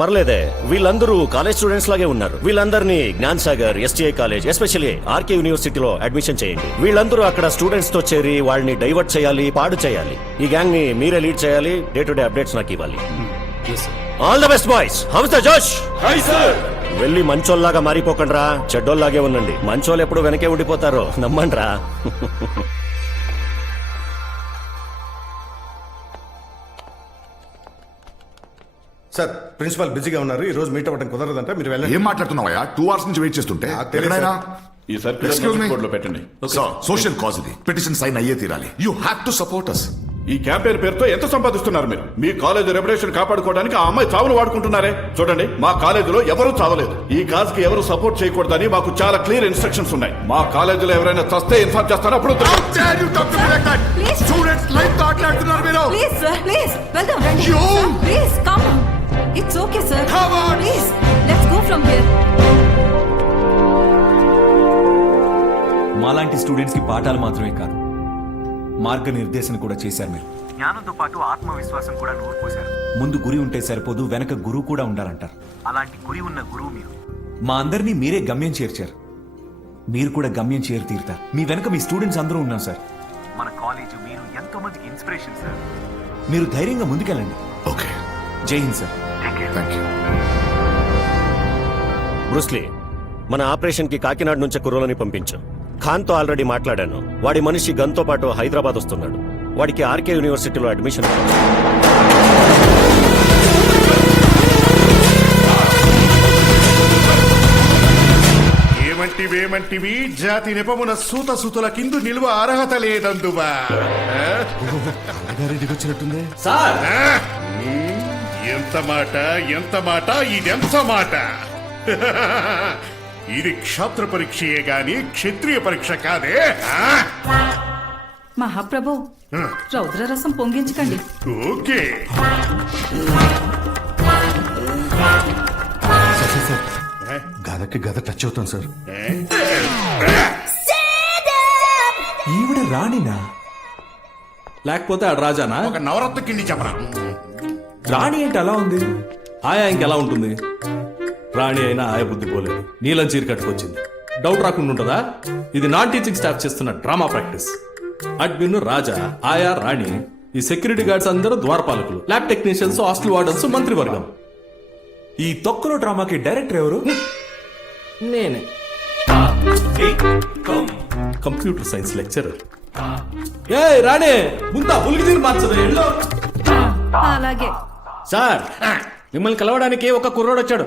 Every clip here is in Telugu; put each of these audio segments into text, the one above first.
పర్లేదే, వీళ్ళందరూ కాలేజ్ స్టూడెంట్స్ లాగే ఉన్నారు. వీళ్ళందరినీ Gyan Sagar STI college, especially RK యూనివర్సిటీలో అడ్మిషన్ చేయండి. వీళ్ళందరూ అక్కడ స్టూడెంట్స్ తో చేరి వాళ్ళని డైవర్ట్ చేయాలి, పాడు చేయాలి. ఈ గ్యాంగ్ ని మీరే లీడ్ చేయాలి. డే టు డే అప్డేట్స్ నాకు ఇవ్వాలి. All the best boys. House the జోష్? వెళ్ళి మంచోల్లాగా మారిపోకండ్రా, చెడ్డోల్లాగే ఉండండి. మంచోళ్ళు ఎప్పుడు వెనకే ఉండిపోతారో నమ్మండ్రా. సార్, ప్రిన్సిపాల్ బిజీగా ఉన్నారు, ఈ రోజు మీట్ అవ్వడం కుదరదంటే మీరు వెళ్ళండి. ఏం మాట్లాడుతున్నావా? 2 hours నుంచి వెయిట్ చేస్తుంటే ఈ సర్క్యులర్ లో పెట్టండి. సోషల్ కాజ్ ఇది, పిటిషన్ సైన్ అయ్యే తీరాలి. You have to support us. ఈ క్యాంపెయిన్ పేరుతో ఎంత సంపాదిస్తున్నారు మీరు? మీ కాలేజ్ రెప్యుటేషన్ కాపాడుకోవడానికి ఆ అమ్మాయి చావును వాడుకుంటున్నారే. చూడండి, మా కాలేజీలో ఎవరూ చావలేదు. ఈ కాజ్ కి ఎవరు సపోర్ట్ చేయకూడదని మాకు చాలా క్లియర్ ఇన్స్ట్రక్షన్స్ ఉన్నాయి. మా కాలేజీలో ఎవరైనా చస్తే ఇన్ఫార్మ్ చేస్తారో అప్పుడు స్టూడెంట్స్ లైఫ్ తో ఆటలాడుతున్నారు మీరు. ప్లీజ్ సార్, ప్లీజ్ వెళ్దాం రండి. Please come. It's okay sir, please let's go from here. మాలాంటి స్టూడెంట్స్ కి పాఠాలు మాత్రమే కాదు, మార్గనిర్దేశన కూడా చేశారు మీరు. జ్ఞానంతో పాటు ఆత్మవిశ్వాసం కూడా నూరుపోశారు. ముందు గురి ఉంటే సరిపోదు, వెనక గురువు కూడా ఉండాలంటారు. అలాంటి గురి ఉన్న గురువు మీరు. మా అందరినీ మీరే గమ్యం చేర్చారు. మీరు కూడా గమ్యం చేరి తీరుతారు. మీ వెనక మీ స్టూడెంట్స్ అందరూ ఉన్నాం సార్. మన కాలేజ్ మీరు ఎంతో మందికి ఇన్స్పిరేషన్ సార్. మీరు ధైర్యంగా ముందుకెళ్ళండి. ఓకే, జై Hind sir. Thank you. Bruce Lee, మన ఆపరేషన్ కి కాకినాడ నుంచి కుర్రోలని పంపించు. ఖాన్ తో ఆల్రెడీ మాట్లాడాను. వాడి మనిషి గన్తో పాటు హైదరాబాద్ వస్తున్నాడు. వాడికి RK యూనివర్సిటీలో అడ్మిషన్. ఏమంటివి జాతి నెపమున సూత సుతుల కిందు నిలువ అర్హత లేదందువా? వచ్చినట్టుంది సార్. ఎంత మాట ఇదెంత మాట? ఇది క్షాత్ర పరీక్షయే గాని క్షత్రియ పరీక్ష కాదే. మహాప్రభు, రౌద్ర రసం పొంగించకండి. ఓకే గదకి గద టచ్ అవుతాం సార్. ఈవిడ రాణినా లేకపోతే ఆడు రాజానా? ఒక నవరత్న కింది చెప్పరా. రాణి ఏంటి అలా ఉంది? ఆయా ఇంకెలా ఉంటుంది? రాణి అయినా ఆయ బుద్ధి పోలేదు, నీలం చీర కట్టుకొచ్చింది. డౌట్ రాకుండా ఉంటుందా? ఇది నాన్ టీచింగ్ స్టాఫ్ చేస్తున్న డ్రామా ప్రాక్టీస్. అడ్మిన్ రాజా, ఆయా రాణి, ఈ సెక్యూరిటీ గార్డ్స్ అందరూ ద్వారపాలకులు, ల్యాబ్ టెక్నీషియన్స్, హాస్టల్ వార్డన్స్ మంత్రివర్గం. ఈ తొక్కలో డ్రామాకి డైరెక్టర్ ఎవరు? నేనే, కంప్యూటర్ సైన్స్ లెక్చరర్. ఏ రాణి, ముందా పులికి తీరు మార్చదు. అలాగే సార్, మిమ్మల్ని కలవడానికి ఒక కుర్రోడు వచ్చాడు.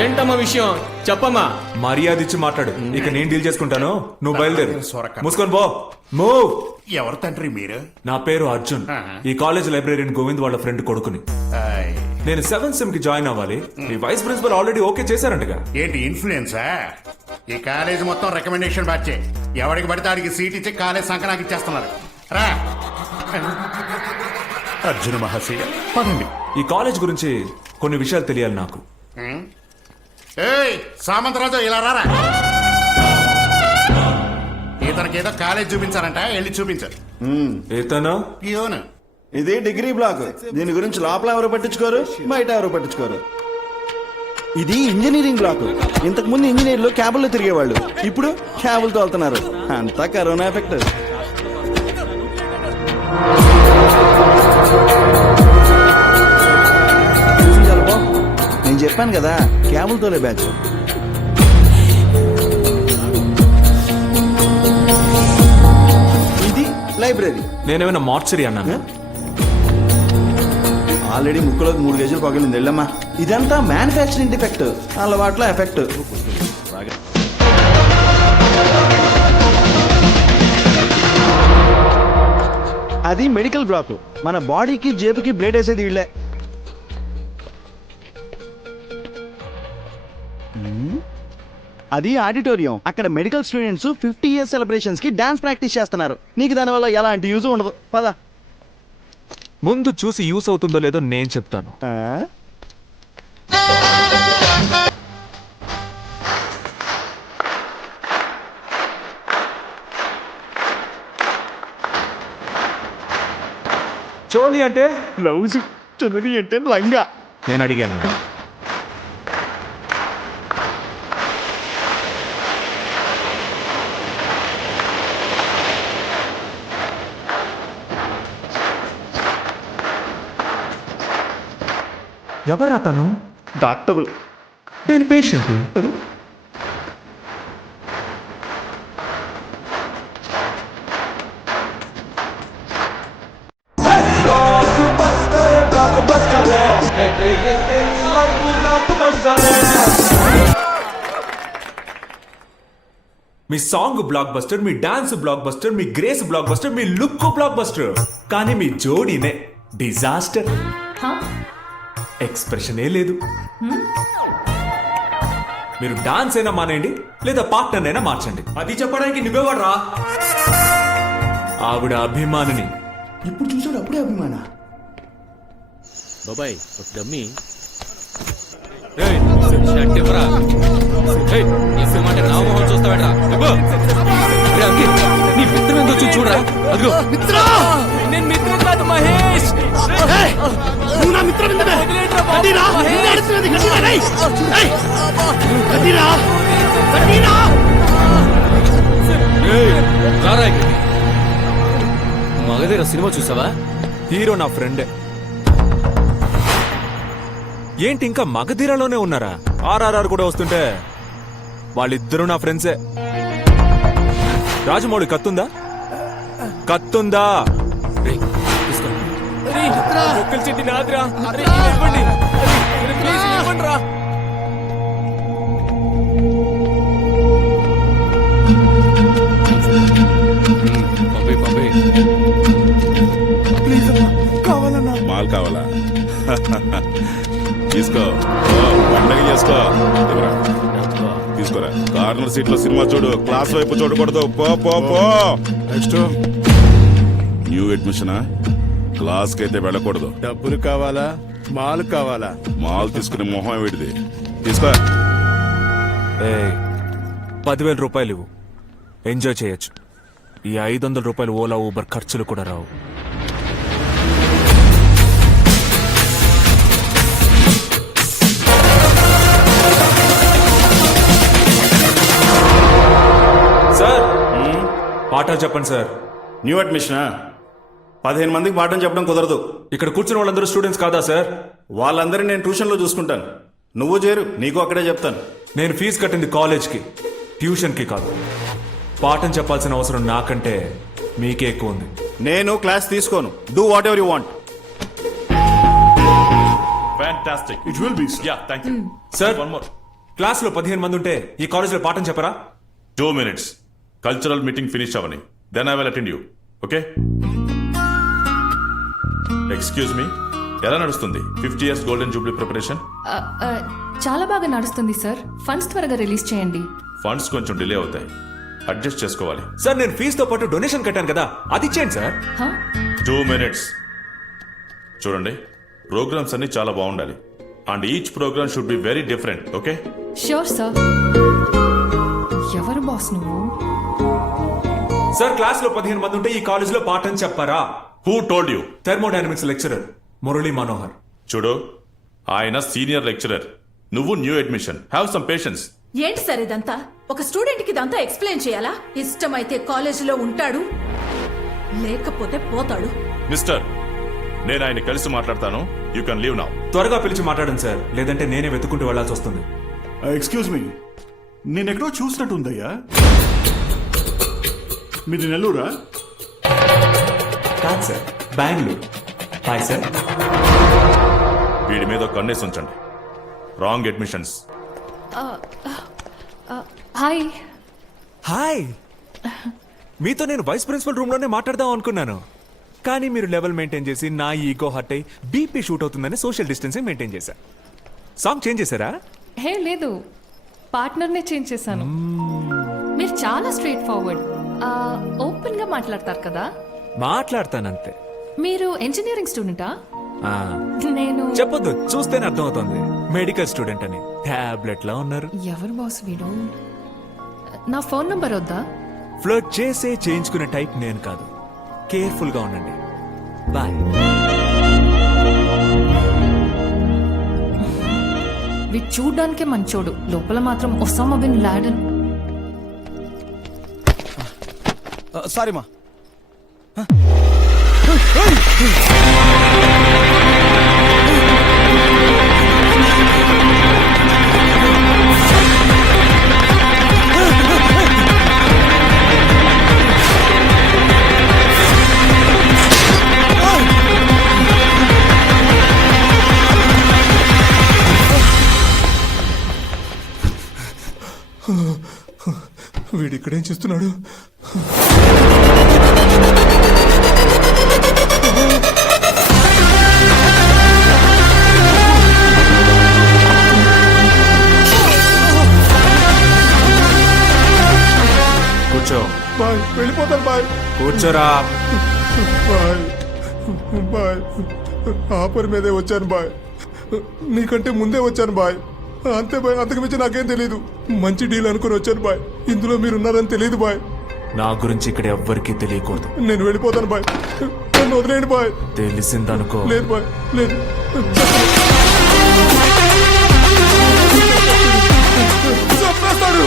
ఏంటమ్మా విషయం చెప్పమ్మా. మర్యాద ఇచ్చి మాట్లాడు. ఇక నేను డీల్ చేసుకుంటాను, నువ్వు బయలుదేరు. మూసుకొని పో. మూవ్. ఎవరు తండ్రి మీరు? నా పేరు అర్జున్. ఈ కాలేజ్ లైబ్రరీని గోవింద్ వాళ్ళ ఫ్రెండ్ కొడుకుని. నేను 7th సెమ్ కి జాయిన్ అవ్వాలి. ఈ వైస్ ప్రిన్సిపల్ ఆల్రెడీ ఓకే చేశారంటగా. ఏంటి ఇన్ఫ్లుయెన్సా? ఈ కాలేజ్ మొత్తం రికమెండేషన్ బ్యాచే. ఎవరికి పడితే ఆడికి సీట్ ఇచ్చి కాలేజ్ సంకనాకి ఇచ్చేస్తున్నారు. రా అర్జున మహాశయ, పదండి. ఈ కాలేజ్ గురించి కొన్ని విషయాలు తెలియాలి నాకు. ఏయ్ సామంతరాజు, ఇలా రారా. ఇతనికేదో కాలేజ్ చూపించారంట, వెళ్ళి చూపించారు. ఏతనా? పియోను. ఇది డిగ్రీ బ్లాక్. దీని గురించి లోపల ఎవరు పట్టించుకోరు, బయట ఎవరు పట్టించుకోరు. ఇది ఇంజనీరింగ్ బ్లాక్. ఇంతకు ముందు ఇంజనీర్లు క్యాబుల్లో తిరిగేవాళ్ళు, ఇప్పుడు క్యాబులతో వెళ్తున్నారు. అంతా కరోనా ఎఫెక్ట్. నేను చెప్పాను కదా, క్యాబులతోలే బ్యాచ్. ఇది లైబ్రరీ. నేనేమైనా మార్చరీ అన్నాను? ఆల్రెడీ ముక్కులోకి 3 కేజీలు పగిలింది. వెళ్ళమ్మా. ఇదంతా మ్యానుఫ్యాక్చరింగ్ డిఫెక్ట్, అలవాట్ల ఎఫెక్ట్. అది మెడికల్ బ్లాక్. మన బాడీకి జేబుకి బ్లేడ్ వేసేది వీళ్ళే. అది ఆడిటోరియం. అక్కడ మెడికల్ స్టూడెంట్స్ 50 years సెలబ్రేషన్స్ కి డాన్స్ ప్రాక్టీస్ చేస్తున్నారు. నీకు దానివల్ల ఎలాంటి యూజ్ ఉండదు. పద. ముందు చూసి యూస్ అవుతుందో లేదో నేను చెప్తాను. చోళి అంటే బ్లౌజ్, చొనరి అంటే లంగా. నేను అడిగాను. ఎవరు అతను? డాక్టర్ నేను పేషెంట్. మీ సాంగ్ బ్లాక్ బస్టర్, మీ డాన్స్ బ్లాక్ బస్టర్, మీ గ్రేస్ బ్లాక్ బస్టర్, మీ లుక్ బ్లాక్ బస్టర్, కానీ మీ జోడీనే డిజాస్టర్. ఎక్స్ప్రెషనే లేదు. మీరు డాన్స్ అయినా మానేయండి, లేదా పార్ట్నర్ అయినా మార్చండి. అది చెప్పడానికి నువ్వేవాడు రా? ఆవిడ అభిమానిని. ఇప్పుడు చూసాడు అప్పుడే అభిమాన. బాబాయ్ డమ్మీ నీ మిత్రం ఏందో చూడరా. అదిగో నేను మిత్రం కాదు మహేష్. మగధీర సినిమా చూసావా? హీరో నా ఫ్రెండే. ఏంటి ఇంకా మగధీరలోనే ఉన్నారా? ఆర్ఆర్ఆర్ కూడా వస్తుంటే వాళ్ళిద్దరూ నా ఫ్రెండ్సే. రాజమౌళి కత్తుందా? కత్తుందా? చెట్టి నాదిరా. ఇవ్వండి రా. మాల్ కావాలా? తీసుకో, పండగ చేసుకో. ఇవ్వరా. తీసుకోరా. కార్నర్ సీట్ లో సినిమా చూడు, క్లాస్ వైపు చూడకూడదు. పో పో పో. Next new అడ్మిషనా? క్లాస్ కి అయితే వెళ్ళకూడదు. డబ్బులు కావాలా? మాల్ కావాలా? మాల్ తీసుకునే మొహం వీడిది. తీసుకో. 10,000 రూపాయలు ఇవ్వు, ఎంజాయ్ చేయొచ్చు. ఈ 500 రూపాయలు ఓలా ఊబర్ ఖర్చులు కూడా రావు. సార్ పాఠాలు చెప్పండి సార్. న్యూ అడ్మిషనా? 15 మందికి పాఠం చెప్పడం కుదరదు. ఇక్కడ కూర్చున్న వాళ్ళందరూ స్టూడెంట్స్ కాదా సార్? వాళ్ళందరినీ నేను ట్యూషన్లో చూసుకుంటాను. నువ్వు చేరు, నీకు అక్కడే చెప్తాను. నేను ఫీజు కట్టింది కాలేజ్కి, ట్యూషన్కి కాదు. పాఠం చెప్పాల్సిన అవసరం నాకంటే మీకే ఎక్కువ ఉంది. నేను క్లాస్ తీసుకోను. Do what ever you want. Fantastic. It will be. Yeah, thank you. Sir class లో 15 మంది ఉంటే ఈ కాలేజీలో పాఠం చెప్పరా? 2 minutes. కల్చరల్ మీటింగ్ ఫినిష్ అవని. Then I will attend you. Okay? Excuse me, ఎలా నడుస్తుంది 50 years గోల్డెన్ జూబ్లీ ప్రిపరేషన్? చాలా బాగా నడుస్తుంది సార్. ఫండ్స్ త్వరగా రిలీజ్ చేయండి. ఫండ్స్ కొంచెం డిలే అవుతాయి, అడ్జస్ట్ చేసుకోవాలి. సార్ నేను ఫీజుతో పాటు డొనేషన్ కట్టాను కదా, అది ఇచ్చేయండి సార్. 2 minutes. చూడండి, ప్రోగ్రామ్స్ అన్ని చాలా బాగుండాలి. And each programme should be very different. Okay? Sure sir. ఎవరు బాస్ నువ్వు? సార్ క్లాస్ లో 15 మంది ఉంటే ఈ కాలేజీలో పాఠం చెప్పరా? Who told you? Thermodynamics lecturer Murali Manohar. చూడు, ఆయన సీనియర్ లెక్చరర్, నువ్వు new admission. Have some patience. ఏంటి సార్ ఇదంతా? ఒక స్టూడెంట్ కి ఇదంతా ఎక్స్ప్లెయిన్ చేయాలా? ఇష్టమైతే కాలేజీలో ఉంటాడు, లేకపోతే పోతాడు. మిస్టర్, నేను ఆయన కలిసి మాట్లాడతాను. You can leave now. త్వరగా పిలిచి మాట్లాడండి సార్, లేదంటే నేనే వెతుకుంటూ వెళ్లాల్సి వస్తుంది. ఎక్స్క్యూజ్ మీ, నేను ఎక్కడో చూసినట్టుందయ్యా. మీది నెల్లూరా? కాదు సార్, బెంగళూరు. Hi sir. వీడి మీద కన్నేసి ఉంచండి. Wrong admissions. హాయ్. హాయ్. మీతో నేను వైస్ ప్రిన్సిపల్ రూమ్ లోనే మాట్లాడదాం అనుకున్నాను, కానీ మీరు లెవెల్ మెయింటైన్ చేసి నా ఈగో హర్ట్ అయి బీపీ షూట్ అవుతుందని సోషల్ డిస్టెన్సింగ్ మెయింటైన్ చేశా. సాంగ్ చేంజ్ చేశారా? హే లేదు, పార్ట్నర్నే చేంజ్ చేశాను. మీరు చాలా స్ట్రైట్ ఫార్వర్డ్, ఓపెన్ గా మాట్లాడతారు కదా. మాట్లాడతానంతే. మీరు ఇంజనీరింగ్ స్టూడెంటా? ఆ, నేను చెప్పొద్దు, చూస్తేనే అర్థం అవుతుంది. మెడికల్ స్టూడెంట్ అని. టాబ్లెట్ లా ఉన్నారు. ఎవరు బాస్ వీడు? నా ఫోన్ నంబర్ వద్దా? ఫ్లర్ట్ చేసే చేయించుకునే టైప్ నేను కాదు. కేర్ఫుల్ గా ఉండండి. బాయ్. వీడు చూడ్డానికే మంచోడు, లోపల మాత్రం ఒసామా బిన్ లాడెన్. సారీ మా. వీడు ఇక్కడేం చేస్తున్నాడు? కూర్చో. బాయ్, వెళ్ళిపోతాను బాయ్. కూర్చోరా. బాయ్ బాయ్, ఆఫర్ మీదే వచ్చాను బాయ్. నీకంటే ముందే వచ్చాను బాయ్. అంతే బాయ్, అంతకు మించి నాకేం తెలీదు. మంచి డీల్ అనుకుని వచ్చాను బాయ్. ఇందులో మీరున్నారని తెలియదు బాయ్. నా గురించి ఇక్కడ ఎవ్వరికీ తెలియకూడదు. నేను వెళ్ళిపోతాను బాయ్. నన్ను వదిలేయండి బాయ్. తెలిసిందనుకో. లేదు బాయ్, లేదు. చంపేస్తాడు.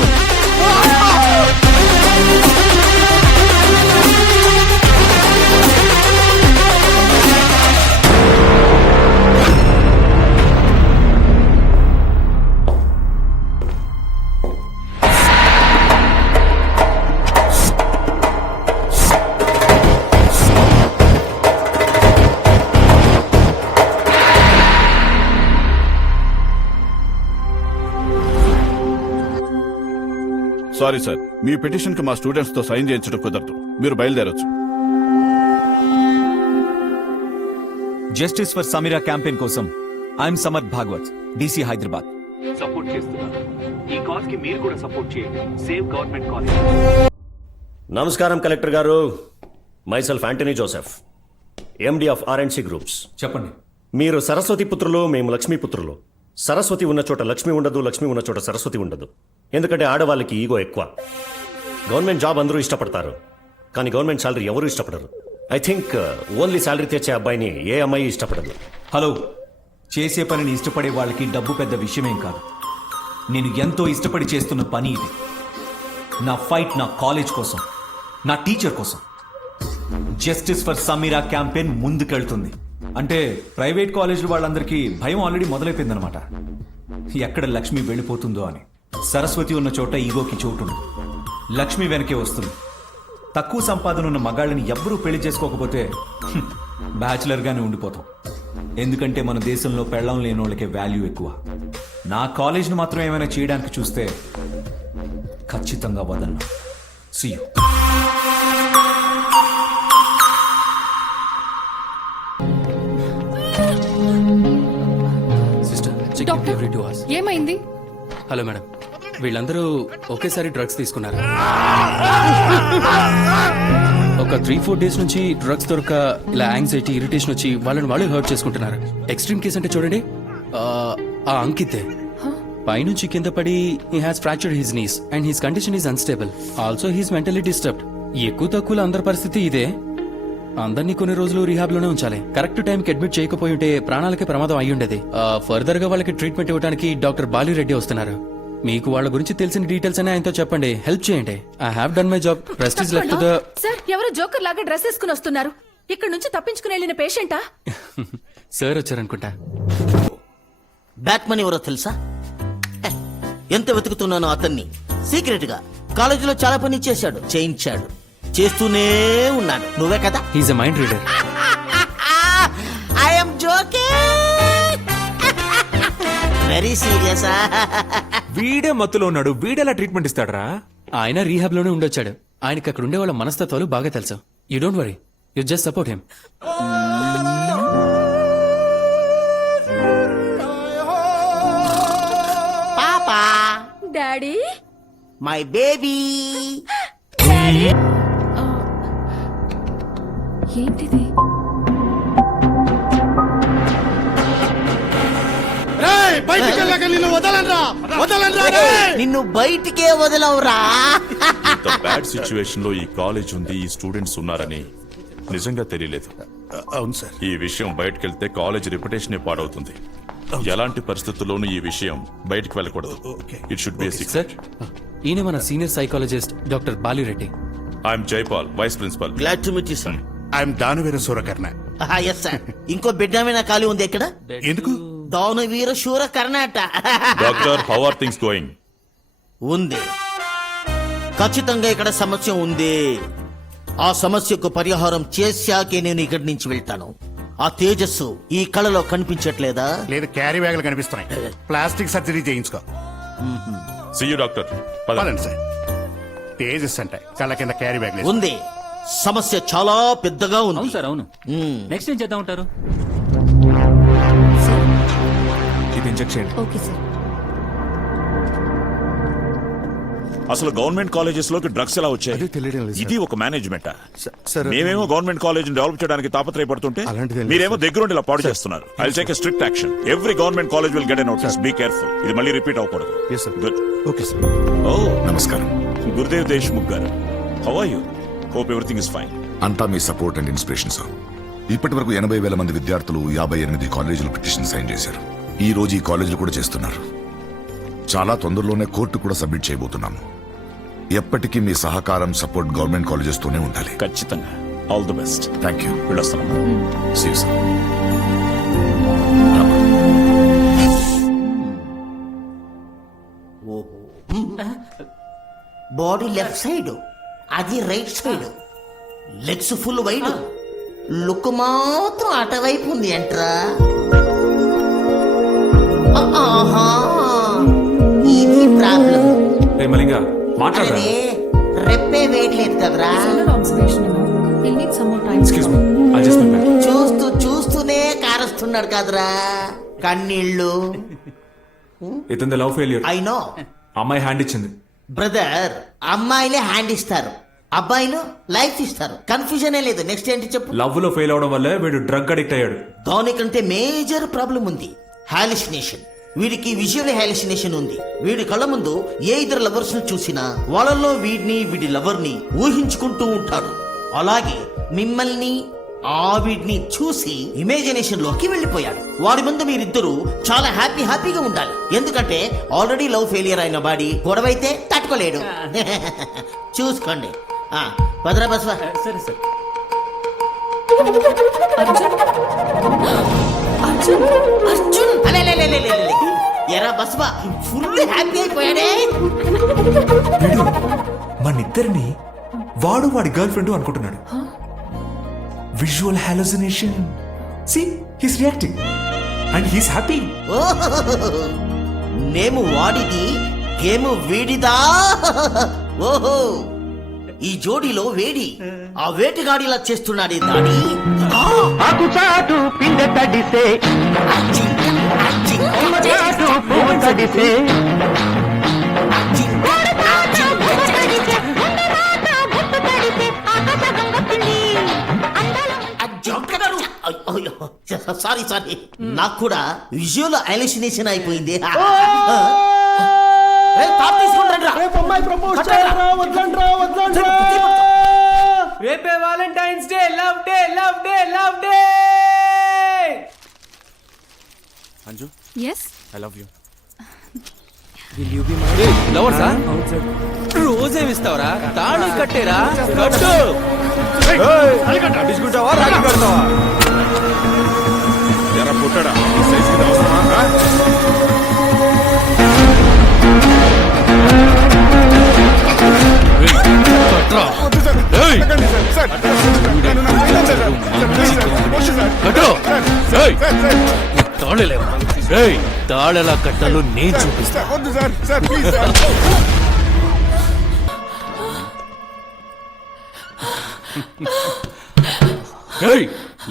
సారీ సార్, మీ పిటిషన్ కి మా స్టూడెంట్స్ తో సైన్ చేయించడం కుదరదు. మీరు బయలుదేరొచ్చు. జస్టిస్ ఫర్ సమీరా క్యాంపెయిన్ కోసం I'm Samarth Bhagwat, DC Hyderabad. Support చేస్తున్నారు. ఈ కాజ్ కి మీరు కూడా సపోర్ట్ చేయండి. Save government college. నమస్కారం కలెక్టర్ గారు. Myself Antony Joseph, MD of R and C groups. చెప్పండి. మీరు సరస్వతి పుత్రులు, మేము లక్ష్మీ పుత్రులు. సరస్వతి ఉన్న చోట లక్ష్మి ఉండదు, లక్ష్మి ఉన్న చోట సరస్వతి ఉండదు. ఎందుకంటే ఆడవాళ్ళకి ఈగో ఎక్కువ. గవర్నమెంట్ జాబ్ అందరూ ఇష్టపడతారు, కానీ గవర్నమెంట్ శాలరీ ఎవరు ఇష్టపడరు. ఐ థింక్ ఓన్లీ శాలరీ తెచ్చే అబ్బాయిని ఏ అమ్మాయి ఇష్టపడదు. హలో, చేసే పనిని ఇష్టపడే వాళ్ళకి డబ్బు పెద్ద విషయమేం కాదు. నేను ఎంతో ఇష్టపడి చేస్తున్న పని ఇది. నా ఫైట్ నా కాలేజ్ కోసం, నా టీచర్ కోసం. జస్టిస్ ఫర్ సమీరా క్యాంపెయిన్ ముందుకెళ్తుంది. అంటే ప్రైవేట్ కాలేజీల వాళ్ళందరికీ భయం ఆల్రెడీ మొదలైపోయిందనమాట. ఎక్కడ లక్ష్మి వెళ్ళిపోతుందో అని. సరస్వతి ఉన్న చోట ఈగోకి చోటుంది. లక్ష్మి వెనకే వస్తుంది. తక్కువ సంపాదన ఉన్న మగాళ్ళని ఎవ్వరూ పెళ్లి చేసుకోకపోతే బ్యాచులర్గానే ఉండిపోతాం. ఎందుకంటే మన దేశంలో పెళ్ళం లేని వాళ్ళకే వాల్యూ ఎక్కువ. నా కాలేజ్ను మాత్రం ఏమైనా చేయడానికి చూస్తే ఖచ్చితంగా వదలను. See you. డాక్టర్, ఏమైంది? హలో మేడం, వీళ్ళందరూ ఒకేసారి డ్రగ్స్ తీసుకున్నారు. ఒక 3-4 డేస్ నుంచి డ్రగ్స్ దొరక ఇలా యాంగ్జైటీ, ఇరిటేషన్ వచ్చి వాళ్ళని వాళ్ళు హర్ట్ చేసుకుంటున్నారు. ఎక్స్ట్రీమ్ కేస్ అంటే చూడండి, ఆ అంకితే పైనుంచి కింద పడి he has fractured his knees and his condition is unstable. Also he's mentally disturbed. ఎక్కువ తక్కువ అందరి పరిస్థితి ఇదే. అందరినీ కొన్ని రోజులు రీహాబ్ లోనే ఉంచాలి. కరెక్ట్ టైంకి అడ్మిట్ చేయకపోయి ఉంటే ప్రాణాలకే ప్రమాదం అయి ఉండేది. ఫర్దర్ గా వాళ్ళకి ట్రీట్మెంట్ ఇవ్వడానికి డాక్టర్ బాలిరెడ్డి వస్తున్నారు. మీకు వాళ్ళ గురించి తెలిసిన డీటెయిల్స్ అని ఆయనతో చెప్పండి, హెల్ప్ చేయండి. I have done my job. Rest is left to the. Sir, ఎవరు జోకర్ లాగా డ్రెస్ వేసుకుని వస్తున్నారు. ఇక్కడ నుంచి తప్పించుకుని వెళ్ళిన పేషెంటా? సార్ వచ్చారనుకుంటా. బ్యాక్ మనీ ఎవరో తెలుసా? ఎంత వెతుకుతున్నానో అతన్ని. సీక్రెట్ గా కాలేజీలో చాలా పని చేశాడు, చేయించాడు, చేస్తూనే ఉన్నాడు. నువ్వే కదా? He's a mind reader. I'm joking. Very serious. వీడే మత్తులో ఉన్నాడు. వీడెలా ట్రీట్మెంట్ ఇస్తాడరా? ఆయన రీహాబ్ లోనే ఉండొచ్చాడు. ఆయనకి అక్కడ ఉండే వాళ్ళ మనస్తత్వాలు బాగా తెలుసు. You don't worry, you just support him. పాపా, డాడీ, మై బేబీ. ఏంటిది? నిన్ను బయటికే వదలవురా. ఇంత బ్యాడ్ సిచ్యువేషన్ లో ఈ కాలేజ్ ఉంది, ఈ స్టూడెంట్స్ ఉన్నారని నిజంగా తెలియలేదు. అవును సార్. ఈ విషయం బయటకెళ్తే కాలేజ్ రెప్యుటేషన్ పాడవుతుంది. ఎలాంటి పరిస్థితుల్లోనూ ఈ విషయం బయటికి వెళ్ళకూడదు. It should be a sir secret. ఈయన మన senior psychologist doctor Balireddy. I'm Jaipal, vice principal. Glad to meet you sir. I'm Danaveera Surakarna. Yes sir. ఇంకో బిడ్డ ఏమైనా ఖాళీ ఉంది ఎక్కడ? ఎందుకు? దానవీర శూరకర్ణ అట. Doctor, how are things going? ఉంది, ఖచ్చితంగా ఇక్కడ సమస్య ఉంది. ఆ సమస్యకు పరిహారం చేశాకే నేను ఇక్కడి నుంచి వెళ్తాను. ఆ తేజస్సు ఈ కళలో కనిపించట్లేదా? లేదు, క్యారీ బ్యాగులు కనిపిస్తున్నాయి. ప్లాస్టిక్ సర్జరీ చేయించుకో. See you doctor. పదండి సార్. తేజస్ అంటే కళ్ళ కింద క్యారీ బ్యాగ్ ఉంది. సమస్య చాలా పెద్దగా ఉంది. అవును సార్, అవును. నెక్స్ట్ ఏం చేద్దాం ఉంటారు? ఇది ఇంజెక్ట్ చేయండి. Okay sir. అసలు గవర్నమెంట్ కాలేజెస్ లోకి డ్రగ్స్ ఎలా వచ్చాయి? ఇది ఒక మేనేజ్మెంట్. మేమేమో గవర్నమెంట్ కాలేజ్ డెవలప్ చేయడానికి తాపత్రయపడుతుంటే మీరేమో దగ్గరుండి ఇలా పాడు చేస్తున్నారు. I will take a strict action. Every government college will get a notice. Be careful. ఇది మళ్ళీ రిపీట్ అవ్వకూడదు. గుడ్. Okay sir. ఓ, నమస్కారం. Gurudev Deshmukh garu. How are you? Hope everything is fine. అంతా మీ సపోర్ట్ అండ్ ఇన్స్పిరేషన్ సార్. ఇప్పటి వరకు 80,000 మంది విద్యార్థులు 58 కాలేజీలు పిటిషన్ సైన్ చేశారు. ఈ రోజు ఈ కాలేజీలు కూడా చేస్తున్నారు. చాలా తొందరలోనే కోర్టు కూడా సబ్మిట్ చేయబోతున్నాము. ఎప్పటికీ మీ సహకారం, సపోర్ట్ గవర్నమెంట్ కాలేజెస్ తోనే ఉండాలి. ఖచ్చితంగా. All the best. Thank you. వెళ్ళొస్తాను. See you sir. Body left side, అది right side. Legs full wide, look మాత్రం అటువైపు ఉంది ఎంట్రా. ఆహా, ఇది ప్రాబ్లం. మలింగా మాట్లాడరా? అరే, రెప్పే వేయట్లేదు కదరా. Observation, you know. He'll need some more time. Excuse me, I just went back. చూస్తూనే కారస్తున్నాడు కదరా కన్నీళ్ళు. ఇతంది లవ్ ఫెయిల్యూర్. ఐ నో అమ్మాయి హ్యాండ్ ఇచ్చింది. బ్రదర్, అమ్మాయిలే హ్యాండ్ ఇస్తారు, అబ్బాయిలు లైఫ్ ఇస్తారు. కన్ఫ్యూజనే లేదు. నెక్స్ట్ ఏంటి చెప్పు. లవ్ లో ఫెయిల్ అవడం వల్ల వీడు డ్రగ్ అడిక్ట్ అయ్యాడు. దానికంటే మేజర్ ప్రాబ్లం ఉంది, హాలిసినేషన్. వీడికి విజువల్ హాలిసినేషన్ ఉంది. వీడి కళ్ళ ముందు ఏ ఇద్దరు లవర్స్ ను చూసినా వాళ్ళల్లో వీడిని, వీడి లవర్ ని ఊహించుకుంటూ ఉంటాడు. అలాగే మిమ్మల్ని, ఆవిడ్ని చూసి ఇమాజినేషన్ లోకి వెళ్ళిపోయాడు. వాడి ముందు మీరిద్దరూ చాలా హ్యాపీగా ఉండాలి. ఎందుకంటే ఆల్రెడీ లవ్ ఫెయిలియర్ అయిన బాడీ గొడవైతే తట్టుకోలేడు. చూసుకోండి. భద్రా బస్వా. సరే సార్. అర్జున్, అర్జున్, అర్జున్. అలే, ఎరా బస్వా, ఫుల్ హ్యాపీ అయిపోయాడే. వీడు మనిద్దరిని వాడు వాడి గర్ల్ ఫ్రెండ్ అనుకుంటున్నాడు. Visual hallucination. See, he's reacting and he's happy. నేము వాడిది, గేమ్ వీడిదా. ఓహో, ఈ జోడీలో వేడి. ఆ వేటగాడిలా చేస్తున్నాడే దాడి. ఆకుచాటు పిండ తడిసే తడిసే సారీ, నాకు కూడా విజువల్ హాలుసినేషన్ అయిపోయింది. రేపే Valentine's day. Love day, love day, love day. Anju, Yes. I love you. Lover sir, రోజేమిస్తావరా? తాళి కట్టేరా? కట్టు. ఎరా పుట్టాడా, ఈ సైజుకి అవసరమా? తాళెలా కట్టాలో నేను చూపిస్తా.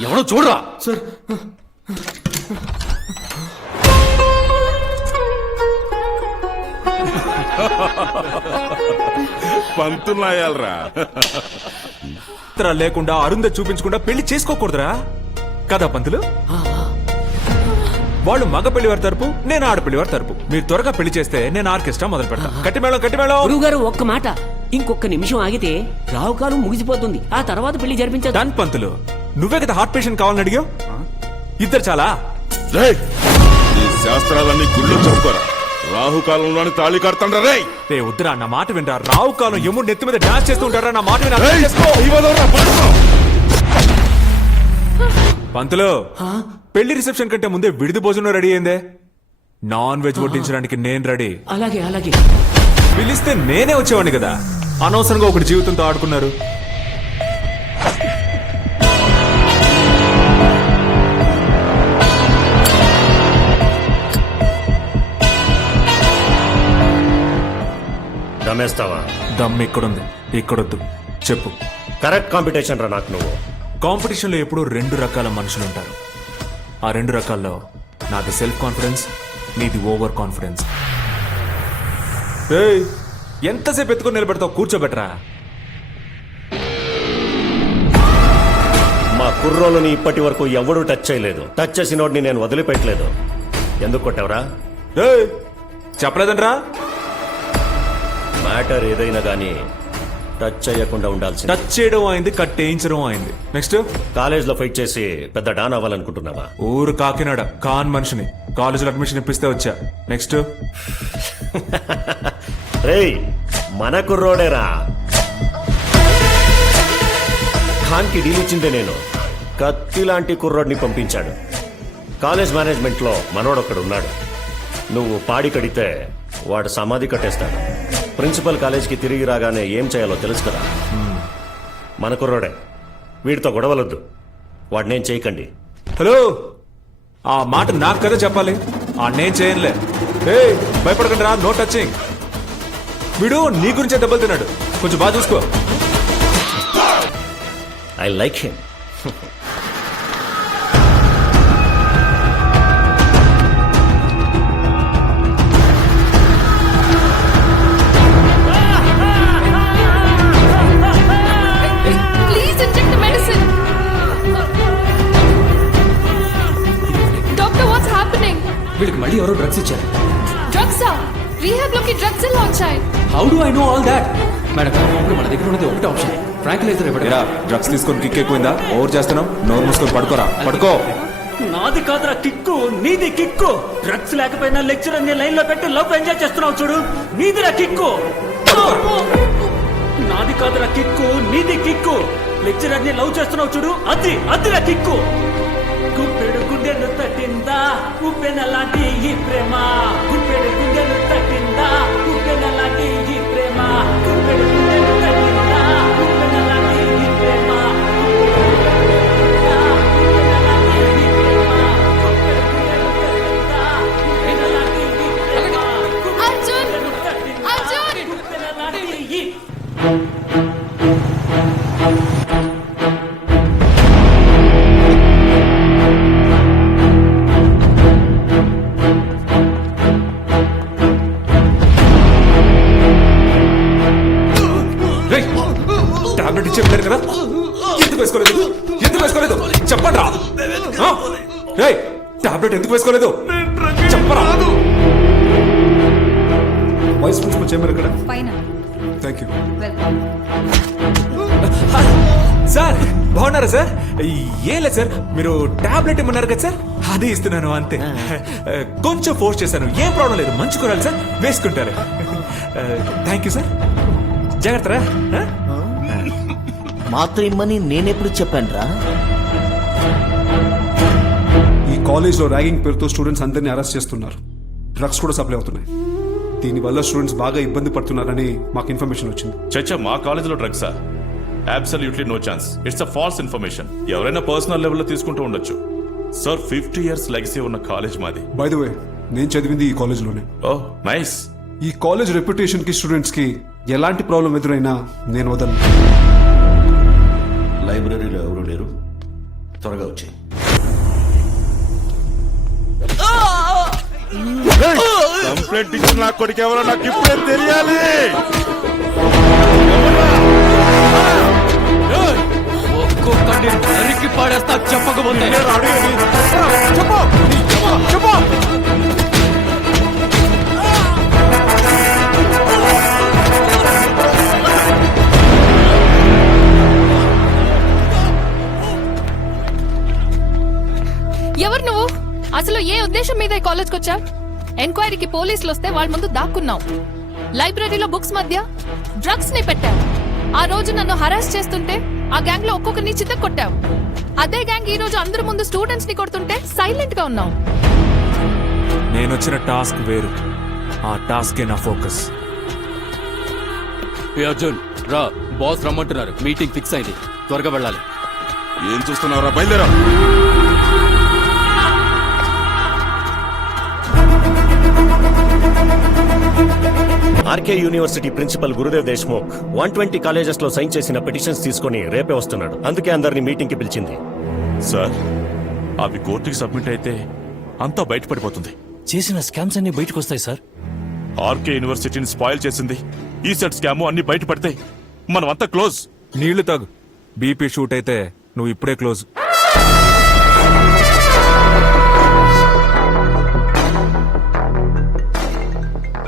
ఎవడో చూడరా సార్. పంతులాయాలరా. లేకుండా అరుంద చూపించకుండా పెళ్లి చేసుకోకూడదురా కదా పంతులు? వాళ్ళు మగ పెళ్లివారి తరపు, నేను ఆడపెళ్లివారి తరపు. మీరు త్వరగా పెళ్లి చేస్తే నేను ఆర్కెస్ట్రా మొదలు పెడతా. కట్టిమేళం. గురువు గారు, ఒక్క మాట, ఇంకొక నిమిషం ఆగితే రావుకాలం ముగిసిపోతుంది. ఆ తర్వాత పెళ్లి జరిపించదు. దాని పంతులు, నువ్వే కదా హార్ట్ పేషెంట్ కావాలని అడిగావు. ఇద్దరు చాలా. ఈ శాస్త్రాలన్నీ గుళ్ళు చెప్పుకోరా. రాహుకాలంలోని తాళి కడతాండ్రా రేయ్. రే వద్దురా నా మాట వినరా. రావు కాలం యముడు నెత్తి మీద డాన్స్ చేస్తూ ఉంటారా. నా మాట విన అర్థం రేయ్, చేసుకో. ఇవ్వదోరా, పడుకో. పంతులు పెళ్లి రిసెప్షన్ కంటే ముందే విడిది భోజనం రెడీ అయిందే. నాన్ వెజ్ వడ్డించడానికి నేను రెడీ. అలాగే అలాగే. పిలిస్తే నేనే వచ్చేవాడిని కదా. అనవసరంగా ఒకటి జీవితంతో ఆడుకున్నారు. దమేస్తావా? దమ్ ఇక్కడుంది, ఇక్కడొద్దు. చెప్పు. కరెక్ట్ కాంపిటీషన్ రా నాకు నువ్వు. కాంపిటీషన్లో ఎప్పుడూ రెండు రకాల మనుషులు ఉంటారు. ఆ రెండు రకాల్లో నాది సెల్ఫ్ కాన్ఫిడెన్స్, నీది ఓవర్ కాన్ఫిడెన్స్. ఏయ్, ఎంతసేపు ఎత్తుకొని నిలబెడతావు? కూర్చోబెట్టరా. మా కుర్రోళ్ళని ఇప్పటి వరకు ఎవడూ టచ్ చేయలేదు. టచ్ చేసినోడిని నేను వదిలిపెట్టలేదు. ఎందుకు కొట్టావురా? ఏయ్, చెప్పలేదంట్రా. మ్యాటర్ ఏదైనా గానీ టచ్ చేయకుండా ఉండాల్సింది. టచ్ చేయడం అయింది, కట్టేయించడం అయింది. నెక్స్ట్, కాలేజ్ లో ఫైట్ చేసి పెద్ద డాన్ అవ్వాలనుకుంటున్నావా? ఊరు కాకినాడ కాన్ మనిషిని కాలేజీలో అడ్మిషన్ ఇప్పిస్తే వచ్చా. నెక్స్ట్, రేయ్ మన కుర్రోడేరా. ఖాన్ కి డీల్ ఇచ్చిందే నేను. కత్తి లాంటి కుర్రోడిని పంపించాడు. కాలేజ్ మేనేజ్మెంట్ లో మనోడొక్కడు ఉన్నాడు. నువ్వు పాడి కడితే వాడు సమాధి కట్టేస్తాడు. ప్రిన్సిపల్ కాలేజ్కి తిరిగి రాగానే ఏం చేయాలో తెలుసు కదా. మన కుర్రోడే. వీడితో గొడవలొద్దు. వాడినేం చేయకండి. హలో, ఆ మాట నాకు కదా చెప్పాలి. ఆ నేను చేయనులే. ఏయ్, భయపడకండి రా. No touching. వీడు నీ గురించే దెబ్బలు తిన్నాడు. కొంచెం బాగా చూసుకో. I like him. Please inject the medicine. Doctor what's happening? వీళ్ళకి మళ్ళీ ఎవరో డ్రగ్స్ ఇచ్చారు. డ్రగ్స్ రీహాబ్ లోకి డ్రగ్స్ ఎలా వచ్చాయి? How do I know all that? Madam, ఇప్పుడు మన దగ్గర ఉన్నది ఒకటే ఆప్షన్, ఫ్రాంక్లైజర్ ఇవ్వడం. డ్రగ్స్ తీసుకొని కిక్ ఎక్కువైందా? ఓవర్ చేస్తున్నావు. నోరు మూసుకొని పడుకోరా. పడుకో. నాది కాదురా కిక్కు, నీది కిక్కు. డ్రగ్స్ లేకపోయినా లెక్చరర్ ని లైన్ లో పెట్టి లవ్ ఎంజాయ్ చేస్తున్నావు చూడు, నీదిరా కిక్కు. నాది కాదురా కిక్కు, నీది కిక్కు. లెక్చరర్ ని లవ్ చేస్తున్నావు చూడు, అదిరా కిక్కు. గుప్పెడు గుండెను తట్టిందా ఉప్పెనలాంటి ఈ ప్రేమ. గుప్పెడు గుండెను తట్టిందా ఉప్పెనలాంటి ఈ ప్రేమ. గుప్పెడు గుండెను తట్టిందా ఉప్పెనలాంటి ఈ ప్రేమ. అర్జున్, అర్జున్. టాబ్లెట్ ఇచ్చేది కదా. ఎందుకు వేసుకోలేదు? ఎందుకు వేసుకోలేదు చెప్పండి రా. రేయ్, టాబ్లెట్ ఎందుకు వేసుకోలేదు చెప్పరా. వైస్ ప్రిన్సిపల్ చేంబర్ ఇక్కడ. Thank you sir. బాగున్నారా సార్? ఏం లేదు సార్, మీరు టాబ్లెట్ ఇమ్మన్నారు కదా సార్, అది ఇస్తున్నాను అంతే. కొంచెం ఫోర్స్ చేశాను. ఏం ప్రాబ్లం లేదు, మంచి కూరాలి సార్, వేసుకుంటారు. Thank you sir. జాగ్రత్త రా. మాత్రం ఇమ్మని నేనెప్పుడు చెప్పాను రా? ఈ కాలేజ్లో ర్యాగింగ్ పేరుతో స్టూడెంట్స్ అందరినీ అరెస్ట్ చేస్తున్నారు. డ్రగ్స్ కూడా సప్లై అవుతున్నాయి. దీనివల్ల స్టూడెంట్స్ బాగా ఇబ్బంది పడుతున్నారని మాకు ఇన్ఫర్మేషన్ వచ్చింది. చచ్చా, మా కాలేజీలో డ్రగ్సా? Absolutely no chance. It's a false information. ఎవరైనా పర్సనల్ లెవెల్లో తీసుకుంటూ ఉండొచ్చు సార్. 50 years లెగసీ ఉన్న కాలేజ్ మాది. బై ద వే, నేను చదివింది ఈ కాలేజ్లోనే. Oh nice. ఈ కాలేజ్ రెప్యుటేషన్ కి స్టూడెంట్స్ కి ఎలాంటి ప్రాబ్లం ఎదురైనా నేను వదలను. లైబ్రరీలో ఎవరు లేరు, త్వరగా వచ్చి. కంప్లైంట్ ఇచ్చిన నా కొడుకు ఎవరో నాకు ఇప్పుడే తెలియాలి. ఒక్కొక్కడిని నరికి పాడేస్తా చెప్పకపోతే. ఎవరు నువ్వు? అసలు ఏ ఉద్దేశం మీద ఎస్టీఐ కాలేజ్కి వచ్చావు. ఎంక్వైరీకి పోలీసులు వస్తే వాళ్ళ ముందు దాక్కున్నావు. లైబ్రరీలో బుక్స్ మధ్య డ్రగ్స్ ని పెట్టావు. ఆ రోజు నన్ను హరాస్ చేస్తుంటే ఆ గ్యాంగ్ లో ఒక్కొక్కరిని చిత్త కొట్టావు. అదే గ్యాంగ్ ఈ రోజు అందరి ముందు స్టూడెంట్స్ ని కొడుతుంటే సైలెంట్ గా ఉన్నావు. నేను వచ్చిన టాస్క్ వేరు. ఆ టాస్కే నా ఫోకస్. ఏ అర్జున్ రా, బాస్ రమ్మంటున్నారు. మీటింగ్ ఫిక్స్ అయింది, త్వరగా వెళ్ళాలి. ఏం చూస్తున్నావురా, బయలుదేరా. RK university principal Gurudev Deshmukh 120 colleges లో సైన్ చేసిన పిటిషన్స్ తీసుకొని రేపే వస్తున్నాడు. అందుకే అందరినీ మీటింగ్ కి పిలిచింది. సార్, అవి కోర్టుకి సబ్మిట్ అయితే అంతా బయటపడిపోతుంది. చేసిన స్కామ్స్ అన్ని బయటకు వస్తాయి సార్. ఆర్కే యూనివర్సిటీని స్పాయిల్ చేసింది ఈ సెట్ స్కామ్ అన్ని బయటపడితే మనం అంతా క్లోజ్. నీళ్లు తాగు. బీపీ షూట్ అయితే నువ్వు ఇప్పుడే close.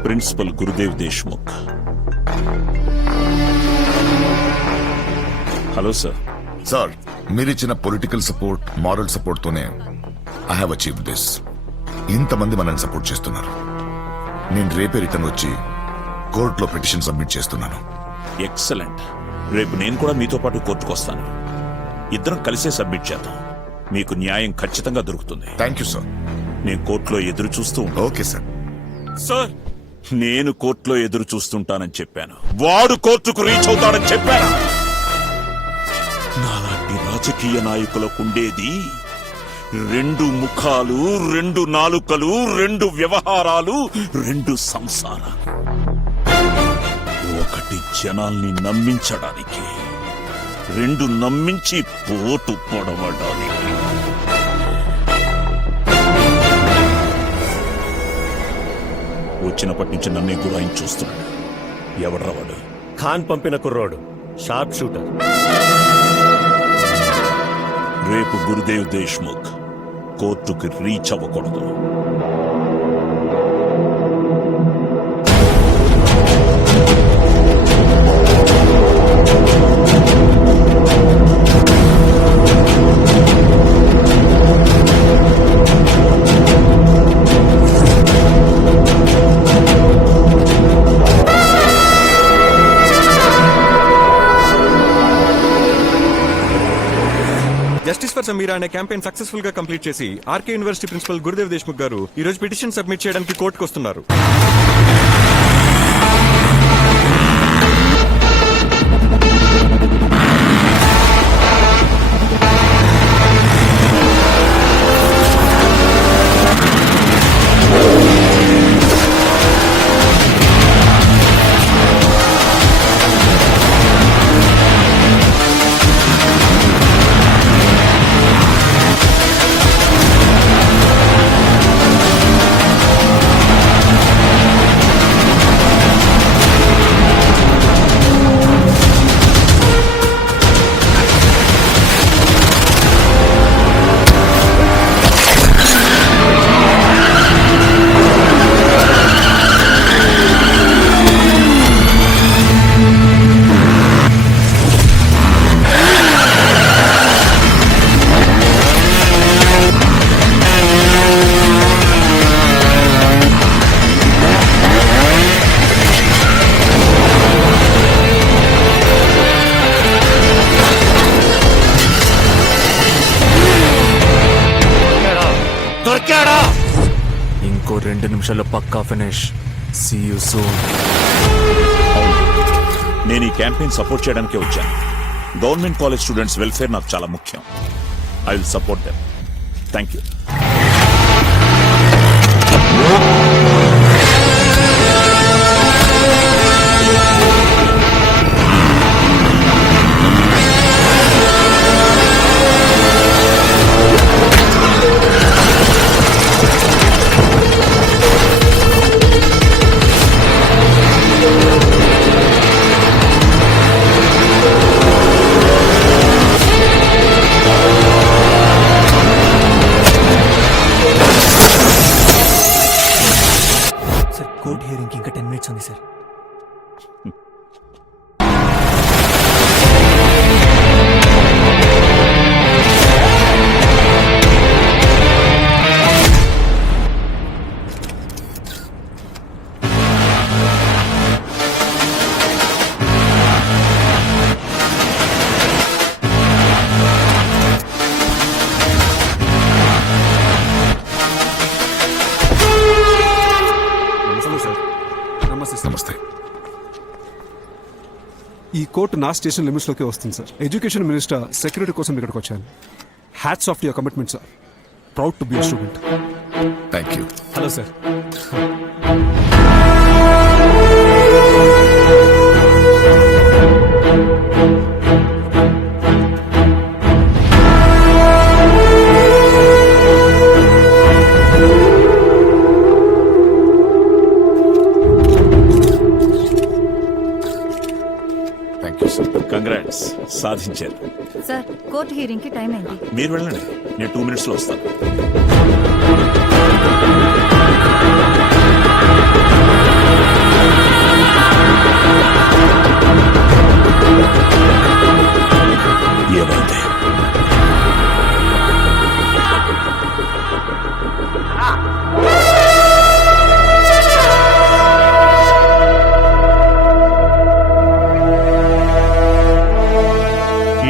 Principal Gurudev Deshmukh. Hello sir. Sir, మీరిచ్చిన పొలిటికల్ సపోర్ట్, మారల్ సపోర్ట్ తోనే ఐ హావ్ అచీవ్డ్ దిస్. ఇంతమంది మనల్ని సపోర్ట్ చేస్తున్నారు. నేను రేపే రిటర్న్ వచ్చి కోర్టులో పిటిషన్ సబ్మిట్ చేస్తున్నాను. ఎక్సలెంట్. రేపు నేను కూడా మీతో పాటు కోర్టుకు వస్తాను. ఇద్దరం కలిసే సబ్మిట్ చేద్దాం. మీకు న్యాయం ఖచ్చితంగా దొరుకుతుంది. Thank you sir. నేను కోర్టులో ఎదురు చూస్తూ ఉంటాను. Okay sir. సార్, నేను కోర్టులో ఎదురు చూస్తుంటానని చెప్పాను. వాడు కోర్టుకు రీచ్ అవుతాడని చెప్పాను. నాలాంటి రాజకీయ నాయకులకుండేది 2 ముఖాలు, 2 నాలుకలు, 2 వ్యవహారాలు, 2 సంసారాలు. ఒకటి జనాల్ని నమ్మించడానికి, 2 నమ్మించి పోటు పొడవడానికి. వచ్చినప్పటి నుంచి నన్నే గురాయిని చూస్తున్నాడు. ఎవడ్రా వాడు? ఖాన్ పంపిన కుర్రోడు, షార్ప్ షూటర్. రేపు గురుదేవ్ దేశ్ముఖ్ కోర్టుకి రీచ్ అవ్వకూడదు. జస్టిస్ ఫర్ సమీరా అనే క్యాంపెయిన్ సక్సెస్ఫుల్ గా కంప్లీట్ చేసి RK university principal Gurudev Deshmukh garu ఈ రోజు పిటిషన్ సబ్మిట్ చేయడానికి కోర్టుకు వస్తున్నారు. ఇంకో 2 నిమిషాల్లో పక్కా ఫినిష్. See you soon. నేను ఈ క్యాంపెయిన్ సపోర్ట్ చేయడానికే వచ్చాను. గవర్నమెంట్ కాలేజ్ స్టూడెంట్స్ వెల్ఫేర్ నాకు చాలా ముఖ్యం. I will support them. Thank you. Court hearing ఇంకా 10 minutes ఉంది సార్. ఈ కోర్టు నా స్టేషన్ లిమిట్స్లోకి వస్తుంది సార్. ఎడ్యుకేషన్ మినిస్టర్ సెక్యూరిటీ కోసం ఇక్కడికి వచ్చాను. Hats off your commitment sir. Proud to be a student. Thank you. Hello sir. Thank you sir. Congrats, సాధించారు. సార్ కోర్టు హియరింగ్ కి టైం అయింది. మీరు వెళ్ళండి, నేను 2 minutes లో వస్తాను. ఏమైంది?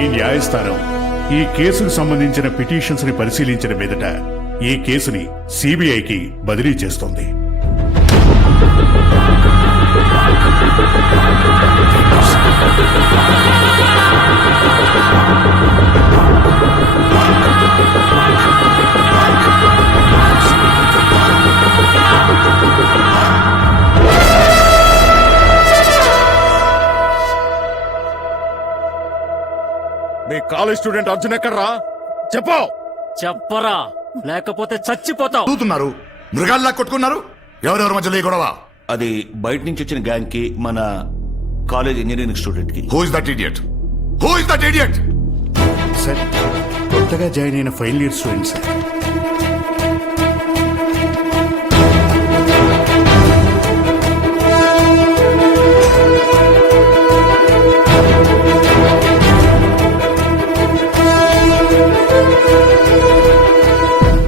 ఈ న్యాయస్థానం ఈ కేసుకు సంబంధించిన పిటిషన్స్ ని పరిశీలించిన మీదట ఈ కేసుని సిబిఐకి బదిలీ చేస్తోంది. మీ కాలేజ్ స్టూడెంట్ అర్జున్ ఎక్కడ్రా? చెప్పు. చెప్పరా లేకపోతే చచ్చిపోతావు. చూస్తున్నారు, మృగాల్లా కొట్టుకున్నారు. ఎవరెవరి మధ్యలో ఈ గొడవ? అది బయట నుంచి వచ్చిన గ్యాంగ్ కి మన కాలేజ్ ఇంజనీరింగ్ స్టూడెంట్ కి. Who is that idiot? Who is that idiot? Sir, కొత్తగా జాయిన్ అయిన ఫైనల్ ఇయర్ స్టూడెంట్ సార్.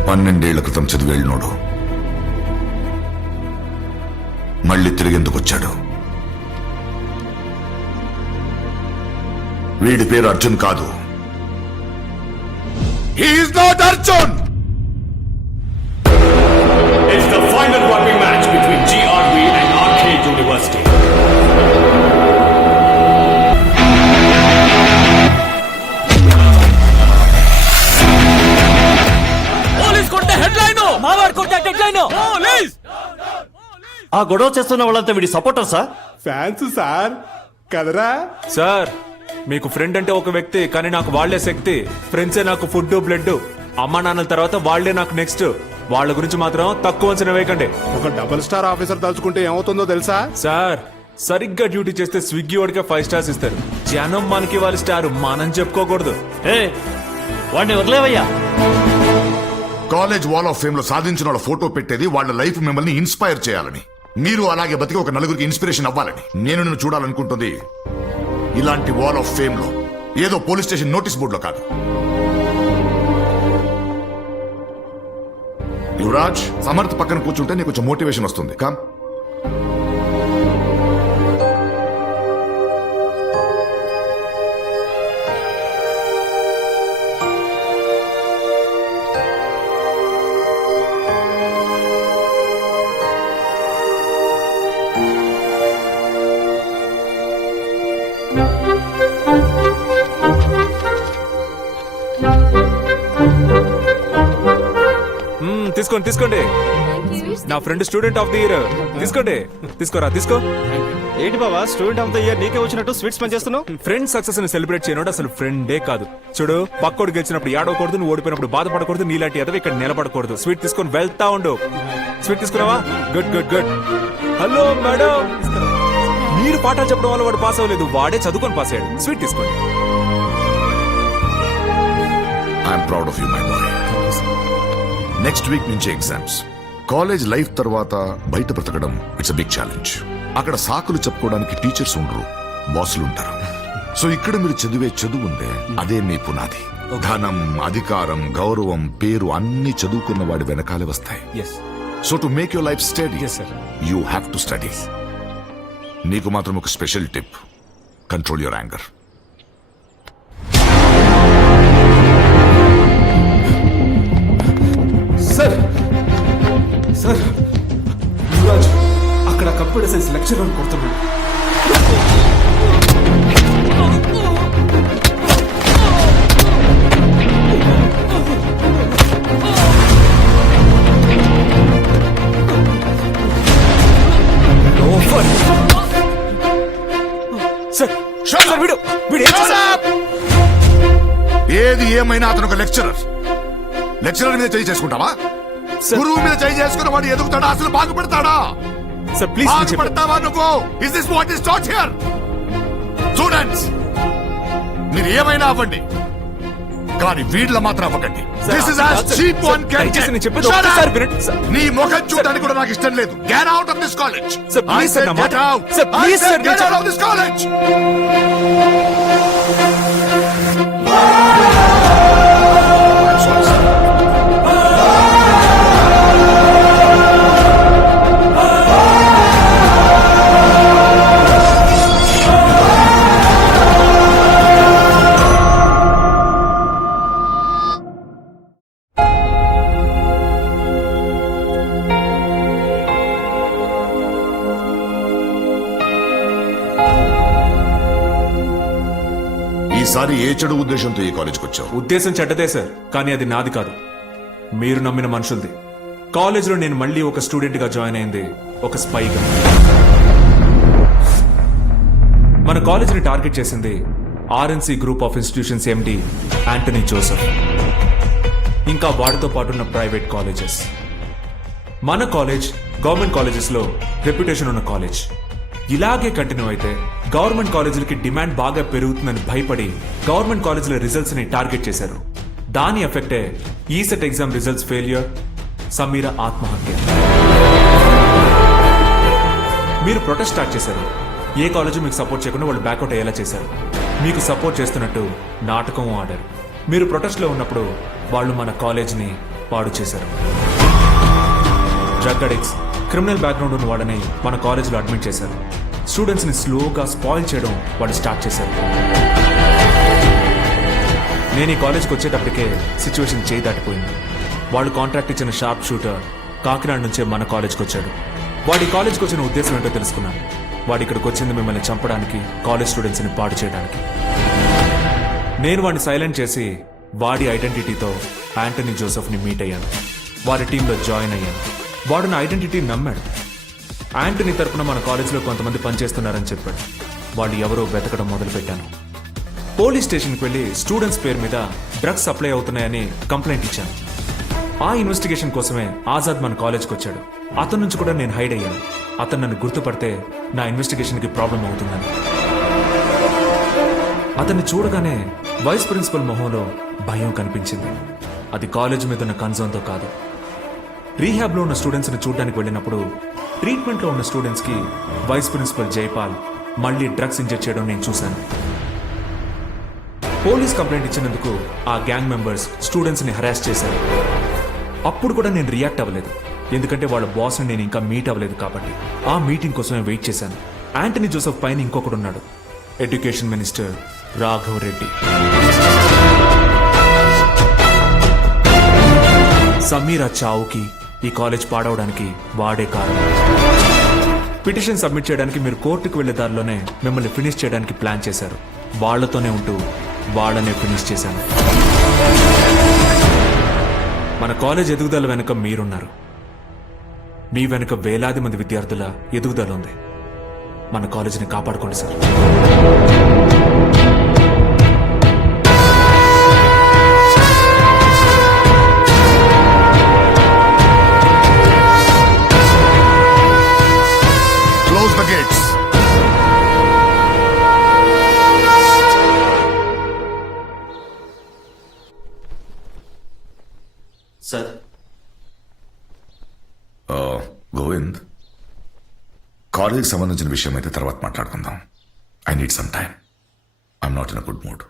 పన్నెండేళ్ల క్రితం చదివి వెళ్ళినోడు మళ్ళీ తిరిగేందుకు వచ్చాడు. వీడి పేరు అర్జున్ కాదు. He is not Arjun! It's the final rugby match between GRV and RK University. Police కొడితే హెడ్లైన్, మావాడు కొడితే హెడ్లైన్. పోలీస్. ఆ గొడవ చేస్తున్న వాళ్ళంతా వీడి సపోర్టర్ సార్. ఫ్యాన్స్ సార్ కదరా సార్. మీకు ఫ్రెండ్ అంటే ఒక వ్యక్తి, కానీ నాకు వాళ్లే శక్తి. ఫ్రెండ్సే నాకు ఫుడ్ బ్లడ్. అమ్మా నాన్నల తర్వాత వాళ్లే నాకు నెక్స్ట్. వాళ్ళ గురించి మాత్రం తక్కువ అంచనా వేయకండి. ఒక డబుల్ స్టార్ ఆఫీసర్ తలుచుకుంటే ఏమవుతుందో తెలుసా సార్, సరిగ్గా డ్యూటీ చేస్తే స్విగ్గీ వాడికే 5 stars ఇస్తారు. జనం మనకి వాళ్ళ స్టార్, మనం చెప్పుకోకూడదు. వాడిని వదిలేవయ్యా. కాలేజ్ వాల్ ఆఫ్ ఫేమ్ లో సాధించిన వాళ్ళ ఫోటో పెట్టేది వాళ్ళ లైఫ్ మిమ్మల్ని ఇన్స్పైర్ చేయాలని, మీరు అలాగే బతికి ఒక నలుగురికి ఇన్స్పిరేషన్ అవ్వాలని. నేను నిన్ను చూడాలనుకుంటుంది ఇలాంటి వాల్ ఆఫ్ ఫేమ్ లో, ఏదో పోలీస్ స్టేషన్ నోటీస్ బోర్డులో కాదు. యువరాజ్, సమర్థ్ పక్కన కూర్చుంటే నీకు కొంచెం మోటివేషన్ వస్తుంది. కమ్. తీసుకోండి తీసుకోండి. నా friend student of the year. తీసుకోండి, తీసుకోరా తీసుకో. ఏంటి బాబా, స్టూడెంట్ ఆఫ్ ద ఇయర్ నీకే వచ్చినట్టు స్వీట్స్ పనిచేస్తున్నావు? ఫ్రెండ్ సక్సెస్ ని సెలబ్రేట్ చేయనోడు అసలు ఫ్రెండే కాదు. చూడు, పక్కోడు గెలిచినప్పుడు ఏడవకూడదు, నువ్వు ఓడిపోయినప్పుడు బాధపడకూడదు. నీలాంటి ఎదవి ఇక్కడ నిలబడకూడదు. స్వీట్ తీసుకొని వెళ్తా ఉండు. స్వీట్ తీసుకున్నావా? Good good good. Hello madam, మీరు పాఠాలు చెప్పడం వల్ల వాడు పాస్ అవ్వలేదు, వాడే చదువుకొని పాస్ అయ్యాడు. స్వీట్ తీసుకోండి. I'm proud of you my boy. Next week నుంచి ఎగ్జామ్స్. కాలేజ్ లైఫ్ తర్వాత బయట బ్రతకడం ఇట్స్ అ బిగ్ ఛాలెంజ్. అక్కడ సాకులు చెప్పుకోవడానికి టీచర్స్ ఉండరు, బాసులు ఉంటారు. సో ఇక్కడ మీరు చదివే చదువు ఉందే, అదే మీ పునాది. ధనం, అధికారం, గౌరవం, పేరు అన్ని చదువుకున్న వాడి వెనకాలే వస్తాయి. So to make your life study, you have to study. నీకు మాత్రం ఒక special tip: control your anger. Sir sir, Yuvraj అక్కడ కంప్యూటర్ సైన్స్ లెక్చరర్ కొడుతున్నాడు. Shut up! Shut up! ఏది ఏమైనా అతను ఒక లెక్చరర్. లెక్చరర్ మీద చేయి చేసుకుంటావా? గురువు మీద చేయి చేసుకున్న వాడు ఎదుగుతాడా, అసలు బాగుపడతాడా? సార్ ప్లీజ్ బాగుపడతావా నువ్వు? Is this what is that here? Students, మీరు ఏమైనా అవ్వండి, కానీ వీళ్ళ మాత్రం అవ్వకండి. This is as cheap one can get. Shut up! నీ ముఖం చూడడానికి కూడా నాకు ఇష్టం లేదు. Get out of this college. I said get out. I said get out of this college. I'm sorry, sir. ఈసారి ఏ చెడు ఉద్దేశంతో ఈ కాలేజ్కి వచ్చావు? ఉద్దేశం చెడ్డదే సార్, కానీ అది నాది కాదు, మీరు నమ్మిన మనుషులది. కాలేజ్లో నేను మళ్ళీ ఒక స్టూడెంట్ గా జాయిన్ అయింది ఒక స్పైగా. మన కాలేజీని టార్గెట్ చేసింది RNC group of institutions MD Antony Joseph, ఇంకా వాడితో పాటున్న ప్రైవేట్ కాలేజెస్. మన కాలేజ్ గవర్నమెంట్ కాలేజెస్ లో రెప్యుటేషన్ ఉన్న కాలేజ్. ఇలాగే కంటిన్యూ అయితే గవర్నమెంట్ కాలేజీలకి డిమాండ్ బాగా పెరుగుతుందని భయపడి గవర్నమెంట్ కాలేజీల రిజల్ట్స్ ని టార్గెట్ చేశారు. దాని ఎఫెక్టే ECET exam results failure, Sameera ఆత్మహత్య. మీరు ప్రొటెస్ట్ స్టార్ట్ చేశారు. ఏ కాలేజీ మీకు సపోర్ట్ చేయకుండా వాళ్ళు బ్యాక్అవుట్ అయ్యేలా చేశారు. మీకు సపోర్ట్ చేస్తున్నట్టు నాటకం ఆడారు. మీరు ప్రొటెస్ట్లో ఉన్నప్పుడు వాళ్ళు మన కాలేజ్ని పాడు చేశారు. డ్రగ్ అడిక్ట్స్, క్రిమినల్ బ్యాక్గ్రౌండ్ ఉన్న వాళ్ళని మన కాలేజ్లో అడ్మిట్ చేశారు. స్టూడెంట్స్ని స్లోగా స్పాయిల్ చేయడం వాళ్ళు స్టార్ట్ చేశారు. నేను ఈ కాలేజ్కి వచ్చేటప్పటికే సిచ్యువేషన్ చేయి దాటిపోయింది. వాళ్ళు కాంట్రాక్ట్ ఇచ్చిన షార్ప్ షూటర్ కాకినాడ నుంచే మన కాలేజ్కి వచ్చాడు. వాడి కాలేజ్కి వచ్చిన ఉద్దేశం ఏంటో తెలుసుకున్నాను. వాడి ఇక్కడికి వచ్చింది మిమ్మల్ని చంపడానికి, కాలేజ్ స్టూడెంట్స్ని పాడు చేయడానికి. నేను వాడిని సైలెంట్ చేసి వాడి ఐడెంటిటీతో యాంటనీ జోసెఫ్ని మీట్ అయ్యాను. వారి టీంలో జాయిన్ అయ్యాను. వాడు నా ఐడెంటిటీ నమ్మాడు. యాంటనీ తరపున మన కాలేజ్లో కొంతమంది పనిచేస్తున్నారని చెప్పాడు. వాళ్ళు ఎవరో వెతకడం మొదలుపెట్టాను. పోలీస్ స్టేషన్కి వెళ్ళి స్టూడెంట్స్ పేరు మీద డ్రగ్స్ సప్లై అవుతున్నాయని కంప్లైంట్ ఇచ్చాను. ఆ ఇన్వెస్టిగేషన్ కోసమే ఆజాద్ మన కాలేజ్కి వచ్చాడు. అతని నుంచి కూడా నేను హైడ్ అయ్యాను. అతను నన్ను గుర్తుపడితే నా ఇన్వెస్టిగేషన్కి ప్రాబ్లం అవుతుందని. అతన్ని చూడగానే వైస్ ప్రిన్సిపల్ మొహంలో భయం కనిపించింది. అది కాలేజ్ మీద ఉన్న కన్సర్న్తో కాదు. రీహాబ్లో ఉన్న స్టూడెంట్స్ని చూడడానికి వెళ్ళినప్పుడు ట్రీట్మెంట్లో ఉన్న స్టూడెంట్స్కి వైస్ ప్రిన్సిపల్ జైపాల్ మళ్ళీ డ్రగ్స్ ఇంజెక్ట్ చేయడం నేను చూశాను. పోలీస్ కంప్లైంట్ ఇచ్చినందుకు ఆ గ్యాంగ్ మెంబర్స్ స్టూడెంట్స్ని హరాస్ చేశారు. అప్పుడు కూడా నేను రియాక్ట్ అవ్వలేదు, ఎందుకంటే వాళ్ళ బాస్ని నేను ఇంకా మీట్ అవ్వలేదు కాబట్టి. ఆ మీటింగ్ కోసమే వెయిట్ చేశాను. యాంటనీ జోసెఫ్ పైన ఇంకొకడు ఉన్నాడు, ఎడ్యుకేషన్ మినిస్టర్ రాఘవ్ రెడ్డి. సమీరా చావుకి ఈ కాలేజ్ పాడవడానికి వాడే కారణం. పిటిషన్ సబ్మిట్ చేయడానికి మీరు కోర్టుకు వెళ్లే దారిలోనే మిమ్మల్ని ఫినిష్ చేయడానికి ప్లాన్ చేశారు. వాళ్లతోనే ఉంటూ వాళ్ళనే ఫినిష్ చేశాను. మన కాలేజ్ ఎదుగుదల వెనుక మీరున్నారు. మీ వెనుక వేలాది మంది విద్యార్థుల ఎదుగుదల ఉంది. మన కాలేజీని కాపాడుకోండి sir. Close the gates. Sir, Govind, college సంబంధించిన విషయం అయితే తర్వాత మాట్లాడుకుందాం. I need some time. I'm not in a good mood.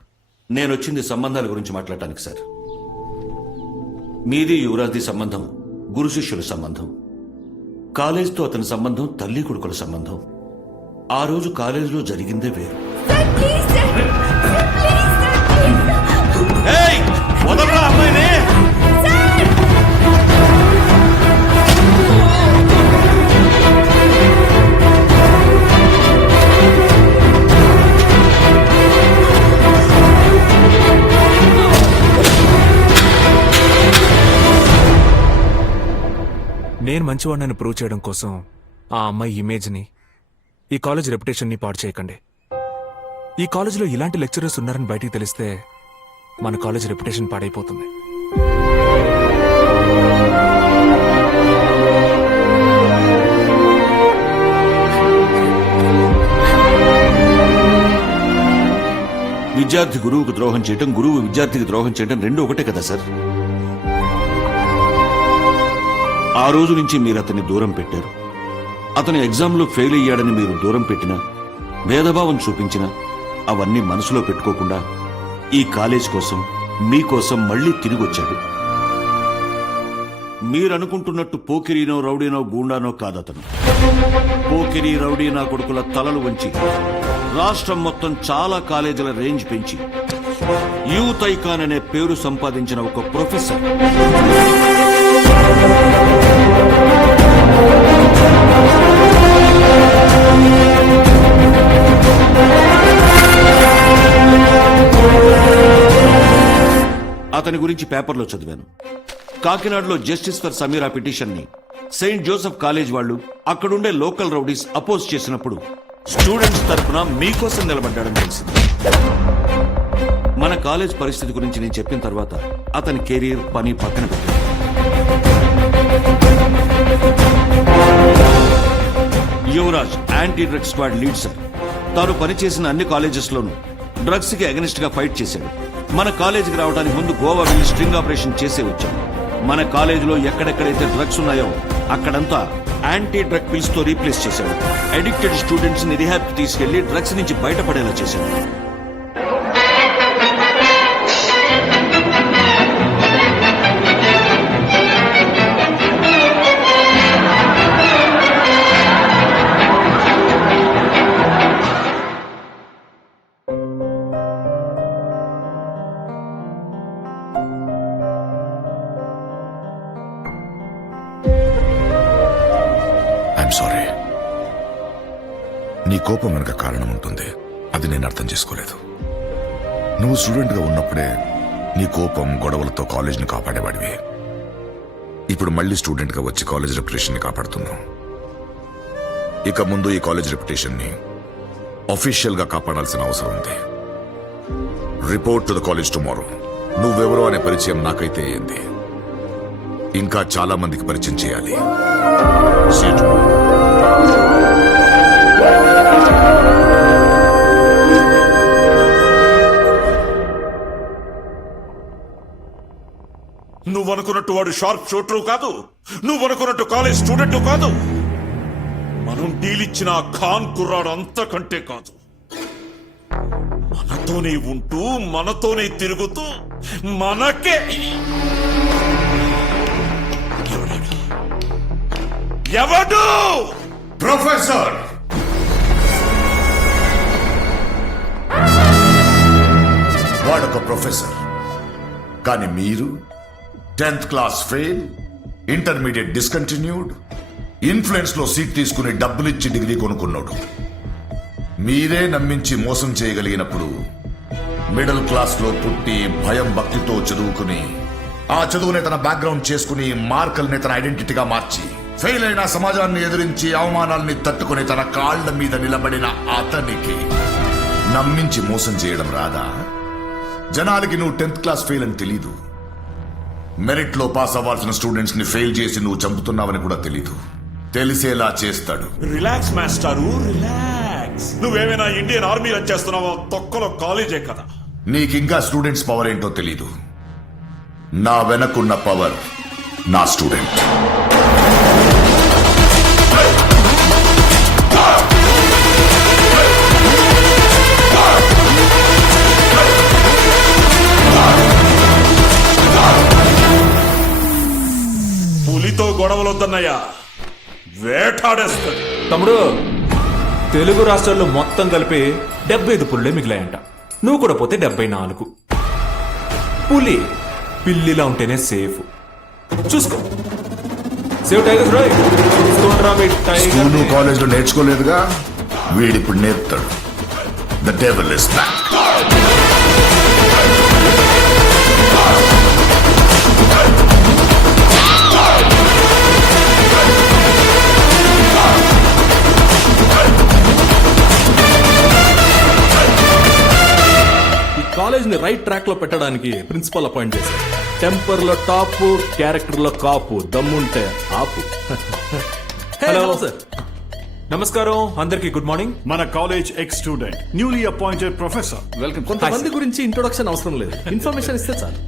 నేను వచ్చింది సంబంధాల గురించి మాట్లాడటానికి సార్. మీది యువరాజ్ది సంబంధం గురు శిష్యుల సంబంధం. కాలేజ్తో అతని సంబంధం తల్లి కొడుకుల సంబంధం. ఆ రోజు కాలేజీలో జరిగిందే వేరు. వదలరా అమ్మాయిని. నేను మంచివాడిని ప్రూవ్ చేయడం కోసం ఆ అమ్మాయి ఇమేజ్ని, ఈ కాలేజ్ రెప్యుటేషన్ని పాడు చేయకండి. ఈ కాలేజీలో ఇలాంటి లెక్చరర్స్ ఉన్నారని బయటికి తెలిస్తే మన కాలేజ్ రెప్యుటేషన్ పాడైపోతుంది. విద్యార్థి గురువుకు ద్రోహం చేయటం, గురువు విద్యార్థికి ద్రోహం చేయటం రెండు ఒకటే కదా సార్? ఆ రోజు నుంచి మీరు అతన్ని దూరం పెట్టారు. అతను ఎగ్జామ్లో ఫెయిల్ అయ్యాడని మీరు దూరం పెట్టినా, భేదభావం చూపించినా అవన్నీ మనసులో పెట్టుకోకుండా ఈ కాలేజ్ కోసం, మీకోసం మళ్ళీ తిరిగి వచ్చాడు. మీరనుకుంటున్నట్టు పోకిరీనో, రౌడీనో, గూండానో కాదతను. పోకిరీ, రౌడీ నా కొడుకుల తలలు వంచి రాష్ట్రం మొత్తం చాలా కాలేజీల రేంజ్ పెంచి యూత్ ఐకాన్ అనే పేరు సంపాదించిన ఒక ప్రొఫెసర్. అతని గురించి పేపర్లో చదివాను. కాకినాడలో జస్టిస్ ఫర్ సమీరా పిటిషన్ ని సెయింట్ జోసెఫ్ కాలేజ్ వాళ్ళు, అక్కడుండే లోకల్ రౌడీస్ అపోజ్ చేసినప్పుడు స్టూడెంట్స్ తరఫున మీకోసం నిలబడ్డాడని తెలిసింది. మన కాలేజ్ పరిస్థితి గురించి నేను చెప్పిన తర్వాత అతని కెరీర్, పని పక్కన పెట్టాడు. Yuvraj anti drugs squad lead sir. తాను పనిచేసిన అన్ని కాలేజెస్ లోనూ డ్రగ్స్ కి అగెనిస్ట్ గా ఫైట్ చేశాడు. మన కాలేజీకి రావడానికి ముందు గోవా వెళ్లి స్ట్రింగ్ ఆపరేషన్ చేసే వచ్చాడు. మన కాలేజీలో ఎక్కడెక్కడైతే డ్రగ్స్ ఉన్నాయో అక్కడంతా యాంటీ డ్రగ్ పిల్స్ తో రీప్లేస్ చేశాడు. అడిక్టెడ్ స్టూడెంట్స్ ని రిహాబ్ కి తీసుకెళ్లి డ్రగ్స్ నుంచి బయటపడేలా చేశాడు. I'm sorry. నీ కోపం వెనక కారణం ఉంటుంది, అది నేను అర్థం చేసుకోలేదు. నువ్వు స్టూడెంట్గా ఉన్నప్పుడే నీ కోపం, గొడవలతో కాలేజ్ని కాపాడేవాడివి. ఇప్పుడు మళ్ళీ స్టూడెంట్గా వచ్చి కాలేజ్ రెప్యుటేషన్ని కాపాడుతున్నావు. ఇక ముందు ఈ కాలేజ్ రెప్యుటేషన్ని అఫీషియల్గా కాపాడాల్సిన అవసరం ఉంది. Report to the college tomorrow. నువ్వెవరో అనే పరిచయం నాకైతే అయింది, ఇంకా చాలా మందికి పరిచయం చేయాలి. See you tomorrow. నువ్వనుకున్నట్టు వాడు షార్ప్ షూటర్ కాదు, నువ్వనుకున్నట్టు కాలేజ్ స్టూడెంట్ కాదు. మనం డీల్ ఇచ్చిన ఖాన్ కుర్రాడు అంతకంటే కాదు. మనతోనే ఉంటూ, మనతోనే తిరుగుతూ, మనకే ఎవడు ప్రొఫెసర్. వాడొక ప్రొఫెసర్, కానీ మీరు 10th class fail, intermediate discontinued, influence లో సీట్ తీసుకుని డబ్బులిచ్చి డిగ్రీ కొనుక్కున్నాడు. మీరే నమ్మించి మోసం చేయగలిగినప్పుడు మిడిల్ క్లాస్ లో పుట్టి భయం భక్తితో చదువుకుని, ఆ చదువునే తన బ్యాక్గ్రౌండ్ చేసుకుని, మార్కుల్ని తన ఐడెంటిటీగా మార్చి, ఫెయిల్ అయిన సమాజాన్ని ఎదిరించి అవమానాల్ని తట్టుకుని తన కాళ్ల మీద నిలబడిన అతనికి నమ్మించి మోసం చేయడం రాదా? జనాలకి నువ్వు 10th క్లాస్ ఫెయిల్ అని తెలీదు. మెరిట్ లో పాస్ అవ్వాల్సిన స్టూడెంట్స్ ని ఫెయిల్ చేసి నువ్వు చంపుతున్నావని కూడా తెలీదు. తెలిసేలా చేస్తాడు. రిలాక్స్ మాస్టారు, రిలాక్స్. నువ్వేమైనా ఇండియన్ ఆర్మీ రన్ చేస్తున్నావో? తొక్కలో కాలేజే కదా. నీకింకా స్టూడెంట్స్ పవర్ ఏంటో తెలీదు. నా వెనకున్న పవర్ నా స్టూడెంట్. పులితో గొడవలొద్దన్నయ్యా, వేటాడేస్తాడు. తమ్ముడు, తెలుగు రాష్ట్రాల్లో మొత్తం కలిపి 75 పుల్లే మిగిలాయంట. నువ్వు కూడా పోతే 74. పులి పిల్లిలా ఉంటేనే సేఫ్. చూసుకో. Save tigers Rai. చూసుకోండిరా మీ టైగర్. నువ్వు కాలేజ్ లో నేర్చుకోలేదుగా, వీడిప్పుడు నేర్పుతాడు. The devil is back. College ని రైట్ ట్రాక్ లో పెట్టడానికి ప్రిన్సిపల్ అపాయింట్ చేశారు. టెంపర్ లో టాప్, క్యారెక్టర్ లో కాపు, దమ్ముంటే ఆపు. హలో సార్, నమస్కారం అందరికి. Good morning. మన college ex student, newly appointed professor. Welcome. కొంతమంది గురించి ఇంట్రొడక్షన్ అవసరం లేదు, ఇన్ఫర్మేషన్ ఇస్తే చాలు.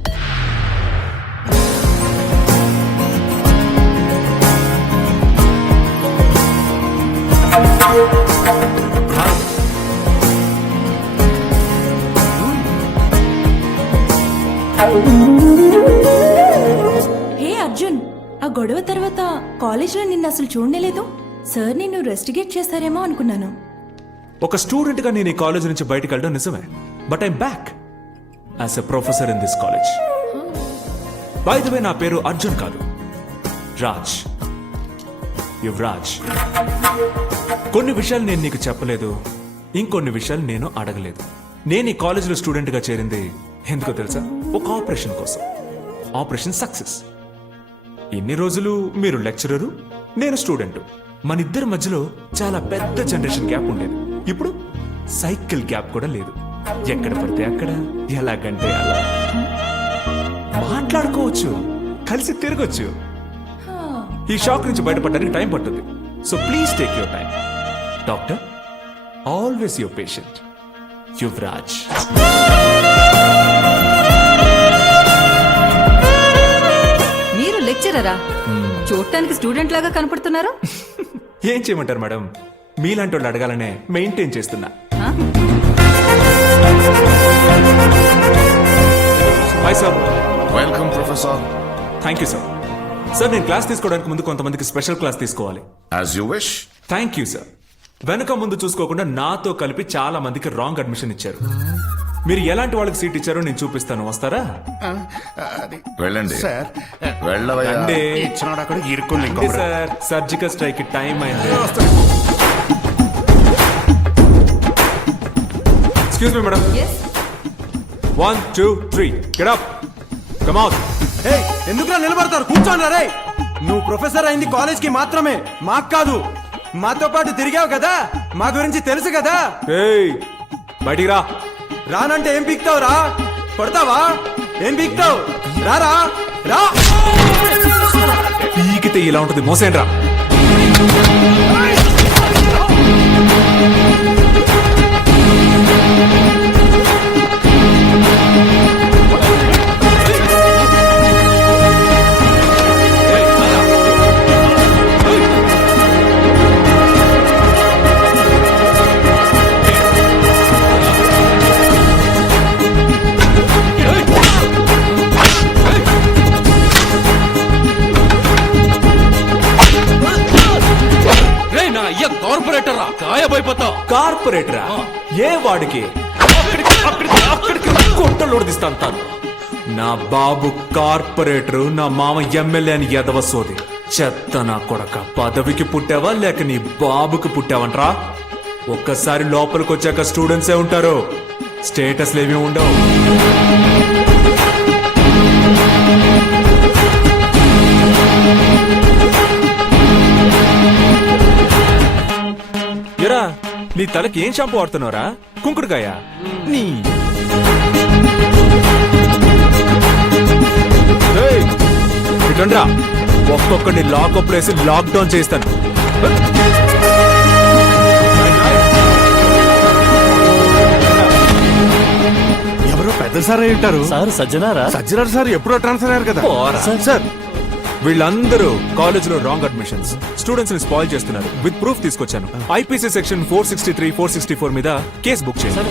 హే అర్జున్, ఆ గొడవ తర్వాత కాలేజ్లో నిన్ను అసలు చూడలేదు. సార్ నిన్ను రెస్టిగేట్ చేస్తారేమో అనుకున్నాను. ఒక స్టూడెంట్ గా నేను ఈ కాలేజ్ నుంచి బయటకు వెళ్ళడం నిజమే, but I'm back as a professor in this college. By the వే, నా పేరు అర్జున్ కాదు, రాజ్, యువరాజ్. కొన్ని విషయాలు నేను నీకు చెప్పలేదు, ఇంకొన్ని విషయాలు నేను అడగలేదు. నేను ఈ కాలేజీలో స్టూడెంట్ గా చేరింది ఎందుకో తెలుసా? ఒక ఆపరేషన్ కోసం. Operation success. ఇన్ని రోజులు మీరు లెక్చరరు, నేను స్టూడెంట్. మన ఇద్దరి మధ్యలో చాలా పెద్ద జనరేషన్ గ్యాప్ ఉండేది. ఇప్పుడు సైకిల్ గ్యాప్ కూడా లేదు. ఎక్కడ పడితే అక్కడ, ఎలాగంటే అలా మాట్లాడుకోవచ్చు, కలిసి తిరగొచ్చు. ఈ షాక్ నుంచి బయటపడడానికి టైం పడుతుంది. So please take your time. Doctor, always your patient, Yuvraj. మీరు లెక్చరరా? చూడటానికి స్టూడెంట్ లాగా కనపడుతున్నారు. ఏం చేయమంటారు మేడం, మీలాంటి వాళ్ళు అడగాలనే మెయింటైన్ చేస్తున్నా. Hi sir. Welcome professor. Thank you sir. Sir, నేను క్లాస్ తీసుకోవడానికి ముందు కొంతమందికి స్పెషల్ క్లాస్ తీసుకోవాలి. As you wish. Thank you sir. వెనక ముందు చూసుకోకుండా నాతో కలిపి చాలా మందికి రాంగ్ అడ్మిషన్ ఇచ్చారు. మీరు ఎలాంటి వాళ్ళకి సీట్ ఇచ్చారో నేను చూపిస్తాను, వస్తారా? వెళ్ళండి సార్, వెళ్ళవయ్యా. రండి. ఇచ్చినాడు అక్కడ ఇరుక్కుంది. రండి సార్, సర్జికల్ స్ట్రైక్ టైం అయింది. Excuse me madam. 1 2 3 get up, come on. ఎందుకురా నిలబడతారు? కూర్చోండి రే. నువ్వు ప్రొఫెసర్ అయింది కాలేజ్ కి మాత్రమే, మాకు కాదు. మాతో పాటు తిరిగావు కదా, మా గురించి తెలుసు కదా. ఏయ్, బయటికి రా. రానంటే ఏం పీక్తావు రా? కొడతావా? ఏం పీక్తావు? రారా రా. పీకితే ఇలా ఉంటుంది, మోసేండి రా. కార్పొరేటరా, గాయమైపోతావు. కార్పొరేటరా? ఏ వాడికి? అక్కడికి కొట్టలు తీస్తాను. నా బాబు కార్పొరేటరు, నా మామ ఎమ్మెల్యే అని ఎదవ సోది. చెత్త నా కొడక. పదవికి పుట్టావా లేక నీ బాబుకి పుట్టావంట్రా? ఒక్కసారి లోపలికి వచ్చాక స్టూడెంట్సే ఉంటారు, స్టేటస్లు ఏమీ ఉండవు. ఎరా, నీ తలకి ఏం షాంపూ వాడుతున్నావురా? కుంకుడుకాయ? నీ ఇటండ్రా, ఒక్కొక్కడిని లాకప్ వేసి లాక్డౌన్ చేస్తాను. ఎవరో పెద్ద సార్ అయి ఉంటారు. సార్ సజ్జనారా? సజ్జనార్ సార్ ఎప్పుడో ట్రాన్స్ఫర్ అయ్యారు కదా. సార్, వీళ్ళందరూ కాలేజ్ లో రాంగ్ అడ్మిషన్స్, స్టూడెంట్స్ ని స్పాయిల్ చేస్తున్నారు. విత్ ప్రూఫ్ తీసుకొచ్చాను. ఐపీసీ సెక్షన్ 463, 464 మీద కేసు బుక్ చేశాను.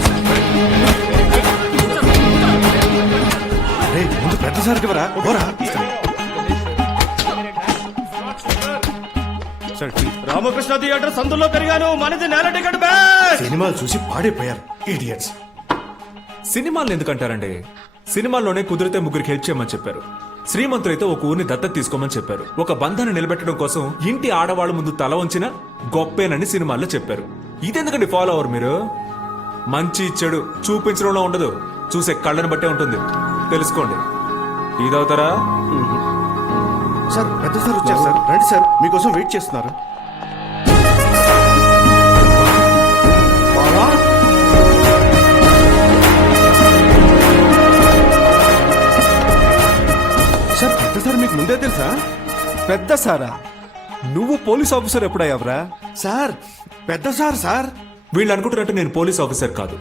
ముందు పెద్ద సార్ ఎవరా? రామకృష్ణ థియేటర్ సందులో పెరిగాను, మనది నేల టికెట్ బ్యాచ్. సినిమాలు చూసి పాడైపోయారు ఇడియట్స్. సినిమాలు ఎందుకంటారండి? సినిమాల్లోనే కుదిరితే ముగ్గురికి హెల్ప్ చేయమని చెప్పారు. శ్రీమంతులైతే ఒక ఊరిని దత్తత తీసుకోమని చెప్పారు. ఒక బంధాన్ని నిలబెట్టడం కోసం ఇంటి ఆడవాళ్ళ ముందు తల వంచిన గొప్పేనని సినిమాల్లో చెప్పారు. ఇదెందుకండి ఫాలో అవరు మీరు? మంచి చెడు చూపించడంలో ఉండదు, చూసే కళ్ళని బట్టే ఉంటుంది. తెలుసుకోండి. ఇదవుతారా? సార్, పెద్ద సార్ వచ్చారు సార్. రండి సార్, మీకోసం వెయిట్ చేస్తున్నారు. ముందే తెలుసా? పెద్ద సారా? నువ్వు పోలీస్ ఆఫీసర్ ఎప్పుడయ్యావరా? సార్ పెద్ద సార్ సార్. వీళ్ళు అనుకుంటున్నట్టు నేను పోలీస్ ఆఫీసర్ కాదు,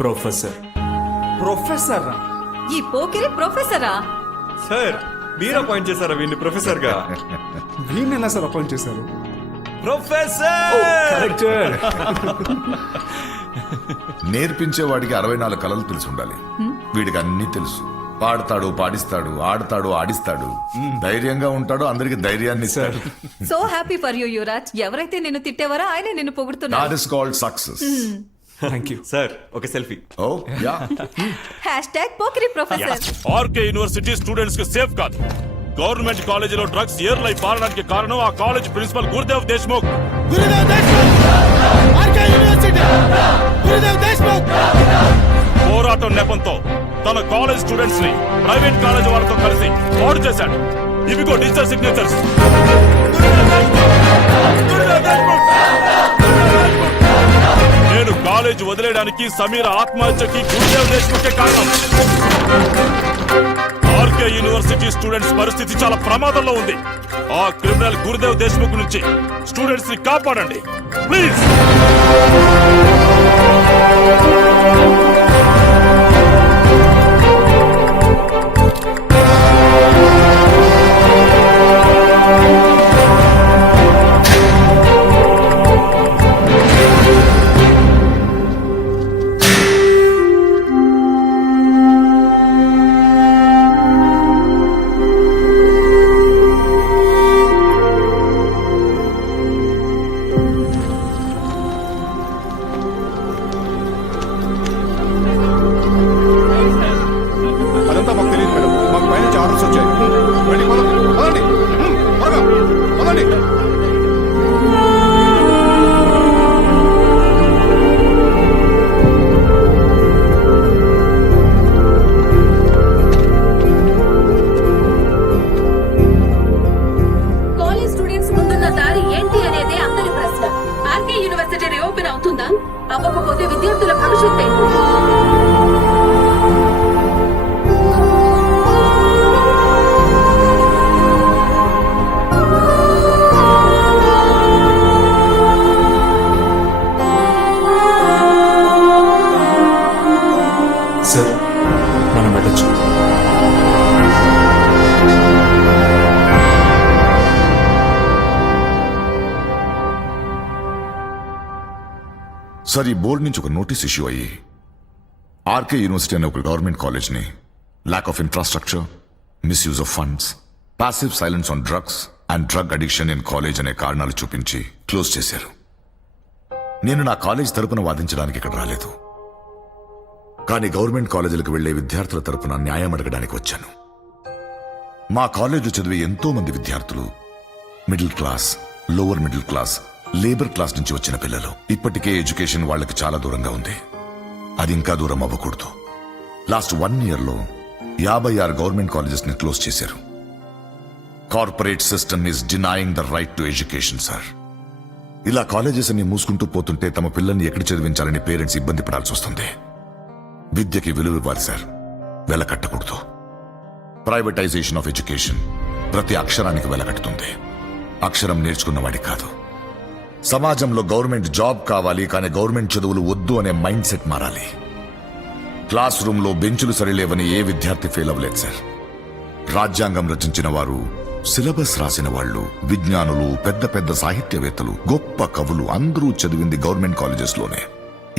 ప్రొఫెసర్. ప్రొఫెసర్ ఈ పోకిరి ప్రొఫెసరా? సార్ మీరు అపాయింట్ చేశారా వీడిని ప్రొఫెసర్ గా? వీణ్ ఎలా సార్ అపాయింట్ చేశారు? ప్రొఫెసర్ నేర్పించేవాడికి 64 కళలు తెలిసి ఉండాలి. వీడికి అన్ని తెలుసు. పాడతాడు, పాడిస్తాడు, ఆడతాడు, ఆడిస్తాడు, ధైర్యంగా ఉంటాడు, అందరికి ధైర్యాన్ని ఇస్తాడు. So happy for you Yuvraj. ఎవరైతే నిన్ను తిట్టేవారో ఆయన నిన్ను పొగుడుతున్నారు. That is called success. Thank you sir. ఒక selfie. Oh, yeah. #Pokiri professor. RK university students కి సేఫ్ కాదు. గవర్నమెంట్ కాలేజీలో డ్రగ్స్ ఏర్లై పారడానికి కారణం ఆ కాలేజ్ ప్రిన్సిపల్ గురుదేవ్ దేశ్ముఖ్. పోరాటం నెపంతో తన కాలేజ్ స్టూడెంట్స్ ని ప్రైవేట్ కాలేజ్ వాళ్ళతో కలిసి పాడు చేశాడు. ఇవిగో డిజిటల్ సిగ్నేచర్స్. నేను కాలేజ్ వదిలేయడానికి, సమీర ఆత్మహత్యకి గురుదేవ్ దేశ్ముఖే కారణం. ఆర్కే యూనివర్సిటీ స్టూడెంట్స్ పరిస్థితి చాలా ప్రమాదంలో ఉంది. ఆ క్రిమినల్ గురుదేవ్ దేశ్ముఖ్ నుంచి స్టూడెంట్స్ ని కాపాడండి ప్లీజ్. అదంతా మాకు తెలియదు మేడం. మాకు పైన ఆర్డర్స్ వచ్చాయి. రండి, పదండి. త్వరగా పదండి. కాలేజ్ స్టూడెంట్స్ ముందున్న దారి ఏంటి అనేది అందరి ప్రశ్న. ఆర్కే యూనివర్సిటీ రీఓపెన్ అవుతుందా? అవ్వకపోతే విద్యార్థుల భవిష్యత్ ఏంటి? సార్ మనం వెళ్ళొచ్చు. సార్, ఈ బోర్డు నుంచి ఒక నోటీస్ ఇష్యూ అయ్యి ఆర్కే యూనివర్సిటీ అనే ఒక గవర్నమెంట్ కాలేజ్ ని lack of infrastructure, misuse of funds, passive silence on drugs and drug addiction in college అనే కారణాలు చూపించి క్లోజ్ చేశారు. నేను నా కాలేజ్ తరపున వాదించడానికి ఇక్కడ రాలేదు, కానీ గవర్నమెంట్ కాలేజీలకు వెళ్లే విద్యార్థుల తరపున న్యాయం అడగడానికి వచ్చాను. మా కాలేజీలో చదివే ఎంతో మంది విద్యార్థులు middle class, lower middle class, labour class నుంచి వచ్చిన పిల్లలు. ఇప్పటికే ఎడ్యుకేషన్ వాళ్ళకి చాలా దూరంగా ఉంది. అది ఇంకా దూరం అవ్వకూడదు. లాస్ట్ 1 year లో 56 గవర్నమెంట్ కాలేజెస్ ని క్లోజ్ చేశారు. Corporate system is denying the right to education sir. ఇలా కాలేజెస్ అన్ని మూసుకుంటూ పోతుంటే తమ పిల్లల్ని ఎక్కడ చదివించాలని పేరెంట్స్ ఇబ్బంది పడాల్సి వస్తుంది. విద్యకి విలువ ఇవ్వాలి సార్, వెలకట్టకూడదు. ప్రైవేటైజేషన్ ఆఫ్ ఎడ్యుకేషన్ ప్రతి అక్షరానికి వెలకట్టుతుంది, అక్షరం నేర్చుకున్నవాడి కాదు. సమాజంలో గవర్నమెంట్ జాబ్ కావాలి, కానీ గవర్నమెంట్ చదువులు వద్దు అనే మైండ్ సెట్ మారాలి. క్లాస్ రూమ్ లో బెంచులు సరిలేవని ఏ విద్యార్థి ఫెయిల్ అవ్వలేదు సార్. రాజ్యాంగం రచించిన వారు, సిలబస్ రాసిన వాళ్ళు, విజ్ఞానులు, పెద్ద పెద్ద సాహిత్యవేత్తలు, గొప్ప కవులు అందరూ చదివింది గవర్నమెంట్ కాలేజెస్ లోనే.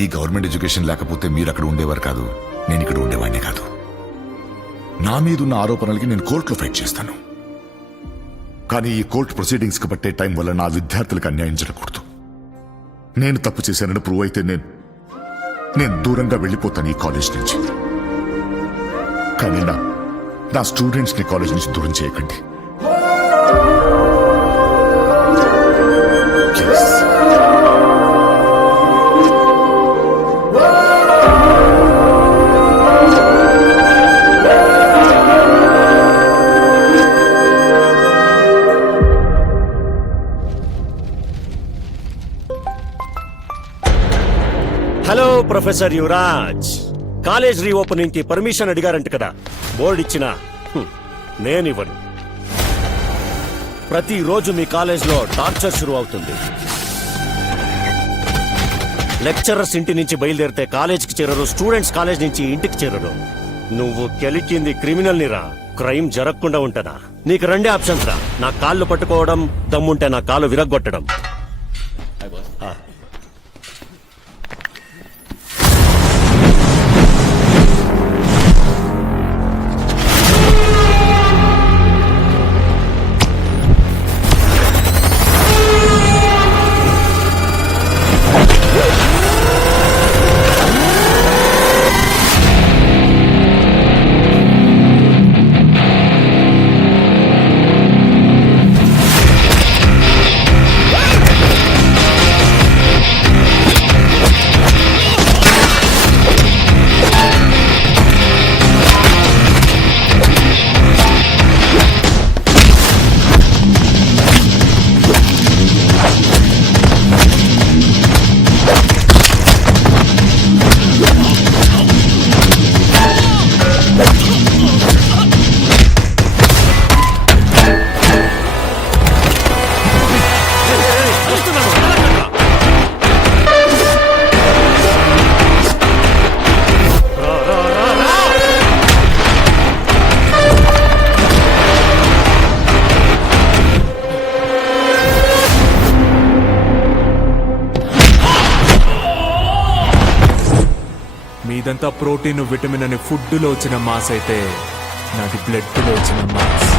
ఈ గవర్నమెంట్ ఎడ్యుకేషన్ లేకపోతే మీరు అక్కడ ఉండేవారు కాదు, నేను ఇక్కడ ఉండేవాడిని కాదు. నా మీదున్న ఆరోపణలకి నేను కోర్టులో ఫైట్ చేస్తాను, కానీ ఈ కోర్టు ప్రొసీడింగ్స్ కి పట్టే టైం వల్ల నా విద్యార్థులకు అన్యాయం జరగకూడదు. నేను తప్పు చేశానని ప్రూవ్ అయితే నేను దూరంగా వెళ్ళిపోతాను ఈ కాలేజ్ నుంచి. కానీ నా స్టూడెంట్స్ ని కాలేజ్ నుంచి దూరం చేయకండి. Hello professor Yuvraj, college reopening కి పర్మిషన్ అడిగారంట కదా, బోర్డు ఇచ్చిన నేనివ్వను. ప్రతిరోజు మీ కాలేజ్లో టార్చర్ షురు అవుతుంది. లెక్చరర్స్ ఇంటి నుంచి బయలుదేరితే కాలేజ్కి చేరరు, స్టూడెంట్స్ కాలేజ్ నుంచి ఇంటికి చేరరు. నువ్వు కెలికింది క్రిమినల్ నిరా, క్రైమ్ జరగకుండా ఉంటదా? నీకు రెండే ఆప్షన్స్ రా, నా కాళ్ళు పట్టుకోవడం, దమ్ముంటే నా కాళ్ళు విరగ్గొట్టడం. ఆ. మీదంతా ప్రోటీన్ విటమిన్ అనే ఫుడ్లో వచ్చిన మాస్ అయితే నాది బ్లడ్లో వచ్చిన mass.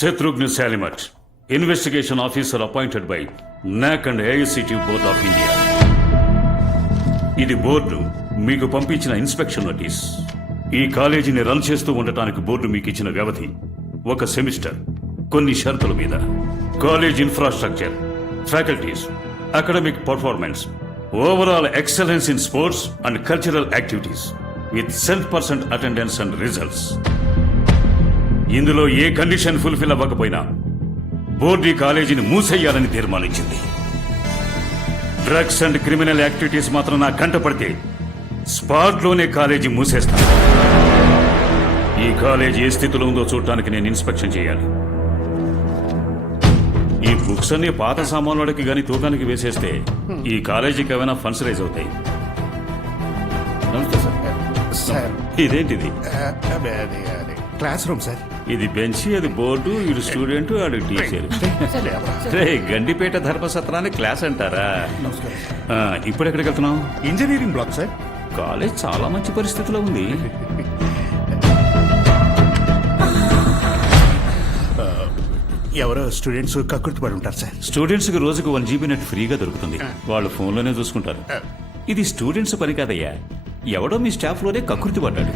Shatrugna Salimat, Investigation Officer appointed by NAC and AICT Board of India. ఇది బోర్డు మీకు పంపించిన ఇన్స్పెక్షన్ నోటీస్. ఈ కాలేజీని రన్ చేస్తూ ఉండటానికి బోర్డు మీకు ఇచ్చిన వ్యవధి 1 సెమిస్టర్, కొన్ని షరతుల మీద. College infrastructure, faculties, academic performance, overall excellence in sports and cultural activities with 100% attendance and results. ఇందులో ఏ కండిషన్ ఫుల్ఫిల్ అవ్వకపోయినా బోర్డు ఈ కాలేజీని మూసేయాలని తీర్మానించింది. డ్రగ్స్ అండ్ క్రిమినల్ యాక్టివిటీస్ మాత్రం నా కంట పడితే స్పాట్లోనే కాలేజీ మూసేస్తాను. ఈ కాలేజీ ఏ స్థితిలో ఉందో చూడటానికి నేను ఇన్స్పెక్షన్ చేయాలి. ఈ బుక్స్ అన్ని పాత సామాన్లకి గాని తూకానికి వేసేస్తే ఈ కాలేజీకి ఏమైనా ఫండ్స్ రైజ్ అవుతాయి. ఇదేంటిది? Class room sir. ఇది బెంచ్, అది బోర్డు, ఇది స్టూడెంట్, అది టీచర్. గండిపేట ధర్మసత్రాన్ని క్లాస్ అంటారా? ఇప్పుడు ఎక్కడికి వెళ్తున్నాం? Engineering black sir. కాలేజ్ చాలా మంచి పరిస్థితిలో ఉంది. ఎవరో స్టూడెంట్స్ కక్కుర్తి పడి ఉంటారు సార్. స్టూడెంట్స్ కి రోజుకు 1 GB నెట్ ఫ్రీగా దొరుకుతుంది. వాళ్ళు ఫోన్లోనే చూసుకుంటారు. ఇది స్టూడెంట్స్ పని కాదయ్యా, ఎవడో మీ స్టాఫ్ లోనే కక్కుర్తి పడ్డాడు.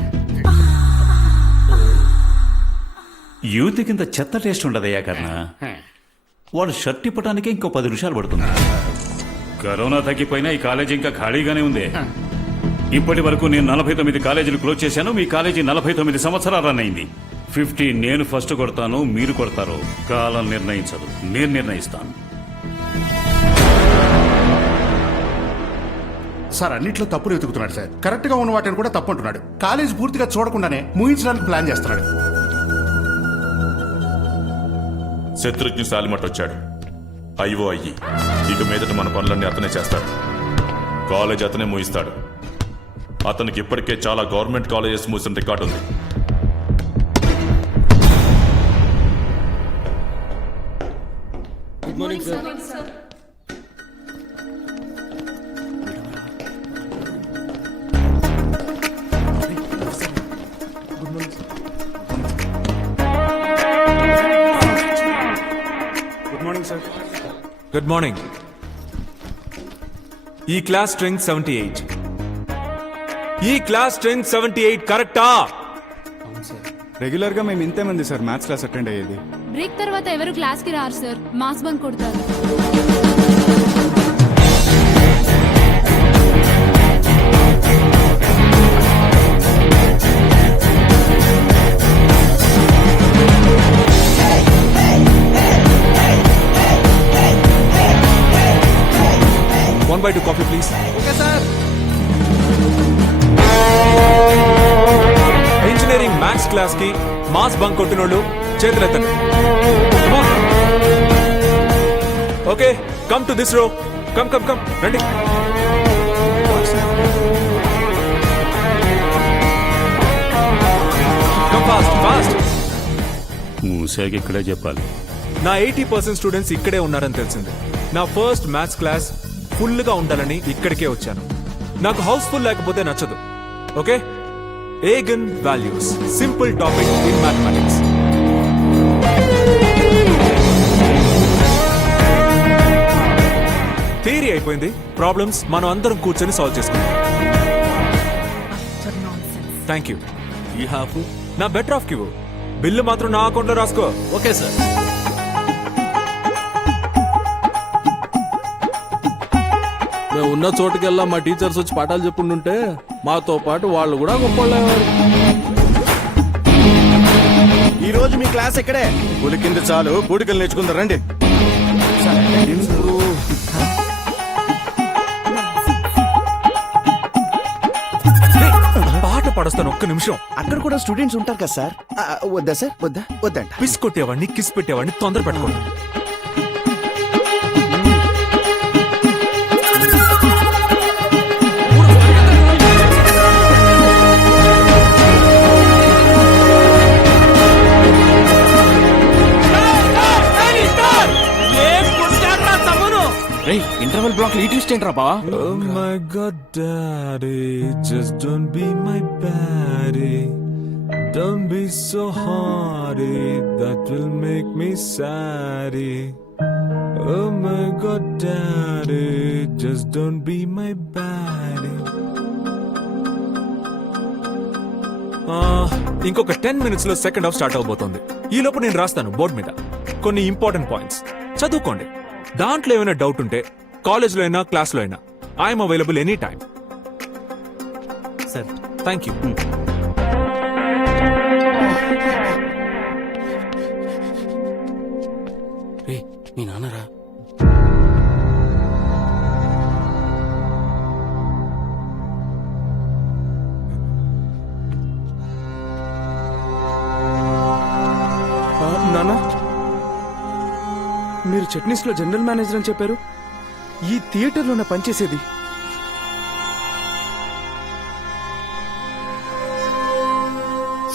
యూత్ కింద చెత్త టేస్ట్ ఉండదయ్యా కన్నా. వాడు షర్ట్ ఇప్పటానికే ఇంకో 10 నిమిషాలు పడుతుంది. కరోనా తగ్గిపోయినా ఈ కాలేజీ ఇంకా ఖాళీగానే ఉంది. ఇప్పటి వరకు నేను 49 కాలేజీలు క్లోజ్ చేశాను. మీ కాలేజీ 49 సంవత్సరాలు రన్ అయింది. 50 నేను ఫస్ట్ కొడతాను, మీరు కొడతారు. కాలం నిర్ణయించదు, నేను నిర్ణయిస్తాను. సార్ అన్నిట్లో తప్పులు వెతుకుతున్నాడు సార్. కరెక్ట్ గా ఉన్న వాటిని కూడా తప్పు అంటున్నాడు. కాలేజ్ పూర్తిగా చూడకుండానే ముగించడానికి ప్లాన్ చేస్తున్నాడు. శత్రుఘ్న సాలిమట్ వచ్చాడు. అయ్యో అయ్యి ఇక మీదట మన పనులన్నీ అతనే చేస్తాడు. కాలేజ్ అతనే మూయిస్తాడు. అతనికి ఇప్పటికే చాలా గవర్నమెంట్ కాలేజెస్ మూసిన రికార్డు ఉంది. Good morning. ఈ క్లాస్ స్ట్రెంగ్త్ 78. ఈ క్లాస్ స్ట్రెంగ్త్ 78 కరెక్టా? రెగ్యులర్ గా మేము ఇంతే మంది సార్ మ్యాథ్స్ క్లాస్ అటెండ్ అయ్యేది. బ్రేక్ తర్వాత ఎవరు క్లాస్ కి రారు సార్, మాస్ బంక్ కొడతారు. One by two coffee, please. Okay sir. Engineering maths class కి మాస్ బంక్ కొట్టినోళ్ళు చేతులెత్తండి. Okay, come to this row. Come come come, రండి. Come fast fast. మూసాక ఇక్కడే చెప్పాలి. నా 80% స్టూడెంట్స్ ఇక్కడే ఉన్నారని తెలిసింది. నా ఫస్ట్ మ్యాథ్స్ క్లాస్ ఫుల్ గా ఉండాలని ఇక్కడికే వచ్చాను. నాకు హౌస్ఫుల్ లేకపోతే నచ్చదు. Okay, eigen values, simple topic in mathematics. Theory అయిపోయింది, ప్రాబ్లమ్స్ మనం అందరం కూర్చొని సాల్వ్ చేసుకుంటాం. Thank you. ఈ హాఫ్ నా బెటర్ ఆఫ్ కివ్వు. బిల్లు మాత్రం నా అకౌంట్ లో రాసుకో. Okay sir. మేము ఉన్న చోటుకెల్లా మా టీచర్స్ వచ్చి పాఠాలు చెప్పుంటుంటే మాతో పాటు వాళ్ళు కూడా గొప్పవాళ్ళేవారు. ఈ రోజు మీ క్లాస్ ఎక్కడే? పులికింది చాలు, పూడికలు నేర్చుకుందాం రండి. పాట పడస్తాను, ఒక్క నిమిషం. అక్కడ కూడా స్టూడెంట్స్ ఉంటారు కదా సార్. వద్దా సార్? వద్దంట. పిస్ కొట్టేవాడిని, కిస్ పెట్టేవాడిని తొందర పెట్టుకోండి. ఇంటర్వెల్ బ్లాక్ లీట్ ట్విస్ట్ ఏంట్రా బా? Oh my god, daddy, just don't be my baddie. Don't be so hardy, that will make me saddy. Oh my god, daddy, just don't be my baddie. ఇంకొక 10 minutes లో సెకండ్ హాఫ్ స్టార్ట్ అవబోతోంది. ఈ లోపు నేను రాస్తాను బోర్డు మీద కొన్ని ఇంపార్టెంట్ పాయింట్స్, చదువుకోండి. దాంట్లో ఏమైనా డౌట్ ఉంటే కాలేజ్లో అయినా క్లాస్లో అయినా I'm available any time. Sir thank you. మీ నాన్నరా? నాన్న, మీరు చట్నీస్ లో జనరల్ మేనేజర్ అని చెప్పారు. ఈ థియేటర్లో నా పనిచేసేది.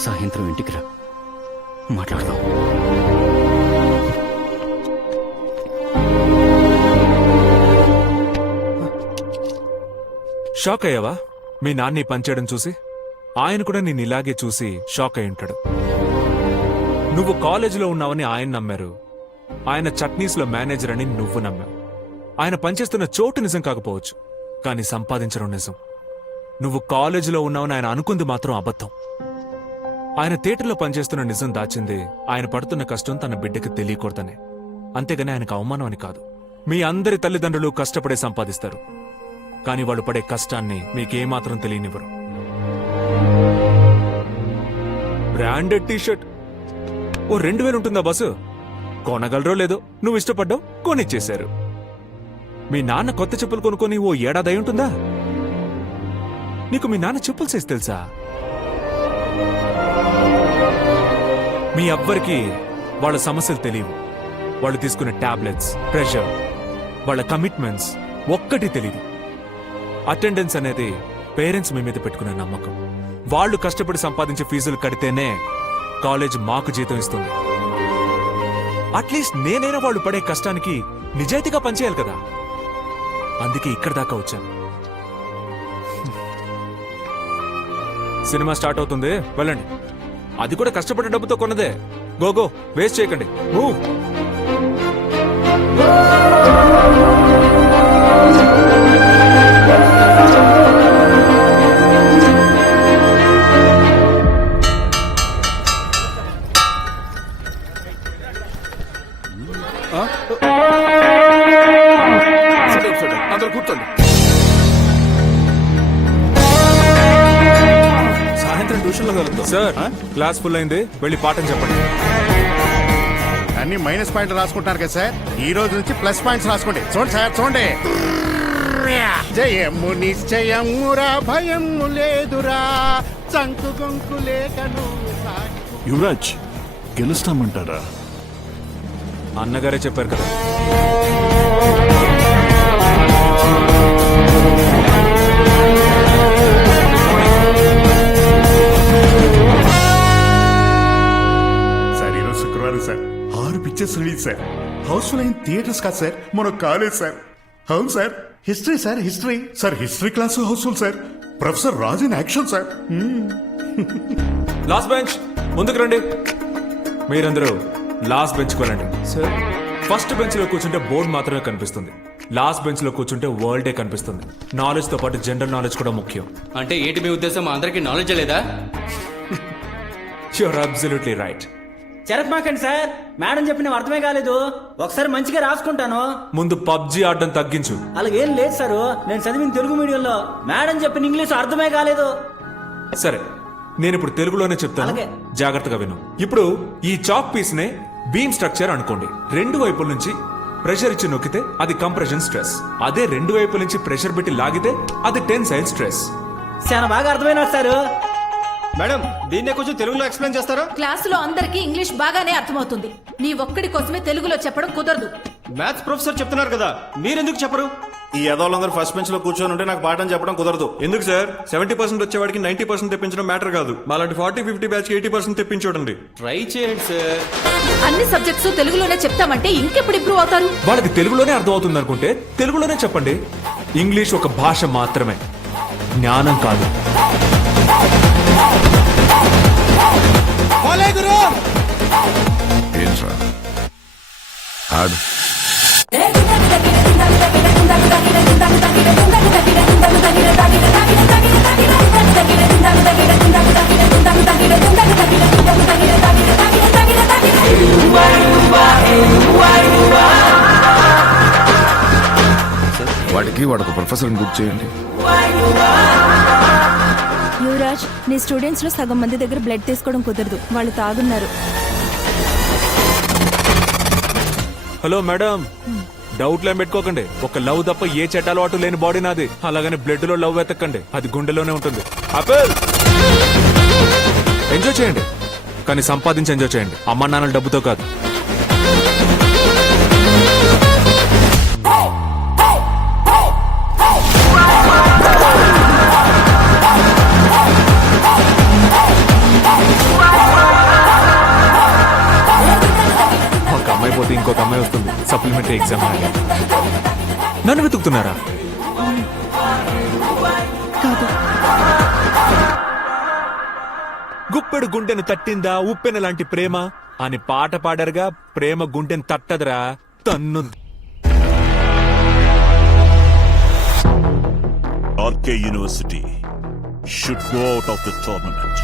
సాయంత్రం ఇంటికి రా, మాట్లాడదాం. షాక్ అయ్యావా మీ నాన్ని పనిచేయడం చూసి? ఆయన కూడా నేను ఇలాగే చూసి షాక్ అయి ఉంటాడు. నువ్వు కాలేజీలో ఉన్నావని ఆయన నమ్మారు, ఆయన చట్నీస్ లో మేనేజర్ అని నువ్వు నమ్మావు. ఆయన పనిచేస్తున్న చోటు నిజం కాకపోవచ్చు, కానీ సంపాదించడం నిజం. నువ్వు కాలేజీలో ఉన్నావని ఆయన అనుకుంది మాత్రం అబద్ధం. ఆయన థియేటర్లో పనిచేస్తున్న నిజం దాచింది ఆయన పడుతున్న కష్టం తన బిడ్డకి తెలియకూడదనే, అంతేగాని ఆయనకు అవమానం అని కాదు. మీ అందరి తల్లిదండ్రులు కష్టపడే సంపాదిస్తారు, కానీ వాళ్ళు పడే కష్టాన్ని మీకేమాత్రం తెలియనివ్వరు. బ్రాండెడ్ టీషర్ట్ ఓ 2000 ఉంటుందా బస్సు? కొనగలరో లేదో, నువ్వు ఇష్టపడ్డావు, కొనిచ్చేశారు. మీ నాన్న కొత్త చెప్పులు కొనుక్కొని ఓ ఏడాది అయి ఉంటుందా? నీకు మీ నాన్న చెప్పులు చేసి తెలుసా? మీ ఎవ్వరికి వాళ్ళ సమస్యలు తెలియవు, వాళ్ళు తీసుకునే టాబ్లెట్స్, ప్రెషర్, వాళ్ళ కమిట్మెంట్స్ ఒక్కటి తెలియదు. అటెండెన్స్ అనేది పేరెంట్స్ మీ మీద పెట్టుకునే నమ్మకం. వాళ్ళు కష్టపడి సంపాదించే ఫీజులు కడితేనే కాలేజ్ మాకు జీతం ఇస్తుంది. అట్లీస్ట్ నేనైనా వాళ్ళు పడే కష్టానికి నిజాయితీగా పనిచేయాలి కదా. అందుకే ఇక్కడ దాకా వచ్చాను. సినిమా స్టార్ట్ అవుతుంది, వెళ్ళండి. అది కూడా కష్టపడే డబ్బుతో కొన్నదే. గో వేస్ట్ చేయకండి. మూవ్. అందరూ కూర్చోండి. సాయంత్రం ట్యూషన్లో కలుద్దాం. సార్, క్లాస్ ఫుల్ అయింది, వెళ్ళి పాఠం చెప్పండి. అన్ని మైనస్ పాయింట్లు రాసుకుంటున్నారు కదా సార్, ఈ రోజు నుంచి ప్లస్ పాయింట్స్ రాసుకోండి. చూడండి సార్, చూడండి. జయము నిశ్చయమురా, భయము లేదురా, చంకు గొంకు లేకను. యువరాజ్, గెలుస్తామంటారా? అన్నగారే చెప్పారు కదా. సార్, ఈరోజు శుక్రవారం sir, 6 pictures release sir. Housefull అయిన థియేటర్స్ కాదు సార్, మన కాలేజ్ సార్. అవును sir, history sir, history sir. History class housefull sir. Professor Raj in action sir. Last bench ముందుకు రండి. మీరందరూ లాస్ట్ బెంచ్ వెళ్ళండి. సార్, ఫస్ట్ బెంచ్ లో కూర్చుంటే బోర్డు మాత్రమే కనిపిస్తుంది. లాస్ట్ బెంచ్ లో కూర్చుంటే వరల్డే కనిపిస్తుంది. నాలెడ్జ్ తో పాటు జనరల్ నాలెడ్జ్ కూడా ముఖ్యం. అంటే ఏంటి మీ ఉద్దేశం? మా అందరికీ నాలెడ్జ్ లేదా? You're absolutely right. చెరపమాకండి సార్, మేడం చెప్పిన అర్థమే కాలేదు. ఒకసారి మంచిగా రాసుకుంటాను. ముందు పబ్జి ఆడడం తగ్గించు. అలాగేం లేదు సారు, నేను చదివిన తెలుగు మీడియంలో. మేడం చెప్పిన ఇంగ్లీష్ అర్థమే కాలేదు. సరే, నేను ఇప్పుడు తెలుగులోనే చెప్తాను, అలాగే. జాగ్రత్తగా విను. ఇప్పుడు ఈ చాక్ పీస్ నే బీమ్ స్ట్రక్చర్ అనుకోండి. రెండు వైపుల నుంచి ప్రెషర్ ఇచ్చి నొక్కితే అది కంప్రెషన్ స్ట్రెస్. అదే రెండు వైపుల నుంచి ప్రెషర్ పెట్టి లాగితే అది టెన్సైల్ స్ట్రెస్. చాలా బాగా అర్థమైన సారు. మేడం, దీన్నే కొంచెం తెలుగులో ఎక్స్ప్లెయిన్ చేస్తారా? క్లాసులో అందరికీ ఇంగ్లీష్ బాగానే అర్థమవుతుంది. నీ ఒక్కడి కోసమే తెలుగులో చెప్పడం కుదరదు. మ్యాథ్స్ ప్రొఫెసర్ చెప్తున్నారు కదా, మీరెందుకు చెప్పరు? ఈ ఎదవాళ్ళందరూ ఫస్ట్ బెంచ్ లో కూర్చొని ఉంటే నాకు పాఠం చెప్పడం కుదరదు. ఎందుకు సార్? 70% వచ్చేవాడికి 90% తెప్పించడం మ్యాటర్ కాదు. మాలాంటి 40-50 బ్యాచ్ 80% తెప్పించోడండి. ట్రై చేయండి సార్. అన్ని సబ్జెక్ట్స్ తెలుగులోనే చెప్తామంటే ఇంకెప్పుడు ఇంప్రూవ్ అవుతారు? వాళ్ళకి తెలుగులోనే అర్థం అవుతుంది అనుకుంటే తెలుగులోనే చెప్పండి. ఇంగ్లీష్ ఒక భాష మాత్రమే, జ్ఞానం కాదు. ఏంట్రా ఆడు? వాడికి ప్రొఫెసర్ని బుక్ చేయండి. యువరాజ్, నీ స్టూడెంట్స్ లో సగం మంది దగ్గర బ్లడ్ తీసుకోవడం కుదరదు, వాళ్ళు తాగున్నారు. హలో మేడం, డౌట్లు ఏం పెట్టుకోకండి. ఒక లవ్ తప్ప ఏ చెడ్డ అలవాటు లేని బాడీ నాది. అలాగని బ్లడ్ లో లవ్ వెతకండి, అది గుండెలోనే ఉంటుంది. ఆపిల్ ఎంజాయ్ చేయండి, కానీ సంపాదించి ఎంజాయ్ చేయండి. అమ్మా నాన్నల డబ్బుతో కాదు. ఒక అమ్మాయి పోతే ఇంకొక అమ్మాయి వస్తుంది. సప్లిమెంటరీ ఎగ్జామ్ నన్ను వెతుకుతున్నారా? గుప్పెడు గుండెను తట్టిందా ఉప్పెన లాంటి ప్రేమ అని పాట పాడారుగా. ప్రేమ గుండెను తట్టదురా, తన్ను. RK University should go out of the tournament.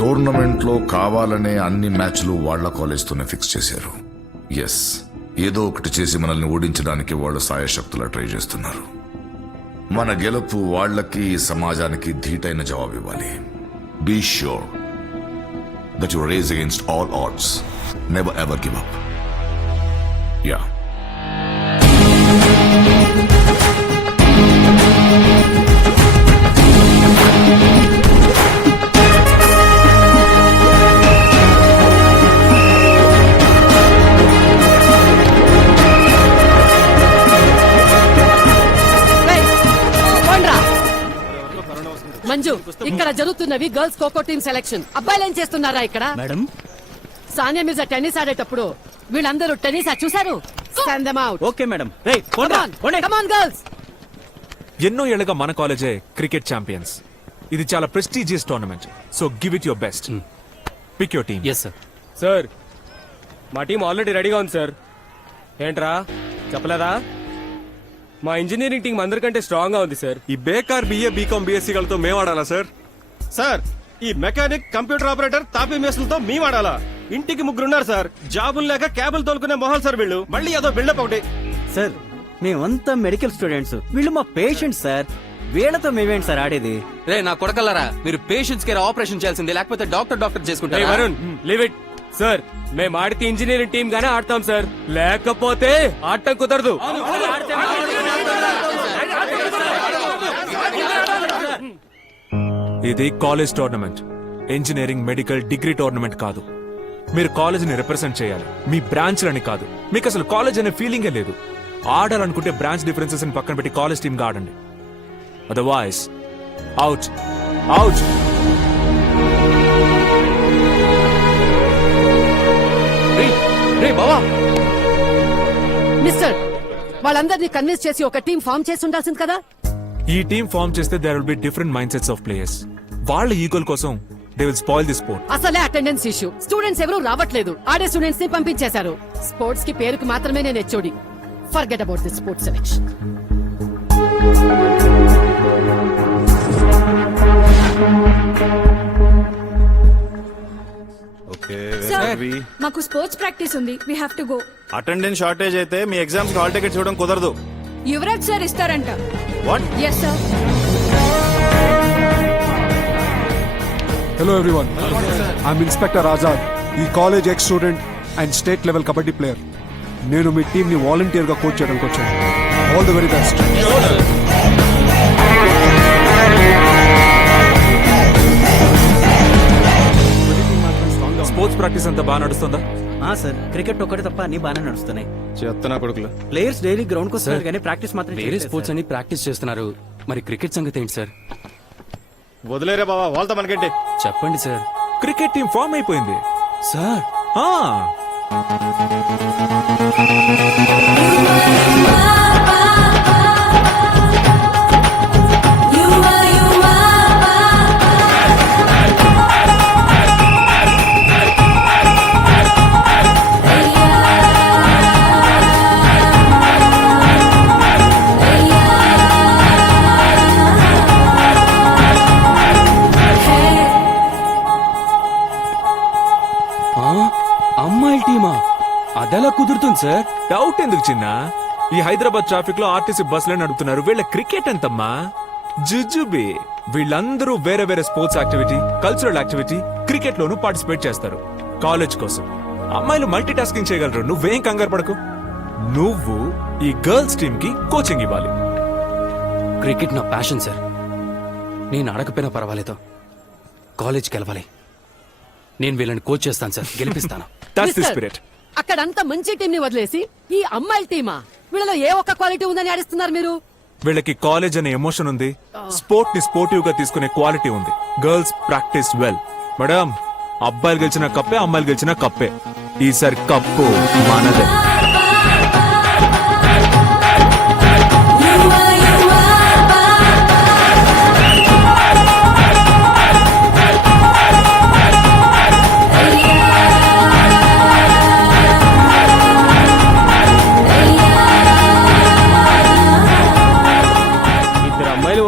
Tournament లో కావాలనే అన్ని మ్యాచ్లు వాళ్ల కాలేజ్తోనే ఫిక్స్ చేశారు. ఎస్, ఏదో ఒకటి చేసి మనల్ని ఓడించడానికి వాళ్ళు సాయశక్తులా ట్రై చేస్తున్నారు. మన గెలుపు వాళ్లకి, సమాజానికి ధీటైన జవాబు ఇవ్వాలి. Be sure that you raise against all odds. Never ever give up. Yeah. Manju, ఇక్కడ జరుగుతున్నవి గర్ల్స్ ఖోఖో టీమ్ సెలెక్షన్. అబ్బాయిలు ఏం చేస్తున్నారా ఇక్కడ? మేడం సానియా మీద టెన్నిస్ ఆడేటప్పుడు వీళ్ళందరూ టెన్నిస్ చూసారు. Send them out. Okay madam. Come on, girls. ఎన్నో ఏళ్ళగా మన కాలేజే క్రికెట్ ఛాంపియన్స్. ఇది చాలా prestigious tournament, so give it your best. Pick your team. Yes sir. Sir, మా టీం ఆల్రెడీ రెడీగా ఉంది సార్. ఏంట్రా చెప్పలేదా? మా ఇంజనీరింగ్ టీం అందరికంటే స్ట్రాంగ్ గా ఉంది సార్. ఈ బేకార్ బిఏ బీకామ్ బిఎస్సీ తో మేము ఆడాలా సార్? సార్, ఈ మెకానిక్ కంప్యూటర్ ఆపరేటర్ తాపీ మేస్లతో మేము ఆడాలా? ఇంటికి ముగ్గురున్నారు సార్. జాబులు లేక క్యాబులు తోలుకునే మొహాలు సార్ వీళ్ళు. మళ్ళీ ఏదో బిల్డప్ ఒకటి. సార్, మేమంతా మెడికల్ స్టూడెంట్స్, వీళ్ళు మా పేషెంట్స్ సార్. వీళ్ళతో మేమేంటి సార్ ఆడేది? రే నా కొడకల్లారా, మీరు పేషెంట్స్ కేర్ ఆపరేషన్ చేయాల్సింది, లేకపోతే డాక్టర్ చేసుకుంటారు. Varun, leave it. సార్, మేము ఆడితే ఇంజనీరింగ్ టీం గానే ఆడతాం సార్, లేకపోతే ఆడటం కుదరదు. ఇది college tournament, engineering medical degree tournament కాదు. మీరు కాలేజ్ ని రిప్రజెంట్ చేయాలి, మీ బ్రాంచ్లని కాదు. మీకు అసలు కాలేజ్ అనే ఫీలింగే లేదు. ఆడాలనుకుంటే బ్రాంచ్ డిఫరెన్సెస్ పక్కన పెట్టి కాలేజ్ టీమ్ గా ఆడండి. Otherwise out out. రే బావా, మిస్టర్, వాళ్ళందరినీ కన్విన్స్ చేసి ఒక టీం ఫామ్ చేసి ఉండాల్సింది కదా. ఈ టీం ఫామ్ చేస్తే there will be different mindsets of players. వాళ్ళ ఈగోల్ కోసం they will spoil the sport. అసలే అటెండెన్స్ ఇష్యూ. స్టూడెంట్స్ ఎవరు రావట్లేదు. ఆడే స్టూడెంట్స్ ని పంపించేశారు. స్పోర్ట్స్ కి పేరుకు మాత్రమే నేను HOD. Forget about the sports selection. మాకు స్పోర్ట్స్ ప్రాక్టీస్ ఉంది. We have to go. Attendance shortage అయితే మీ ఎగ్జామ్స్ హాల్ టికెట్స్ ఇవ్వడం కుదరదు. యువరాజ్ సార్ ఇస్తారంట. What? Yes sir. Hello everyone, I'm inspector Azad, ఈ college ex student and state level kabaddi player. నేను మీ టీమ్ ని వాలంటీర్ గా కోచ్ చేయడానికి వచ్చాను. All the very best. Sports practice అంతా బాగా నడుస్తుందా? సార్, క్రికెట్ ఒక్కటి తప్ప అన్ని బాగానే నడుస్తున్నాయి. చెత్తనా కొడుకులు. ప్లేయర్స్ డైలీ గ్రౌండ్ కు వస్తారు కానీ ప్రాక్టీస్ మాత్రం వేరే స్పోర్ట్స్ అని ప్రాక్టీస్ చేస్తున్నారు, మరి క్రికెట్ సంగతి ఏంటి సార్? వదిలేరే బాబా, వాళ్ళతో మనకేంటి? చెప్పండి సార్. క్రికెట్ టీం ఫామ్ అయిపోయింది సార్. అమ్మాయిల టీమా? అదెలా కుదురుతుంది సార్? డౌట్ ఎందుకు చిన్న? ఈ హైదరాబాద్ ట్రాఫిక్ లో ఆర్టీసీ బస్సులే నడుపుతున్నారు. వీళ్ళ క్రికెట్ ఎంతమ్మా? జుజుబి. వీళ్ళందరూ వేరే వేరే sports activity, cultural activity, cricket లోనూ పార్టిసిపేట్ చేస్తారు కాలేజ్ కోసం. అమ్మాయిలు మల్టీ టాస్కింగ్ చేయగలరు. నువ్వేం కంగారు పడకు. నువ్వు ఈ గర్ల్స్ టీమ్ కి కోచింగ్ ఇవ్వాలి. క్రికెట్ నా ప్యాషన్ సార్. నేను అడగపోయినా పర్వాలేదు, కాలేజ్కి వెళ్ళాలి. నేను వీళ్ళని కోచ్ చేస్తాను సార్, గెలిపిస్తాను. That's the spirit. అక్కడంతా మంచి టీం ని వదిలేసి ఈ అమ్మాయిల టీమా? వీళ్ళలో ఏ ఒక్క క్వాలిటీ ఉందని ఆడిస్తున్నారు మీరు? వీళ్ళకి కాలేజ్ అనే ఎమోషన్ ఉంది, స్పోర్ట్ ని స్పోర్టివ్ గా తీసుకునే క్వాలిటీ ఉంది. Girls practice well. మేడం, అబ్బాయిలు గెలిచిన కప్పే, అమ్మాయిలు గెలిచిన కప్పే. ఈసారి కప్పు మనదే.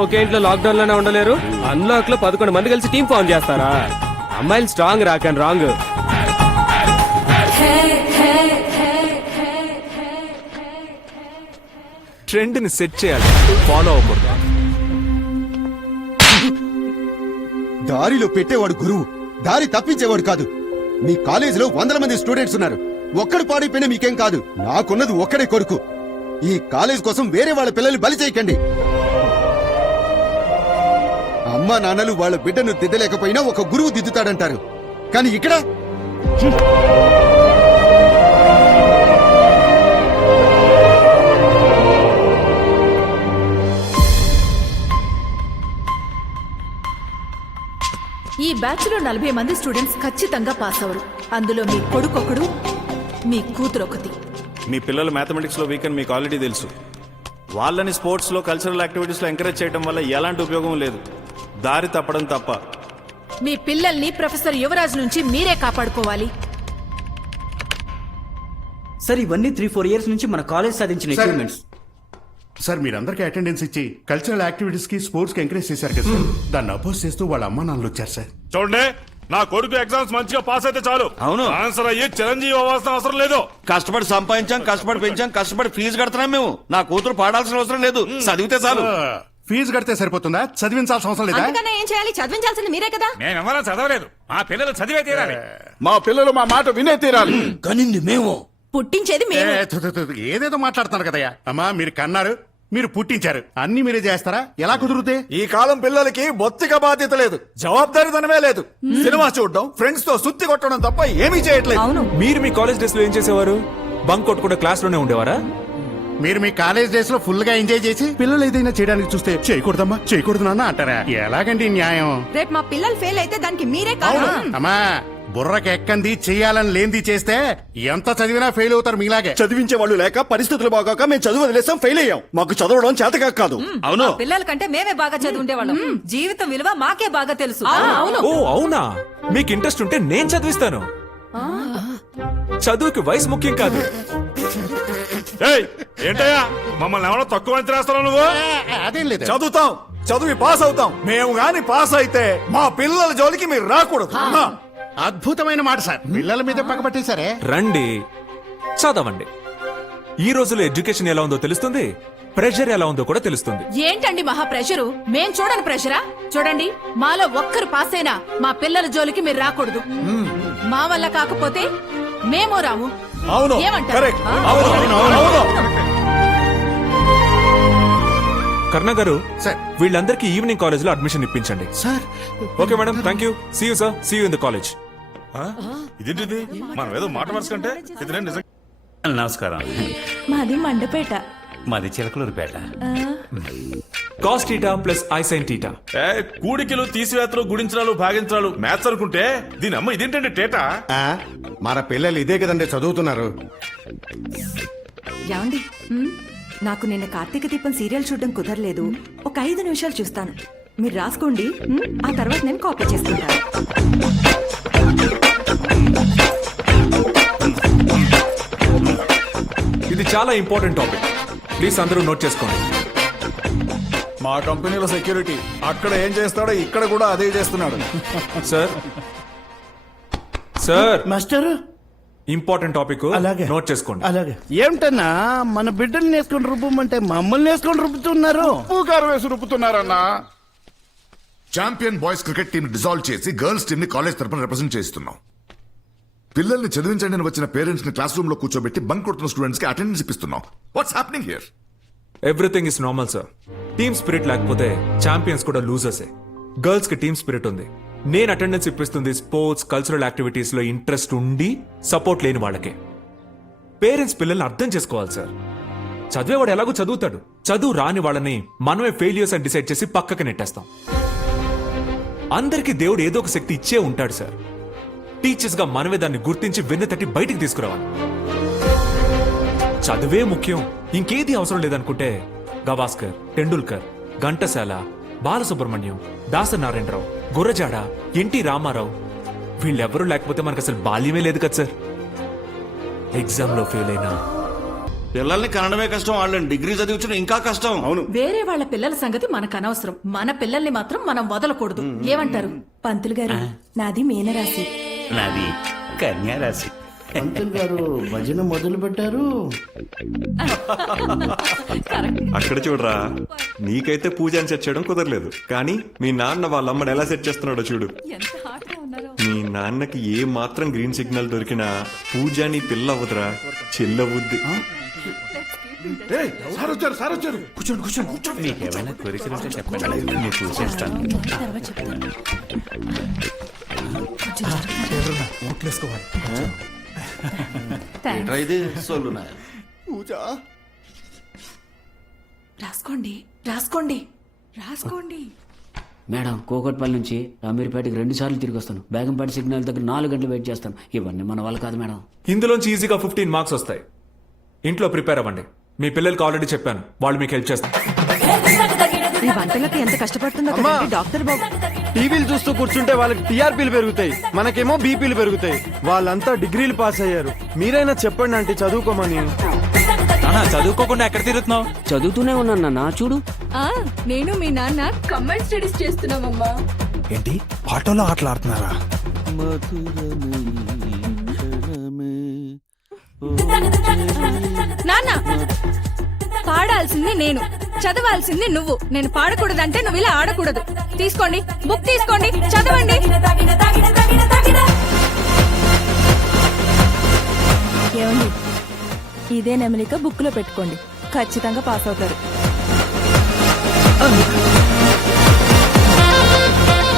ఒకే ఇంట్లో లాక్డౌన్ లోనే ఉండలేరు. అన్లాక్ లో 11 మంది కలిసి టీం ఫామ్ చేస్తారా? అమ్మాయిలు స్ట్రాంగ్ రా, కానీ రాంగ్. ట్రెండ్ ని సెట్ చేయాలి, ఫాలో అవ్వకూడదు. దారిలో పెట్టేవాడు గురువు, దారి తప్పించేవాడు కాదు. మీ కాలేజీలో 100 మంది స్టూడెంట్స్ ఉన్నారు. ఒక్కడు పాడైపోయినా మీకేం కాదు. నాకున్నది ఒక్కడే కొడుకు. ఈ కాలేజ్ కోసం వేరే వాళ్ళ పిల్లల్ని బలి చేయకండి. అమ్మా నాన్నలు వాళ్ళ బిడ్డను దిద్దలేకపోయినా ఒక గురువు దిద్దుతాడంటారు. కానీ ఇక్కడ ఈ బ్యాచ్ లో 40 మంది స్టూడెంట్స్ ఖచ్చితంగా పాస్ అవరు. అందులో మీ కొడుకొకడు, మీ కూతురొకటి. మీ పిల్లలు మ్యాథమెటిక్స్ లో వీక్ అని మీకు ఆల్రెడీ తెలుసు. వాళ్ళని స్పోర్ట్స్ లో కల్చరల్ యాక్టివిటీస్ లో ఎంకరేజ్ చేయడం వల్ల ఎలాంటి ఉపయోగం లేదు. దారి తప్పడం తప్ప. మీ పిల్లల్ని ప్రొఫెసర్ యువరాజ్ నుంచి మీరే కాపాడుకోవాలి. సార్ ఇవన్నీ 3-4 ఇయర్స్ నుంచి మన కాలేజ్ సాధించిన అచీవ్మెంట్స్. సార్ మీరందరికీ అటెండెన్స్ ఇచ్చి కల్చరల్ యాక్టివిటీస్ కి స్పోర్ట్స్ కి ఎంకరేజ్ చేశారు కదా సార్. దాన్ని అపోజ్ చేస్తూ వాళ్ళ అమ్మా నాన్నలు వచ్చారు సార్. చూడండి, నా కొడుకు ఎగ్జామ్స్ మంచిగా పాస్ అయితే చాలు. అవును. ఆన్సర్ అయ్యి చిరంజీవి అవ్వాల్సిన అవసరం లేదు. కష్టపడి సంపాదించాం, కష్టపడి పెంచాం, కష్టపడి ఫీజు కడుతున్నాం. మేము నా కూతురు పాడాల్సిన అవసరం లేదు, చదివితే చాలు. ఫీజు కడితే సరిపోతుందా? చదివించాల్సిన అవసరం లేదా? ఏం చేయాలి? చదివించాల్సింది మీరే కదా. మేమెవరూ చదవలేదు. మా పిల్లలు చదివే తీరాలి. మా పిల్లలు మా మాట వినే తీరాలి. కనింది మేము. పుట్టించేది మేము. ఏదేదో మాట్లాడుతున్నారు కదయ్యా. అమ్మా మీరు కన్నారు, మీరు పుట్టించారు, అన్ని మీరే చేస్తారా? ఎలా కుదురుతే? ఈ కాలం పిల్లలకి బొత్తిగా బాధ్యత లేదు, జవాబుదారీతనమే లేదు. సినిమా చూడడం, ఫ్రెండ్స్ తో సుత్తి కొట్టడం తప్ప ఏమీ చేయట్లేదు. మీరు మీ కాలేజ్ డేస్ లో ఏం చేసేవారు? బంక్ కొట్టుకుంటే క్లాస్ లోనే ఉండేవారా? మీరు మీ కాలేజ్ డేస్ లో ఫుల్ గా ఎంజాయ్ చేసి పిల్లలు ఏదైనా చేయడానికి చూస్తే చేయకూడదమ్మా, చేయకూడదు నాన్న అంటారా? ఎలాగండి న్యాయం? రేపు మా పిల్లలు ఫెయిల్ అయితే దానికి మీరే అమ్మా బుర్రకి ఎక్కంది చెయ్యాలని లేంది చేస్తే ఎంత చదివినా ఫెయిల్ అవుతారు మీలాగే. చదివించే వాళ్ళు లేక, పరిస్థితులు బాగోక మేము చదువు వదిలేసాం, ఫెయిల్ అయ్యాం. మాకు చదవడం చేతగా కాదు. అవును, పిల్లల కంటే మేమే బాగా చదువుండేవాళ్ళం. జీవితం విలువ మాకే బాగా తెలుసు. ఓ అవునా? మీకు ఇంట్రెస్ట్ ఉంటే నేను చదివిస్తాను. చదువుకి వయసు ముఖ్యం కాదు. ఏయ్, ఏంటయ్యా మమ్మల్ని ఎవరో తక్కువ అంచనా వేస్తున్నావు నువ్వు? అదేం లేదు. చదువుతాం, చదివి పాస్ అవుతాం. మేము గాని పాస్ అయితే మా పిల్లల జోలికి మీరు రాకూడదు. అద్భుతమైన మాట సార్. పిల్లల మీద పగబట్టేశారే. రండి, చదవండి. ఈ రోజులో ఎడ్యుకేషన్ ఎలా ఉందో తెలుస్తుంది, ప్రెషర్ ఎలా ఉందో కూడా తెలుస్తుంది. ఏంటండి మహా ప్రెషరు? మేం చూడని ప్రెషరా? చూడండి, మాలో ఒక్కరు పాస్ అయినా మా పిల్లల జోలికి మీరు రాకూడదు. మా వల్ల కాకపోతే మేము రాము. అవును, ఏమంటారు? కరెక్ట్. అవును. కర్ణ గారు, సార్. వీళ్ళందరికీ ఈవినింగ్ కాలేజ్ లో అడ్మిషన్ ఇప్పించండి. Sir okay madam, thank you. See you sir, see you in the college. ఇదేంటిది? మనం ఏదో మాట వరుసకంటే ఇది నిజంగా. నమస్కారం. మాది మండపేట. మాది Chilakaluripet. Cos theta plus i sine theta. కూడికలు, తీసివేతలు, గుడించడాలు, భాగించడాలు మ్యాథ్స్ అనుకుంటే దీని అమ్మ ఇదేంటండి టేటా? మన పిల్లలు ఇదే కదండి చదువుతున్నారు. ఏమండి, నాకు నిన్న కార్తీక దీపం సీరియల్ చూడడం కుదరలేదు. ఒక 5 నిమిషాలు చూస్తాను, మీరు రాసుకోండి. ఆ తర్వాత నేను కాపీ చేసుకుంటాను. ఇది చాలా ఇంపార్టెంట్ టాపిక్, ప్లీజ్ అందరూ నోట్ చేసుకోండి. మా కంపెనీలో సెక్యూరిటీ అక్కడ ఏం చేస్తాడో ఇక్కడ కూడా అదే చేస్తున్నాడు. Sir, sir, master important topic అలాగే. నోట్ చేసుకోండి. అలాగే. ఏమిటన్నా మన బిడ్డల్ని వేసుకొని రుబ్బమంటే మమ్మల్ని వేసుకొని రుబ్బుతున్నారు. పూకారు వేసి రుప్పుతున్నారన్నా. Champion boys cricket team dissolve చేసి గర్ల్స్ టీం ని కాలేజ్ తరపున రిప్రజెంట్ చేస్తున్నాం. పిల్లల్ని చదివించండి అని వచ్చిన పేరెంట్స్ ని క్లాస్ రూమ్ లో కూర్చోబెట్టి బంక్ కొడుతున్న స్టూడెంట్స్ కి అటెండెన్స్ ఇప్పిస్తున్నాం. What's happening here? Everything is normal sir. Team spirit లేకపోతే ఛాంపియన్స్ కూడా లూజర్సే. గర్ల్స్ కి టీమ్ స్పిరిట్ ఉంది. నేను అటెండెన్స్ ఇప్పిస్తుంది స్పోర్ట్స్, కల్చరల్ యాక్టివిటీస్ లో ఇంట్రెస్ట్ ఉండి సపోర్ట్ లేని వాళ్ళకే. పేరెంట్స్ పిల్లల్ని అర్థం చేసుకోవాలి సార్. చదివేవాడు ఎలాగో చదువుతాడు. చదువు రాని వాళ్ళని మనమే ఫెయిలియర్స్ అని డిసైడ్ చేసి పక్కకి నెట్టేస్తాం. అందరికీ దేవుడు ఏదో ఒక శక్తి ఇచ్చే ఉంటాడు సార్. టీచర్స్ గా మనమే దాన్ని గుర్తించి వెన్ను తట్టి బయటికి తీసుకురావాలి. చదువే ముఖ్యం, ఇంకేది అవసరం లేదనుకుంటే గవాస్కర్, టెండూల్కర్, ఘంటసాల, బాలసుబ్రహ్మణ్యం, దాసనారాయణరావు, గుర్రజాడ, ఎన్టీ రామారావు వీళ్ళెవ్వరూ లేకపోతే మనకు అసలు బాల్యమే లేదు కదా సార్. ఎగ్జామ్ లో ఫెయిల్ అయినా పిల్లల్ని కనడమే కష్టం, వాళ్ళని డిగ్రీ చదివించడం ఇంకా కష్టం. అవును. వేరే వాళ్ళ పిల్లల సంగతి మనకు అనవసరం. మన పిల్లల్ని మాత్రం మనం వదలకూడదు. ఏమంటారు పంతులు గారు? నాది మీనరాశి. నాది కన్యారాశి. పంతులు గారు భజన మొదలు పెట్టారు. అక్కడ చూడరా, నీకైతే పూజ సెట్ చేయడం కుదరలేదు, కానీ మీ నాన్న వాళ్ళ అమ్మని ఎలా సెట్ చేస్తున్నాడో చూడు. మీ నాన్నకి ఏ మాత్రం గ్రీన్ సిగ్నల్ దొరికినా పూజ నీ పిల్ల అవ్వదురా చెల్లవుద్ది. సార్ వచ్చారు, సార్ వచ్చారు. కూర్చోండి కూర్చోండి కూర్చోండి. మీకేమైనా కోరికలు ఉంటే చెప్పండి, నేను చూసేస్తాను. ఏంట్రా ఇది సొల్లునా? రాసుకోండి రాసుకోండి రాసుకోండి. మేడం, కోకట్పల్లి నుంచి అమీర్పేటకి 2 సార్లు తిరిగి వస్తాను. బేగంపేట సిగ్నల్ దగ్గర 4 గంటలు వెయిట్ చేస్తాను. ఇవన్నీ మన వల్ల కాదు మేడం. ఇందులోంచి ఈజీగా 15 మార్క్స్ వస్తాయి. ఇంట్లో ప్రిపేర్ అవ్వండి. మీ పిల్లలకి ఆల్రెడీ చెప్పాను, వాళ్ళు మీకు హెల్ప్ చేస్తారు. ఈ వంటలకి ఎంత కష్టపడుతుందో డాక్టర్ బాబు. టీవీలు చూస్తూ కూర్చుంటే వాళ్ళకి టీఆర్పీలు పెరుగుతాయి, మనకేమో బీపీలు పెరుగుతాయి. వాళ్ళంతా డిగ్రీలు పాస్ అయ్యారు. మీరైనా చెప్పండి అంటే చదువుకోమని. చదువుకోకుండా ఎక్కడ తిరుగుతున్నావు? చదువుతూనే ఉన్నాను నాన్న, చూడు. నేను మీ నాన్న కంబైన్ స్టడీస్ చేస్తున్నామమ్మా. ఏంటి ఆటోలో ఆటలాడుతున్నారా? నాన్న, పాడాల్సింది నేను, చదవాల్సింది నువ్వు. నేను పాడకూడదంటే నువ్వు ఇలా ఆడకూడదు. తీసుకోండి, బుక్ తీసుకోండి, చదవండి. ఏమండి, ఇదే నెమలిక బుక్ లో పెట్టుకోండి, ఖచ్చితంగా పాస్ అవుతారు.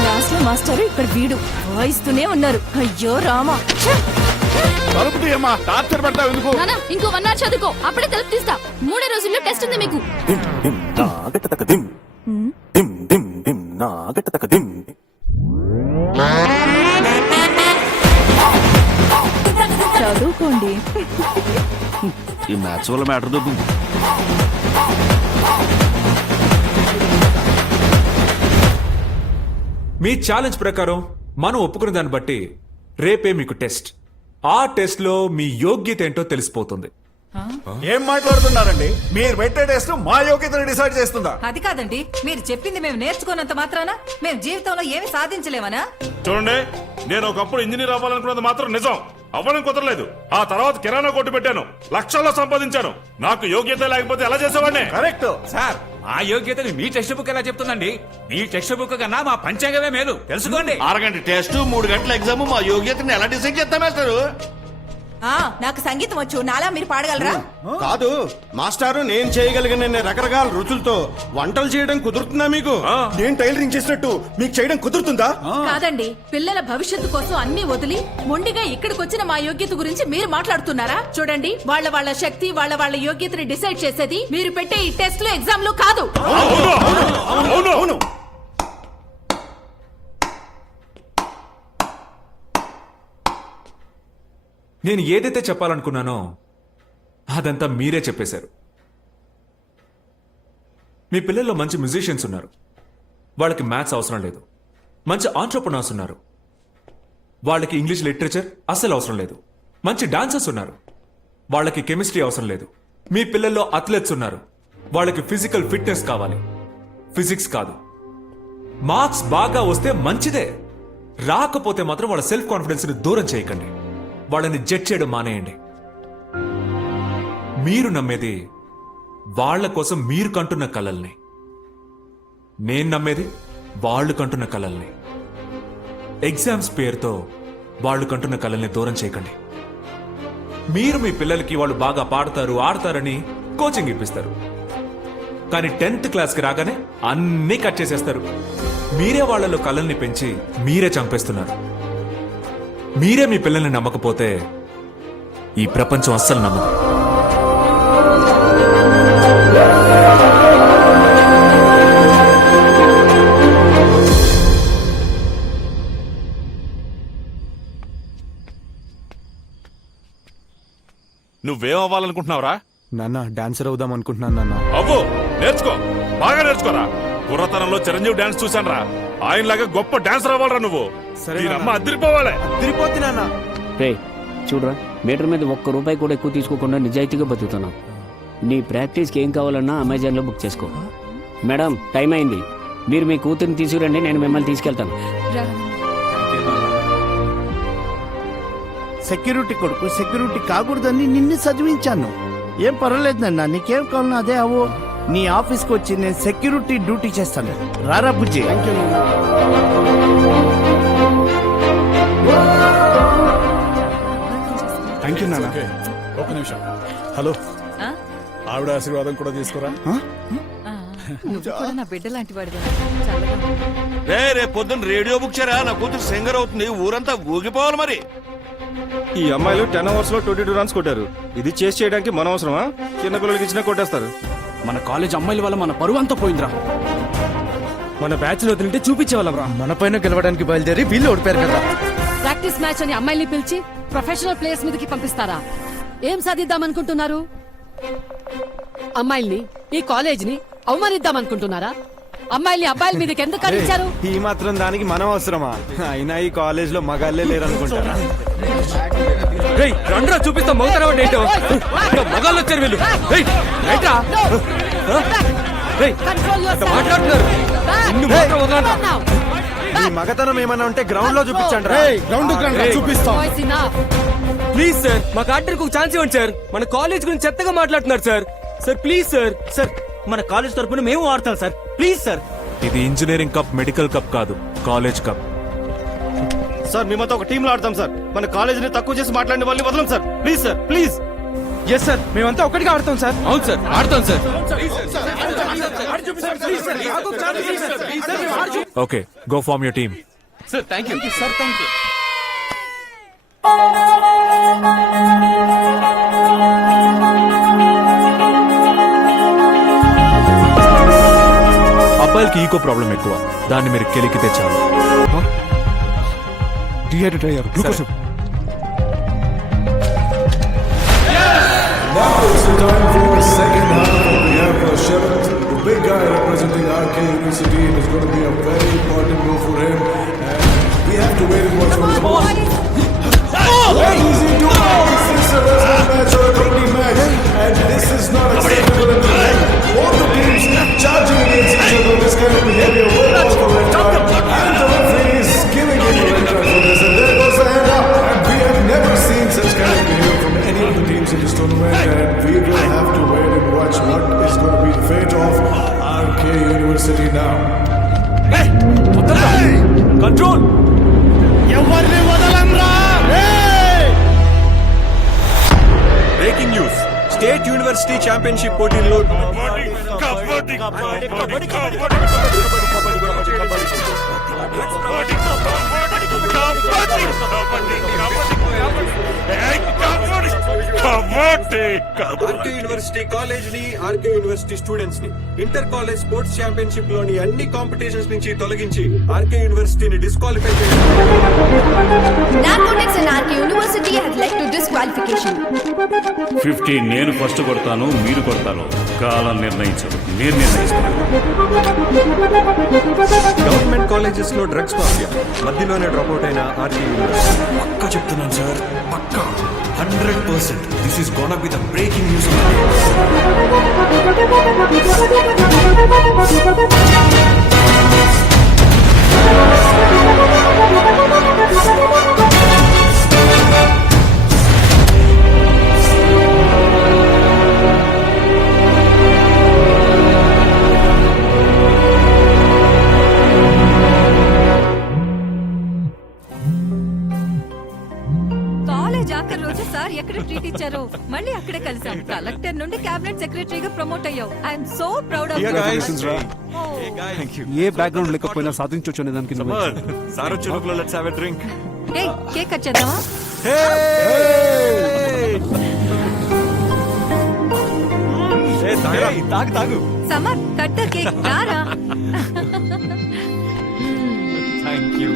క్లాస్ లో మాస్టర్ ఇక్కడ వీడు వాయిస్తూనే ఉన్నారు. అయ్యో రామా. తలుపు తీయమ్మా, టార్చర్ పెడతావు ఎందుకు? ఇంకో 1 hour చదువుకో, అప్పుడే తలుపు తీస్తా. 3 రోజుల్లో టెస్ట్ ఉంది మీకు. చదువుకోండి. ఈ మ్యాథ్స్ వల్ల మ్యాటర్ దొబ్బింది. మీ ఛాలెంజ్ ప్రకారం మనం ఒప్పుకున్న దాన్ని బట్టి రేపే మీకు టెస్ట్. ఆ టెస్ట్ లో మీ యోగ్యత ఏంటో తెలిసిపోతుంది. ఏం మాట్లాడుతున్నారండి? మీరు పెట్టే టెస్ట్ మా యోగ్యతను డిసైడ్ చేస్తుందా? అది కాదండి, మీరు చెప్పింది మేము నేర్చుకున్నంత మాత్రాన మేము జీవితంలో ఏమి సాధించలేమనా? చూడండి, నేను ఒకప్పుడు ఇంజనీర్ అవ్వాలనుకున్నది మాత్రం నిజం, అవ్వడం కుదరలేదు. ఆ తర్వాత కిరాణా కొట్టు పెట్టాను, లక్షల్లో సంపాదించాను. నాకు యోగ్యత లేకపోతే ఎలా చేసేవాడిని? కరెక్ట్ సార్, మా యోగ్యతని మీ టెక్స్ట్ బుక్ ఎలా చెప్తుందండి? మీ టెక్స్ట్ బుక్ కన్నా మా పంచాంగమే మేలు, తెలుసుకోండి. 6 గంటల టెస్ట్ 3 గంటల ఎగ్జామ్ మా యోగ్యతని ఎలా డిసైడ్ చేస్తాం మాస్టారు? నాకు సంగీతం వచ్చు, నాలా మీరు పాడగలరా? కాదు మాస్టారు, నేను చేయగలిగిన రకరకాల రుచులతో వంటలు చేయడం కుదురుతుందా మీకు? నేను టైలరింగ్ చేసినట్టు మీకు చేయడం కుదురుతుందా? కాదండి, పిల్లల భవిష్యత్తు కోసం అన్ని వదిలి మొండిగా ఇక్కడికి వచ్చిన మా యోగ్యత గురించి మీరు మాట్లాడుతున్నారా? చూడండి, వాళ్ళ శక్తి, వాళ్ళ యోగ్యతని డిసైడ్ చేసేది మీరు పెట్టే ఈ టెస్ట్లు, ఎగ్జామ్లు కాదు. అవును. నేను ఏదైతే చెప్పాలనుకున్నానో అదంతా మీరే చెప్పేశారు. మీ పిల్లల్లో మంచి మ్యూజిషియన్స్ ఉన్నారు, వాళ్ళకి మ్యాథ్స్ అవసరం లేదు. మంచి ఆంట్రప్రనర్స్ ఉన్నారు, వాళ్ళకి ఇంగ్లీష్ లిటరేచర్ అస్సలు అవసరం లేదు. మంచి డాన్సర్స్ ఉన్నారు, వాళ్ళకి కెమిస్ట్రీ అవసరం లేదు. మీ పిల్లల్లో అథ్లెట్స్ ఉన్నారు, వాళ్ళకి ఫిజికల్ ఫిట్నెస్ కావాలి, ఫిజిక్స్ కాదు. మార్క్స్ బాగా వస్తే మంచిదే, రాకపోతే మాత్రం వాళ్ళ సెల్ఫ్ కాన్ఫిడెన్స్ ని దూరం చేయకండి, వాళ్ళని జడ్జ్ చేయడం మానేయండి. మీరు నమ్మేది వాళ్ళ కోసం మీరు కంటున్న కలల్ని, నేను నమ్మేది వాళ్ళు కంటున్న కలల్ని. ఎగ్జామ్స్ పేరుతో వాళ్ళు కంటున్న కలల్ని దూరం చేయకండి. మీరు మీ పిల్లలకి వాళ్ళు బాగా పాడతారు, ఆడతారని కోచింగ్ ఇప్పిస్తారు, కానీ 10th క్లాస్కి రాగానే అన్నీ కట్ చేసేస్తారు. మీరే వాళ్ళలో కలల్ని పెంచి మీరే చంపేస్తున్నారు. మీరే మీ పిల్లల్ని నమ్మకపోతే ఈ ప్రపంచం అస్సలు నమ్మదు. నువ్వేం అవ్వాలనుకుంటున్నావురా? నాన్న డాన్సర్ అవుదాం అనుకుంటున్నాను నాన్న. అవ్వు, నేర్చుకో, బాగా నేర్చుకోరా. కుర్రతనంలో చిరంజీవి డాన్స్ చూశానురా, ఆయనలాగా గొప్ప డాన్సర్ అవ్వాలరా నువ్వు. దీనమ్మ అద్దరిపోవాలి. తిరిగిపోద్ది నాన్న. చూడరా, మీటర్ మీద 1 రూపాయి కూడా ఎక్కువ తీసుకోకుండా నిజాయితీగా బతుకుతున్నావు. నీ ప్రాక్టీస్కి ఏం కావాలన్నా అమెజాన్లో బుక్ చేసుకో. మేడం, టైం అయింది, మీరు మీ కూతురిని తీసుకురండి, నేను మిమ్మల్ని తీసుకెళ్తాను. సెక్యూరిటీ కొడుకు సెక్యూరిటీ కాకూడదని నిన్ను చదివించాను. ఏం పర్వాలేదు నాన్న, నీకేం కావాలన్నా అదే అవు. నీ ఆఫీస్కి వచ్చి నేను సెక్యూరిటీ డ్యూటీ చేస్తాను. రారా బుజ్జి. థ్యాంక్ యూ నాన్న. ఒక నిమిషం. హలో, ఆవిడ ఆశీర్వాదం కూడా తీసుకురా. నా బిడ్డ లాంటి వాడిగా రే పొద్దున్న రేడియో బుక్ చేయరా, నా కూతురు సింగర్ అవుతుంది, ఊరంతా ఊగిపోవాలి మరి. ఈ అమ్మాయిలు 10 అవర్స్ లో 22 రన్స్ కొట్టారు. ఇది చేసి చేయడానికి మన అవసరమా? చిన్న పిల్లలకి ఇచ్చినా కొట్టేస్తారు. మన కాలేజ్ అమ్మాయిల వల్ల మన పరువు అంతా పోయిందిరా. మన బ్యాచ్ లో వదిలింటే చూపించేవాళ్ళం రా. మన పైన గెలవడానికి బయలుదేరి వీళ్ళు ఓడిపోయారు కదా. ప్రాక్టీస్ మ్యాచ్ అని అమ్మాయిని పిలిచి ప్రొఫెషనల్ ప్లేయర్స్ మీదకి పంపిస్తారా? ఏం సాధిద్దామనుకుంటున్నారు? అమ్మాయిల్ని, ఈ కాలేజ్ ని అవమానిద్దామనుకుంటున్నారా? అమ్మాయిల్ని అబ్బాయిల మీదకి ఎందుకు కరించారు? ఈ మాత్రం దానికి మనం అవసరమా? అయినా ఈ కాలేజ్ లో మగాళ్ళే లేరనుకుంటారా? రండ్రా చూపిస్తాం మగతనం ఏంటో. మగాళ్ళు వచ్చారు వీళ్ళు. మాట్లాడుతున్నారు. ఈ మగతనం ఏమన్నా ఉంటే గ్రౌండ్ లో చూపించండి. చూపిస్తాం. ప్లీజ్ సార్, మాకు ఆడడానికి ఒక ఛాన్స్ ఇవ్వండి సార్. మన కాలేజ్ గురించి చెత్తగా మాట్లాడుతున్నారు sir. Sir please sir. Sir మన కాలేజ్ తరపున మేము ఆడతాం సార్. Please sir. ఇది ఇంజనీరింగ్ కప్, మెడికల్ కప్ కాదు, కాలేజ్ కప్. సార్ మేమంతా ఒక టీంలో ఆడతాం సార్. మన కాలేజీని తక్కువ చేసి మాట్లాడిన వాళ్ళని వదలం sir. Please sir, please. Yes sir, మేమంతా ఒక్కటిగా ఆడతాం సార్. అవును సార్, ఆడతాం sir. Okay, go form your team. Sir thank you sir. Thank you. అబ్బాయిలకి ఈకో ప్రాబ్లం ఎక్కువ, దాన్ని మీరు కెలికితే చాలు. డిహైడ్రేట్ అయ్యారు. గ్లూకోజ్. కంట్రోల్. ఎవరిని వదలంరా. Breaking news, state university championship పోటీల్లో ఆర్కే యూనివర్సిటీ కాలేజ్ ని, ఆర్కే యూనివర్సిటీ స్టూడెంట్స్ ని ఇంటర్ కాలేజ్ స్పోర్ట్స్ ఛాంపియన్షిప్ లోని అన్ని కాంపిటీషన్స్ నుంచి తొలగించి ఆర్కే యూనివర్సిటీని డిస్క్వాలిఫై చేయాలి. Narcotics in RK University has led to disqualification. 15 నేను ఫస్ట్ కొడతాను, మీరు కొడతాను. కాలం నిర్ణయించదు, నేను నిర్ణయిస్తాను. గవర్నమెంట్ కాలేజెస్ లో డ్రగ్స్ మాఫియా మధ్యలోనే డ్రాప్ అవుట్ అయిన ఆర్కే యూనివర్సిటీ. పక్కా చెప్తున్నాను సార్, పక్కా 100%. This is gonna be the breaking news. College ఆఖరి రోజు సార్ ఎక్కడ ట్రీట్ ఇచ్చారో మళ్ళీ అక్కడే కలిసాం. కలెక్టర్ నుండి క్యాబినెట్ సెక్రటరీగా ప్రమోట్ అయ్యావు. I'm so proud of you. A background లేకపోయినా సాధించొచ్చు అనే దానికి నువ్వు. సార్ వచ్చి లెట్స్ హావ్ ఎ డ్రింక్. ఏయ్, కేక్ కట్ చేద్దామా? తాగు. Samar, cut the cake. రారా. Thank you.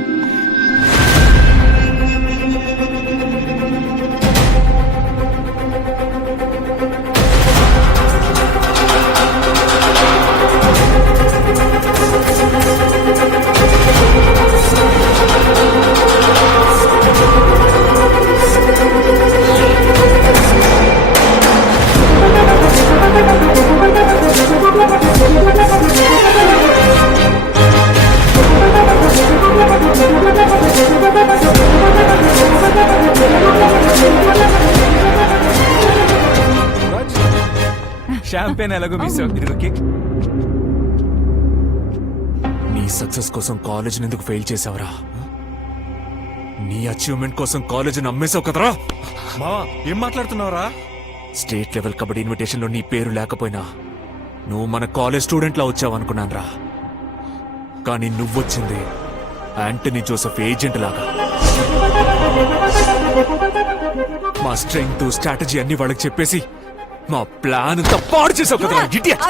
షాంపెన్ ఎలాగో మిస్ అవుతుంది. నీ సక్సెస్ కోసం కాలేజ్ ఎందుకు ఫెయిల్ చేసావురా? నీ అచీవ్మెంట్ కోసం కాలేజీని అమ్మేసావు కదరా. మావా ఏం మాట్లాడుతున్నావురా? స్టేట్ లెవెల్ కబడ్డీ ఇన్విటేషన్ లో నీ పేరు లేకపోయినా నువ్వు మన కాలేజ్ స్టూడెంట్ లా వచ్చావు అనుకున్నాను రా. కానీ నువ్వొచ్చింది యాంటనీ జోసెఫ్ ఏజెంట్ లాగా. మా స్ట్రెంగ్త్ స్ట్రాటజీ అన్ని వాళ్ళకి చెప్పేసి మా ప్లాన్ అంతా పాడు చేసావు కదరా idiot.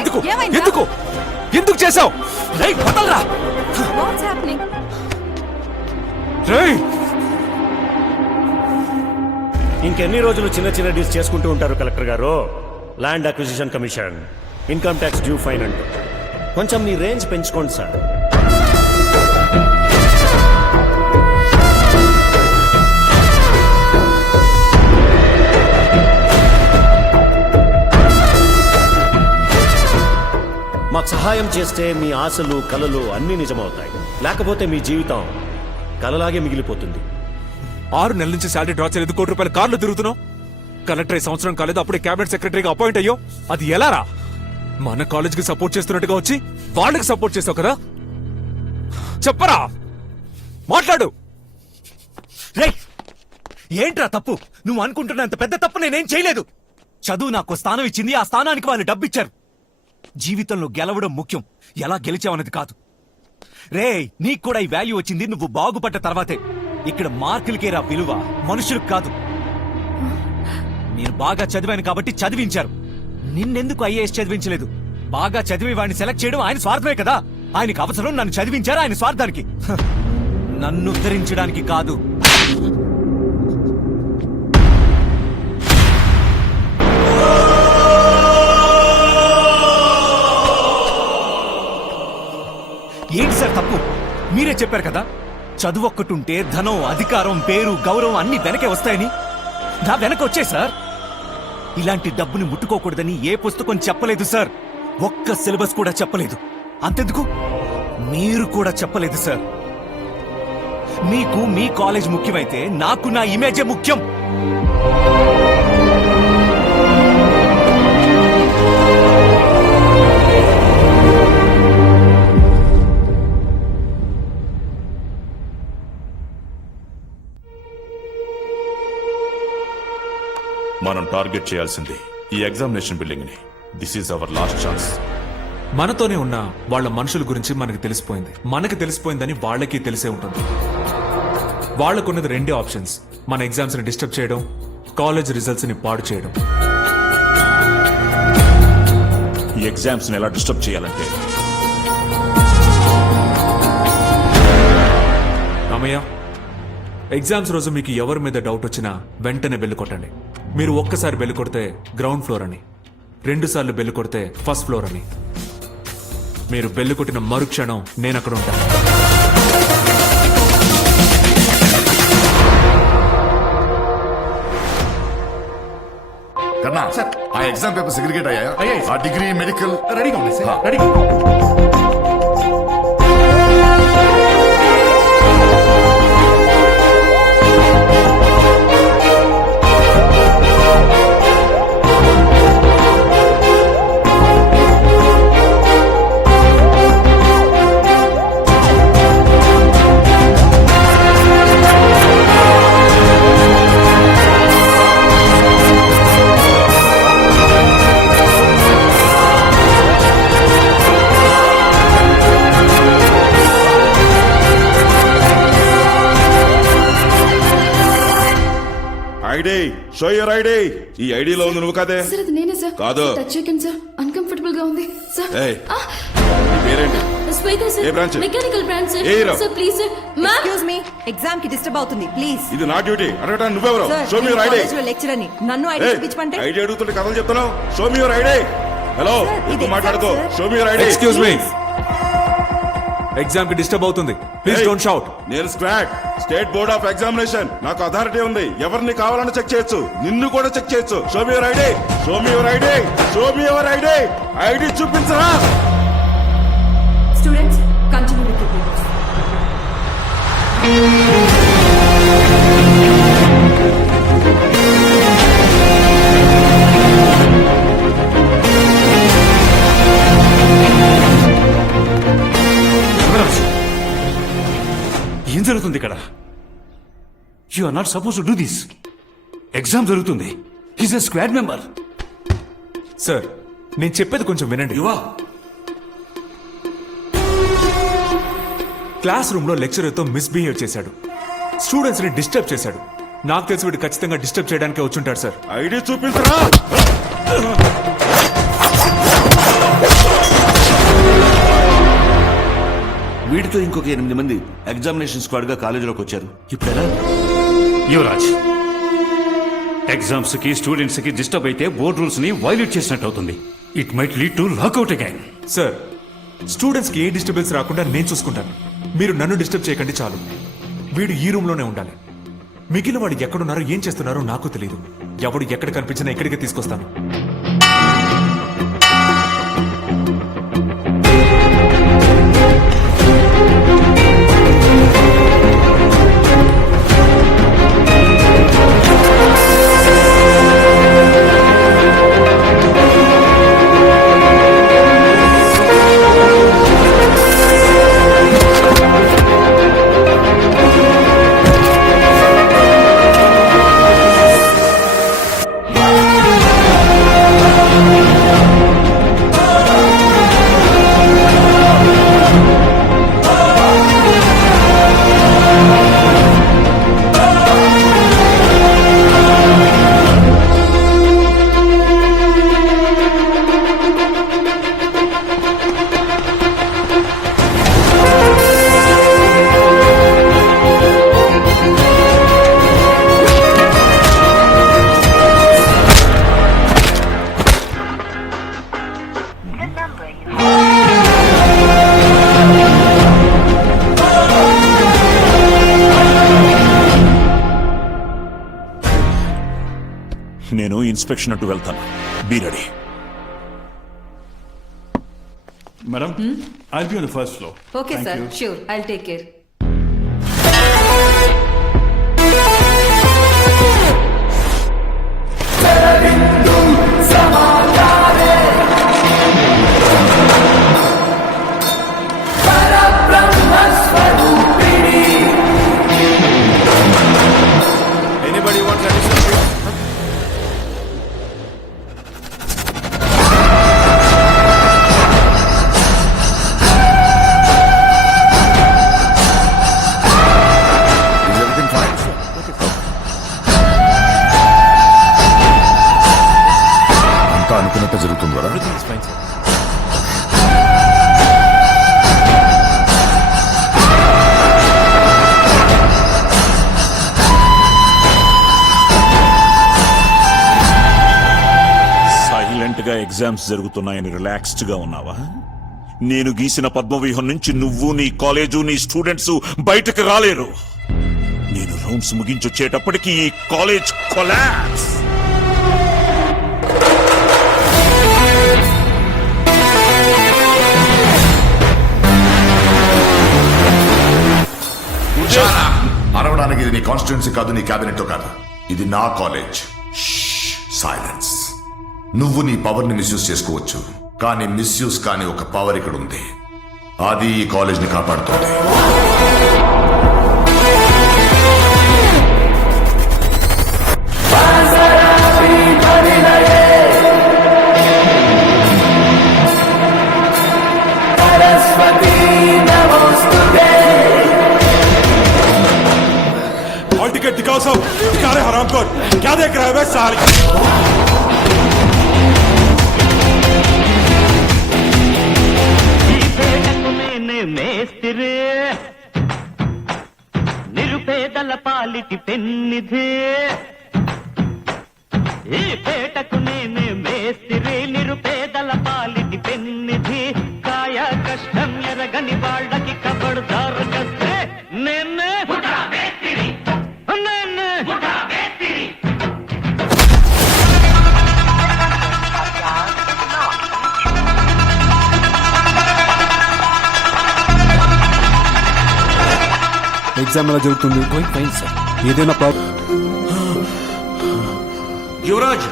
ఎందుకు ఎందుకు ఎందుకు చేసావు? వదలరా. రేయ్, ఇంకెన్ని రోజులు చిన్న చిన్న డీల్స్ చేసుకుంటూ ఉంటారు కలెక్టర్ గారు? Land acquisition commission, income tax due fine అంటూ కొంచెం మీ రేంజ్ పెంచుకోండి సార్. మాకు సహాయం చేస్తే మీ ఆశలు కలలు అన్నీ నిజమవుతాయి. లేకపోతే మీ జీవితం కలలాగే మిగిలిపోతుంది. 6 నెలల నుంచి శాలరీ డ్రా చేయలేదు, ₹1 కోటి కార్లు తిరుగుతున్నావు. కలెక్టర్ సంవత్సరం కాలేదు, అప్పుడే క్యాబినెట్ సెక్రటరీగా అపాయింట్ అయ్యో. అది ఎలా రా? మన కాలేజీకి సపోర్ట్ చేస్తున్నట్టుగా వచ్చి వాళ్ళకి సపోర్ట్ చేసావు కదా. చెప్పరా, మాట్లాడు. ఏంట్రా తప్పు? నువ్వు అనుకుంటున్నంత పెద్ద తప్పు నేనేం చేయలేదు. చదువు నాకు స్థానం ఇచ్చింది, ఆ స్థానానికి వాళ్ళు డబ్బిచ్చారు. జీవితంలో గెలవడం ముఖ్యం, ఎలా గెలిచావన్నది కాదు. నీకు కూడా ఈ వాల్యూ వచ్చింది నువ్వు బాగుపడ్డ తర్వాతే. ఇక్కడ మార్కులకేరా విలువ, మనుషులకు కాదు. నేను బాగా చదివాను కాబట్టి చదివించారు. నిన్నెందుకు ఐఏఎస్ చదివించలేదు? బాగా చదివి వాడిని సెలెక్ట్ చేయడం ఆయన స్వార్థమే కదా. ఆయనకు అవసరం నన్ను చదివించారు ఆయన స్వార్థానికి, నన్ను ఉద్ధరించడానికి కాదు. ఏంటి సార్ తప్పు? మీరే చెప్పారు కదా, చదువు ఒక్కటుంటే ధనం, అధికారం, పేరు, గౌరవం అన్ని వెనకే వస్తాయని. నా వెనక వచ్చాయి సార్. ఇలాంటి డబ్బుని ముట్టుకోకూడదని ఏ పుస్తకం చెప్పలేదు సార్. ఒక్క సిలబస్ కూడా చెప్పలేదు. అంతెందుకు, మీరు కూడా చెప్పలేదు సార్. మీకు మీ కాలేజ్ ముఖ్యమైతే నాకు నా ఇమేజే ముఖ్యం. మనం టార్గెట్ చేయాల్సింది ఈ ఎగ్జామినేషన్ బిల్డింగ్ ని. This is our last chance. మనతోనే ఉన్న వాళ్ళ మనుషుల గురించి మనకు తెలిసిపోయింది. మనకు తెలిసిపోయిందని వాళ్ళకి తెలిసే ఉంటుంది. వాళ్ళకున్నది 2 ఆప్షన్స్: మన ఎగ్జామ్స్ ని డిస్టర్బ్ చేయడం, కాలేజ్ రిజల్ట్స్ ని పాడు చేయడం. ఈ ఎగ్జామ్స్ ని ఎలా డిస్టర్బ్ చేయాలంటే, రామయ్య, ఎగ్జామ్స్ రోజు మీకు ఎవరి మీద డౌట్ వచ్చినా వెంటనే బెల్లు కొట్టండి. మీరు ఒక్కసారి బెల్లు కొడితే గ్రౌండ్ ఫ్లోర్ అని, 2 సార్లు బెల్లు కొడితే ఫస్ట్ ఫ్లోర్ అని. మీరు బెల్లు కొట్టిన మరుక్షణం నేను అక్కడ ఉంటాను. కన్నా ఆ ఎగ్జామ్ పేపర్ సెగ్రిగేట్ అయ్యా? ఆ డిగ్రీ మెడికల్ రెడీగా ఉన్నాయి సార్, రెడీగా. ID show your ID. ఈ ఐడిలో ఉంది నువ్వు కదే? సార్ అది నేనే సార్. కాదు. టచ్ చేయకండి సార్, అన్కంఫర్టబుల్ గా ఉంది సార్. ఏయ్, నీ పేరేంటి? శ్వేత సార్, ఏ బ్రాంచ్? Mechanical branch sir. ఏ hero? Sir please sir. Excuse me, exam కి డిస్టర్బ్ అవుతుంది ప్లీజ్. ఇది నా డ్యూటీ. అడగటానికి నువ్వెవరు? Sir, show me your ID. College లో లెక్చరర్ ని, నన్ను ఐడి చూపించమంటే? ఐడి అడుగుతుంటే కథలు చెప్తున్నావు. Show me your ID. Hello, sir, ఇది ఎందుకు మాట్లాడుకో? Exam, sir. Show me your ID. Excuse me, exam కి డిస్టర్బ్ అవుతుంది. Please don't shout. నేను squad, state board of examination. నాకు అథారిటీ ఉంది. ఎవరిని కావాలని చెక్ చేయొచ్చు, నిన్ను కూడా చెక్ చేయొచ్చు. Show me your ID. Show me your ID. Show me your ID. ID చూపించరా? Students continue with your papers. ఏం జరుగుతుంది ఇక్కడ? You are not suppose to do this. Exam జరుగుతుంది. His a squad member. Sir నేను చెప్పేది కొంచెం వినండి. యువా, క్లాస్ రూమ్ లో లెక్చరర్ తో మిస్బిహేవ్ చేశాడు, స్టూడెంట్స్ ని డిస్టర్బ్ చేశాడు. నాకు తెలిసి వీడు ఖచ్చితంగా డిస్టర్బ్ చేయడానికే వచ్చుంటాడు సార్. ఐడి చూపించరా. వీటితో ఇంకొక 8 మంది ఎగ్జామినేషన్ స్క్వాడ్ గా కాలేజీలోకి వచ్చారు. ఇప్పుడు ఎలా? యువరాజ్, ఎగ్జామ్స్ కి స్టూడెంట్స్ కి డిస్టర్బ్ అయితే బోర్డ్ రూల్స్ ని వైలేట్ చేసినట్టు అవుతుంది. It might lead to lockout again. Sir students కి ఏ డిస్టర్బెన్స్ రాకుండా నేను చూసుకుంటాను. మీరు నన్ను డిస్టర్బ్ చేయకండి చాలు. వీడు ఈ రూమ్ లోనే ఉండాలి. మిగిలిన వాడు ఎక్కడున్నారో ఏం చేస్తున్నారో నాకు తెలియదు. ఎవడు ఎక్కడ కనిపించినా ఇక్కడికే తీసుకొస్తాను. నేను ఇన్స్పెక్షన్ అటు వెళ్తాను. Be ready. Madam, I'll be on the first floor. Okay sir, sure, I will take care. Anybody wants additional food? Is everything fine? అంతా అనుకున్నట్టే జరుగుతుంది కదా. Everything is fine, sir. Silent గా ఎగ్జామ్స్ జరుగుతున్నాయని రిలాక్స్డ్ గా ఉన్నావా? నేను గీసిన పద్మవ్యూహం నుంచి నువ్వు, నీ కాలేజు, నీ స్టూడెంట్స్ బయటకు రాలేరు. నేను రౌండ్స్ ముగించొచ్చేటప్పటికి ఈ కాలేజ్ కొలాప్స్. అరవడానికి ఇది నీ కాన్స్టిట్యున్సీ కాదు, నీ క్యాబినెట్ కాదు. ఇది నా కాలేజ్. సైలెన్స్. నువ్వు నీ పవర్ ని మిస్యూజ్ చేసుకోవచ్చు, కానీ మిస్యూజ్ కాని ఒక పవర్ ఇక్కడ ఉంది. అది ఈ కాలేజ్ ని కాపాడుతుంది. और टिकट दिखाओ सब. दिखा रहे हरामखोर. क्या देख रहा है बे साली? మేస్తిరే నిరుపేదల పాలిటి పెన్నిధే. ఈ పేటకు నేనే మేస్తిరి, నిరుపేదల పాలిటి పెన్నిధి. కాయ కష్టం ఎరగని వాళ్ళకి కబడ్దారు కస్తే నేనే ఎగ్జామ్ ఎలా జరుగుతుంది? ఏదైనా ప్రాబ్లం? యువరాజ్,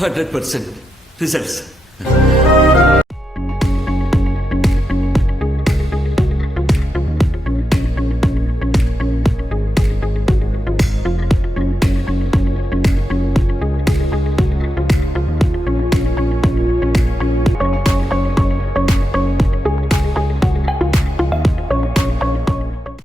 %100 రిజల్ట్స్.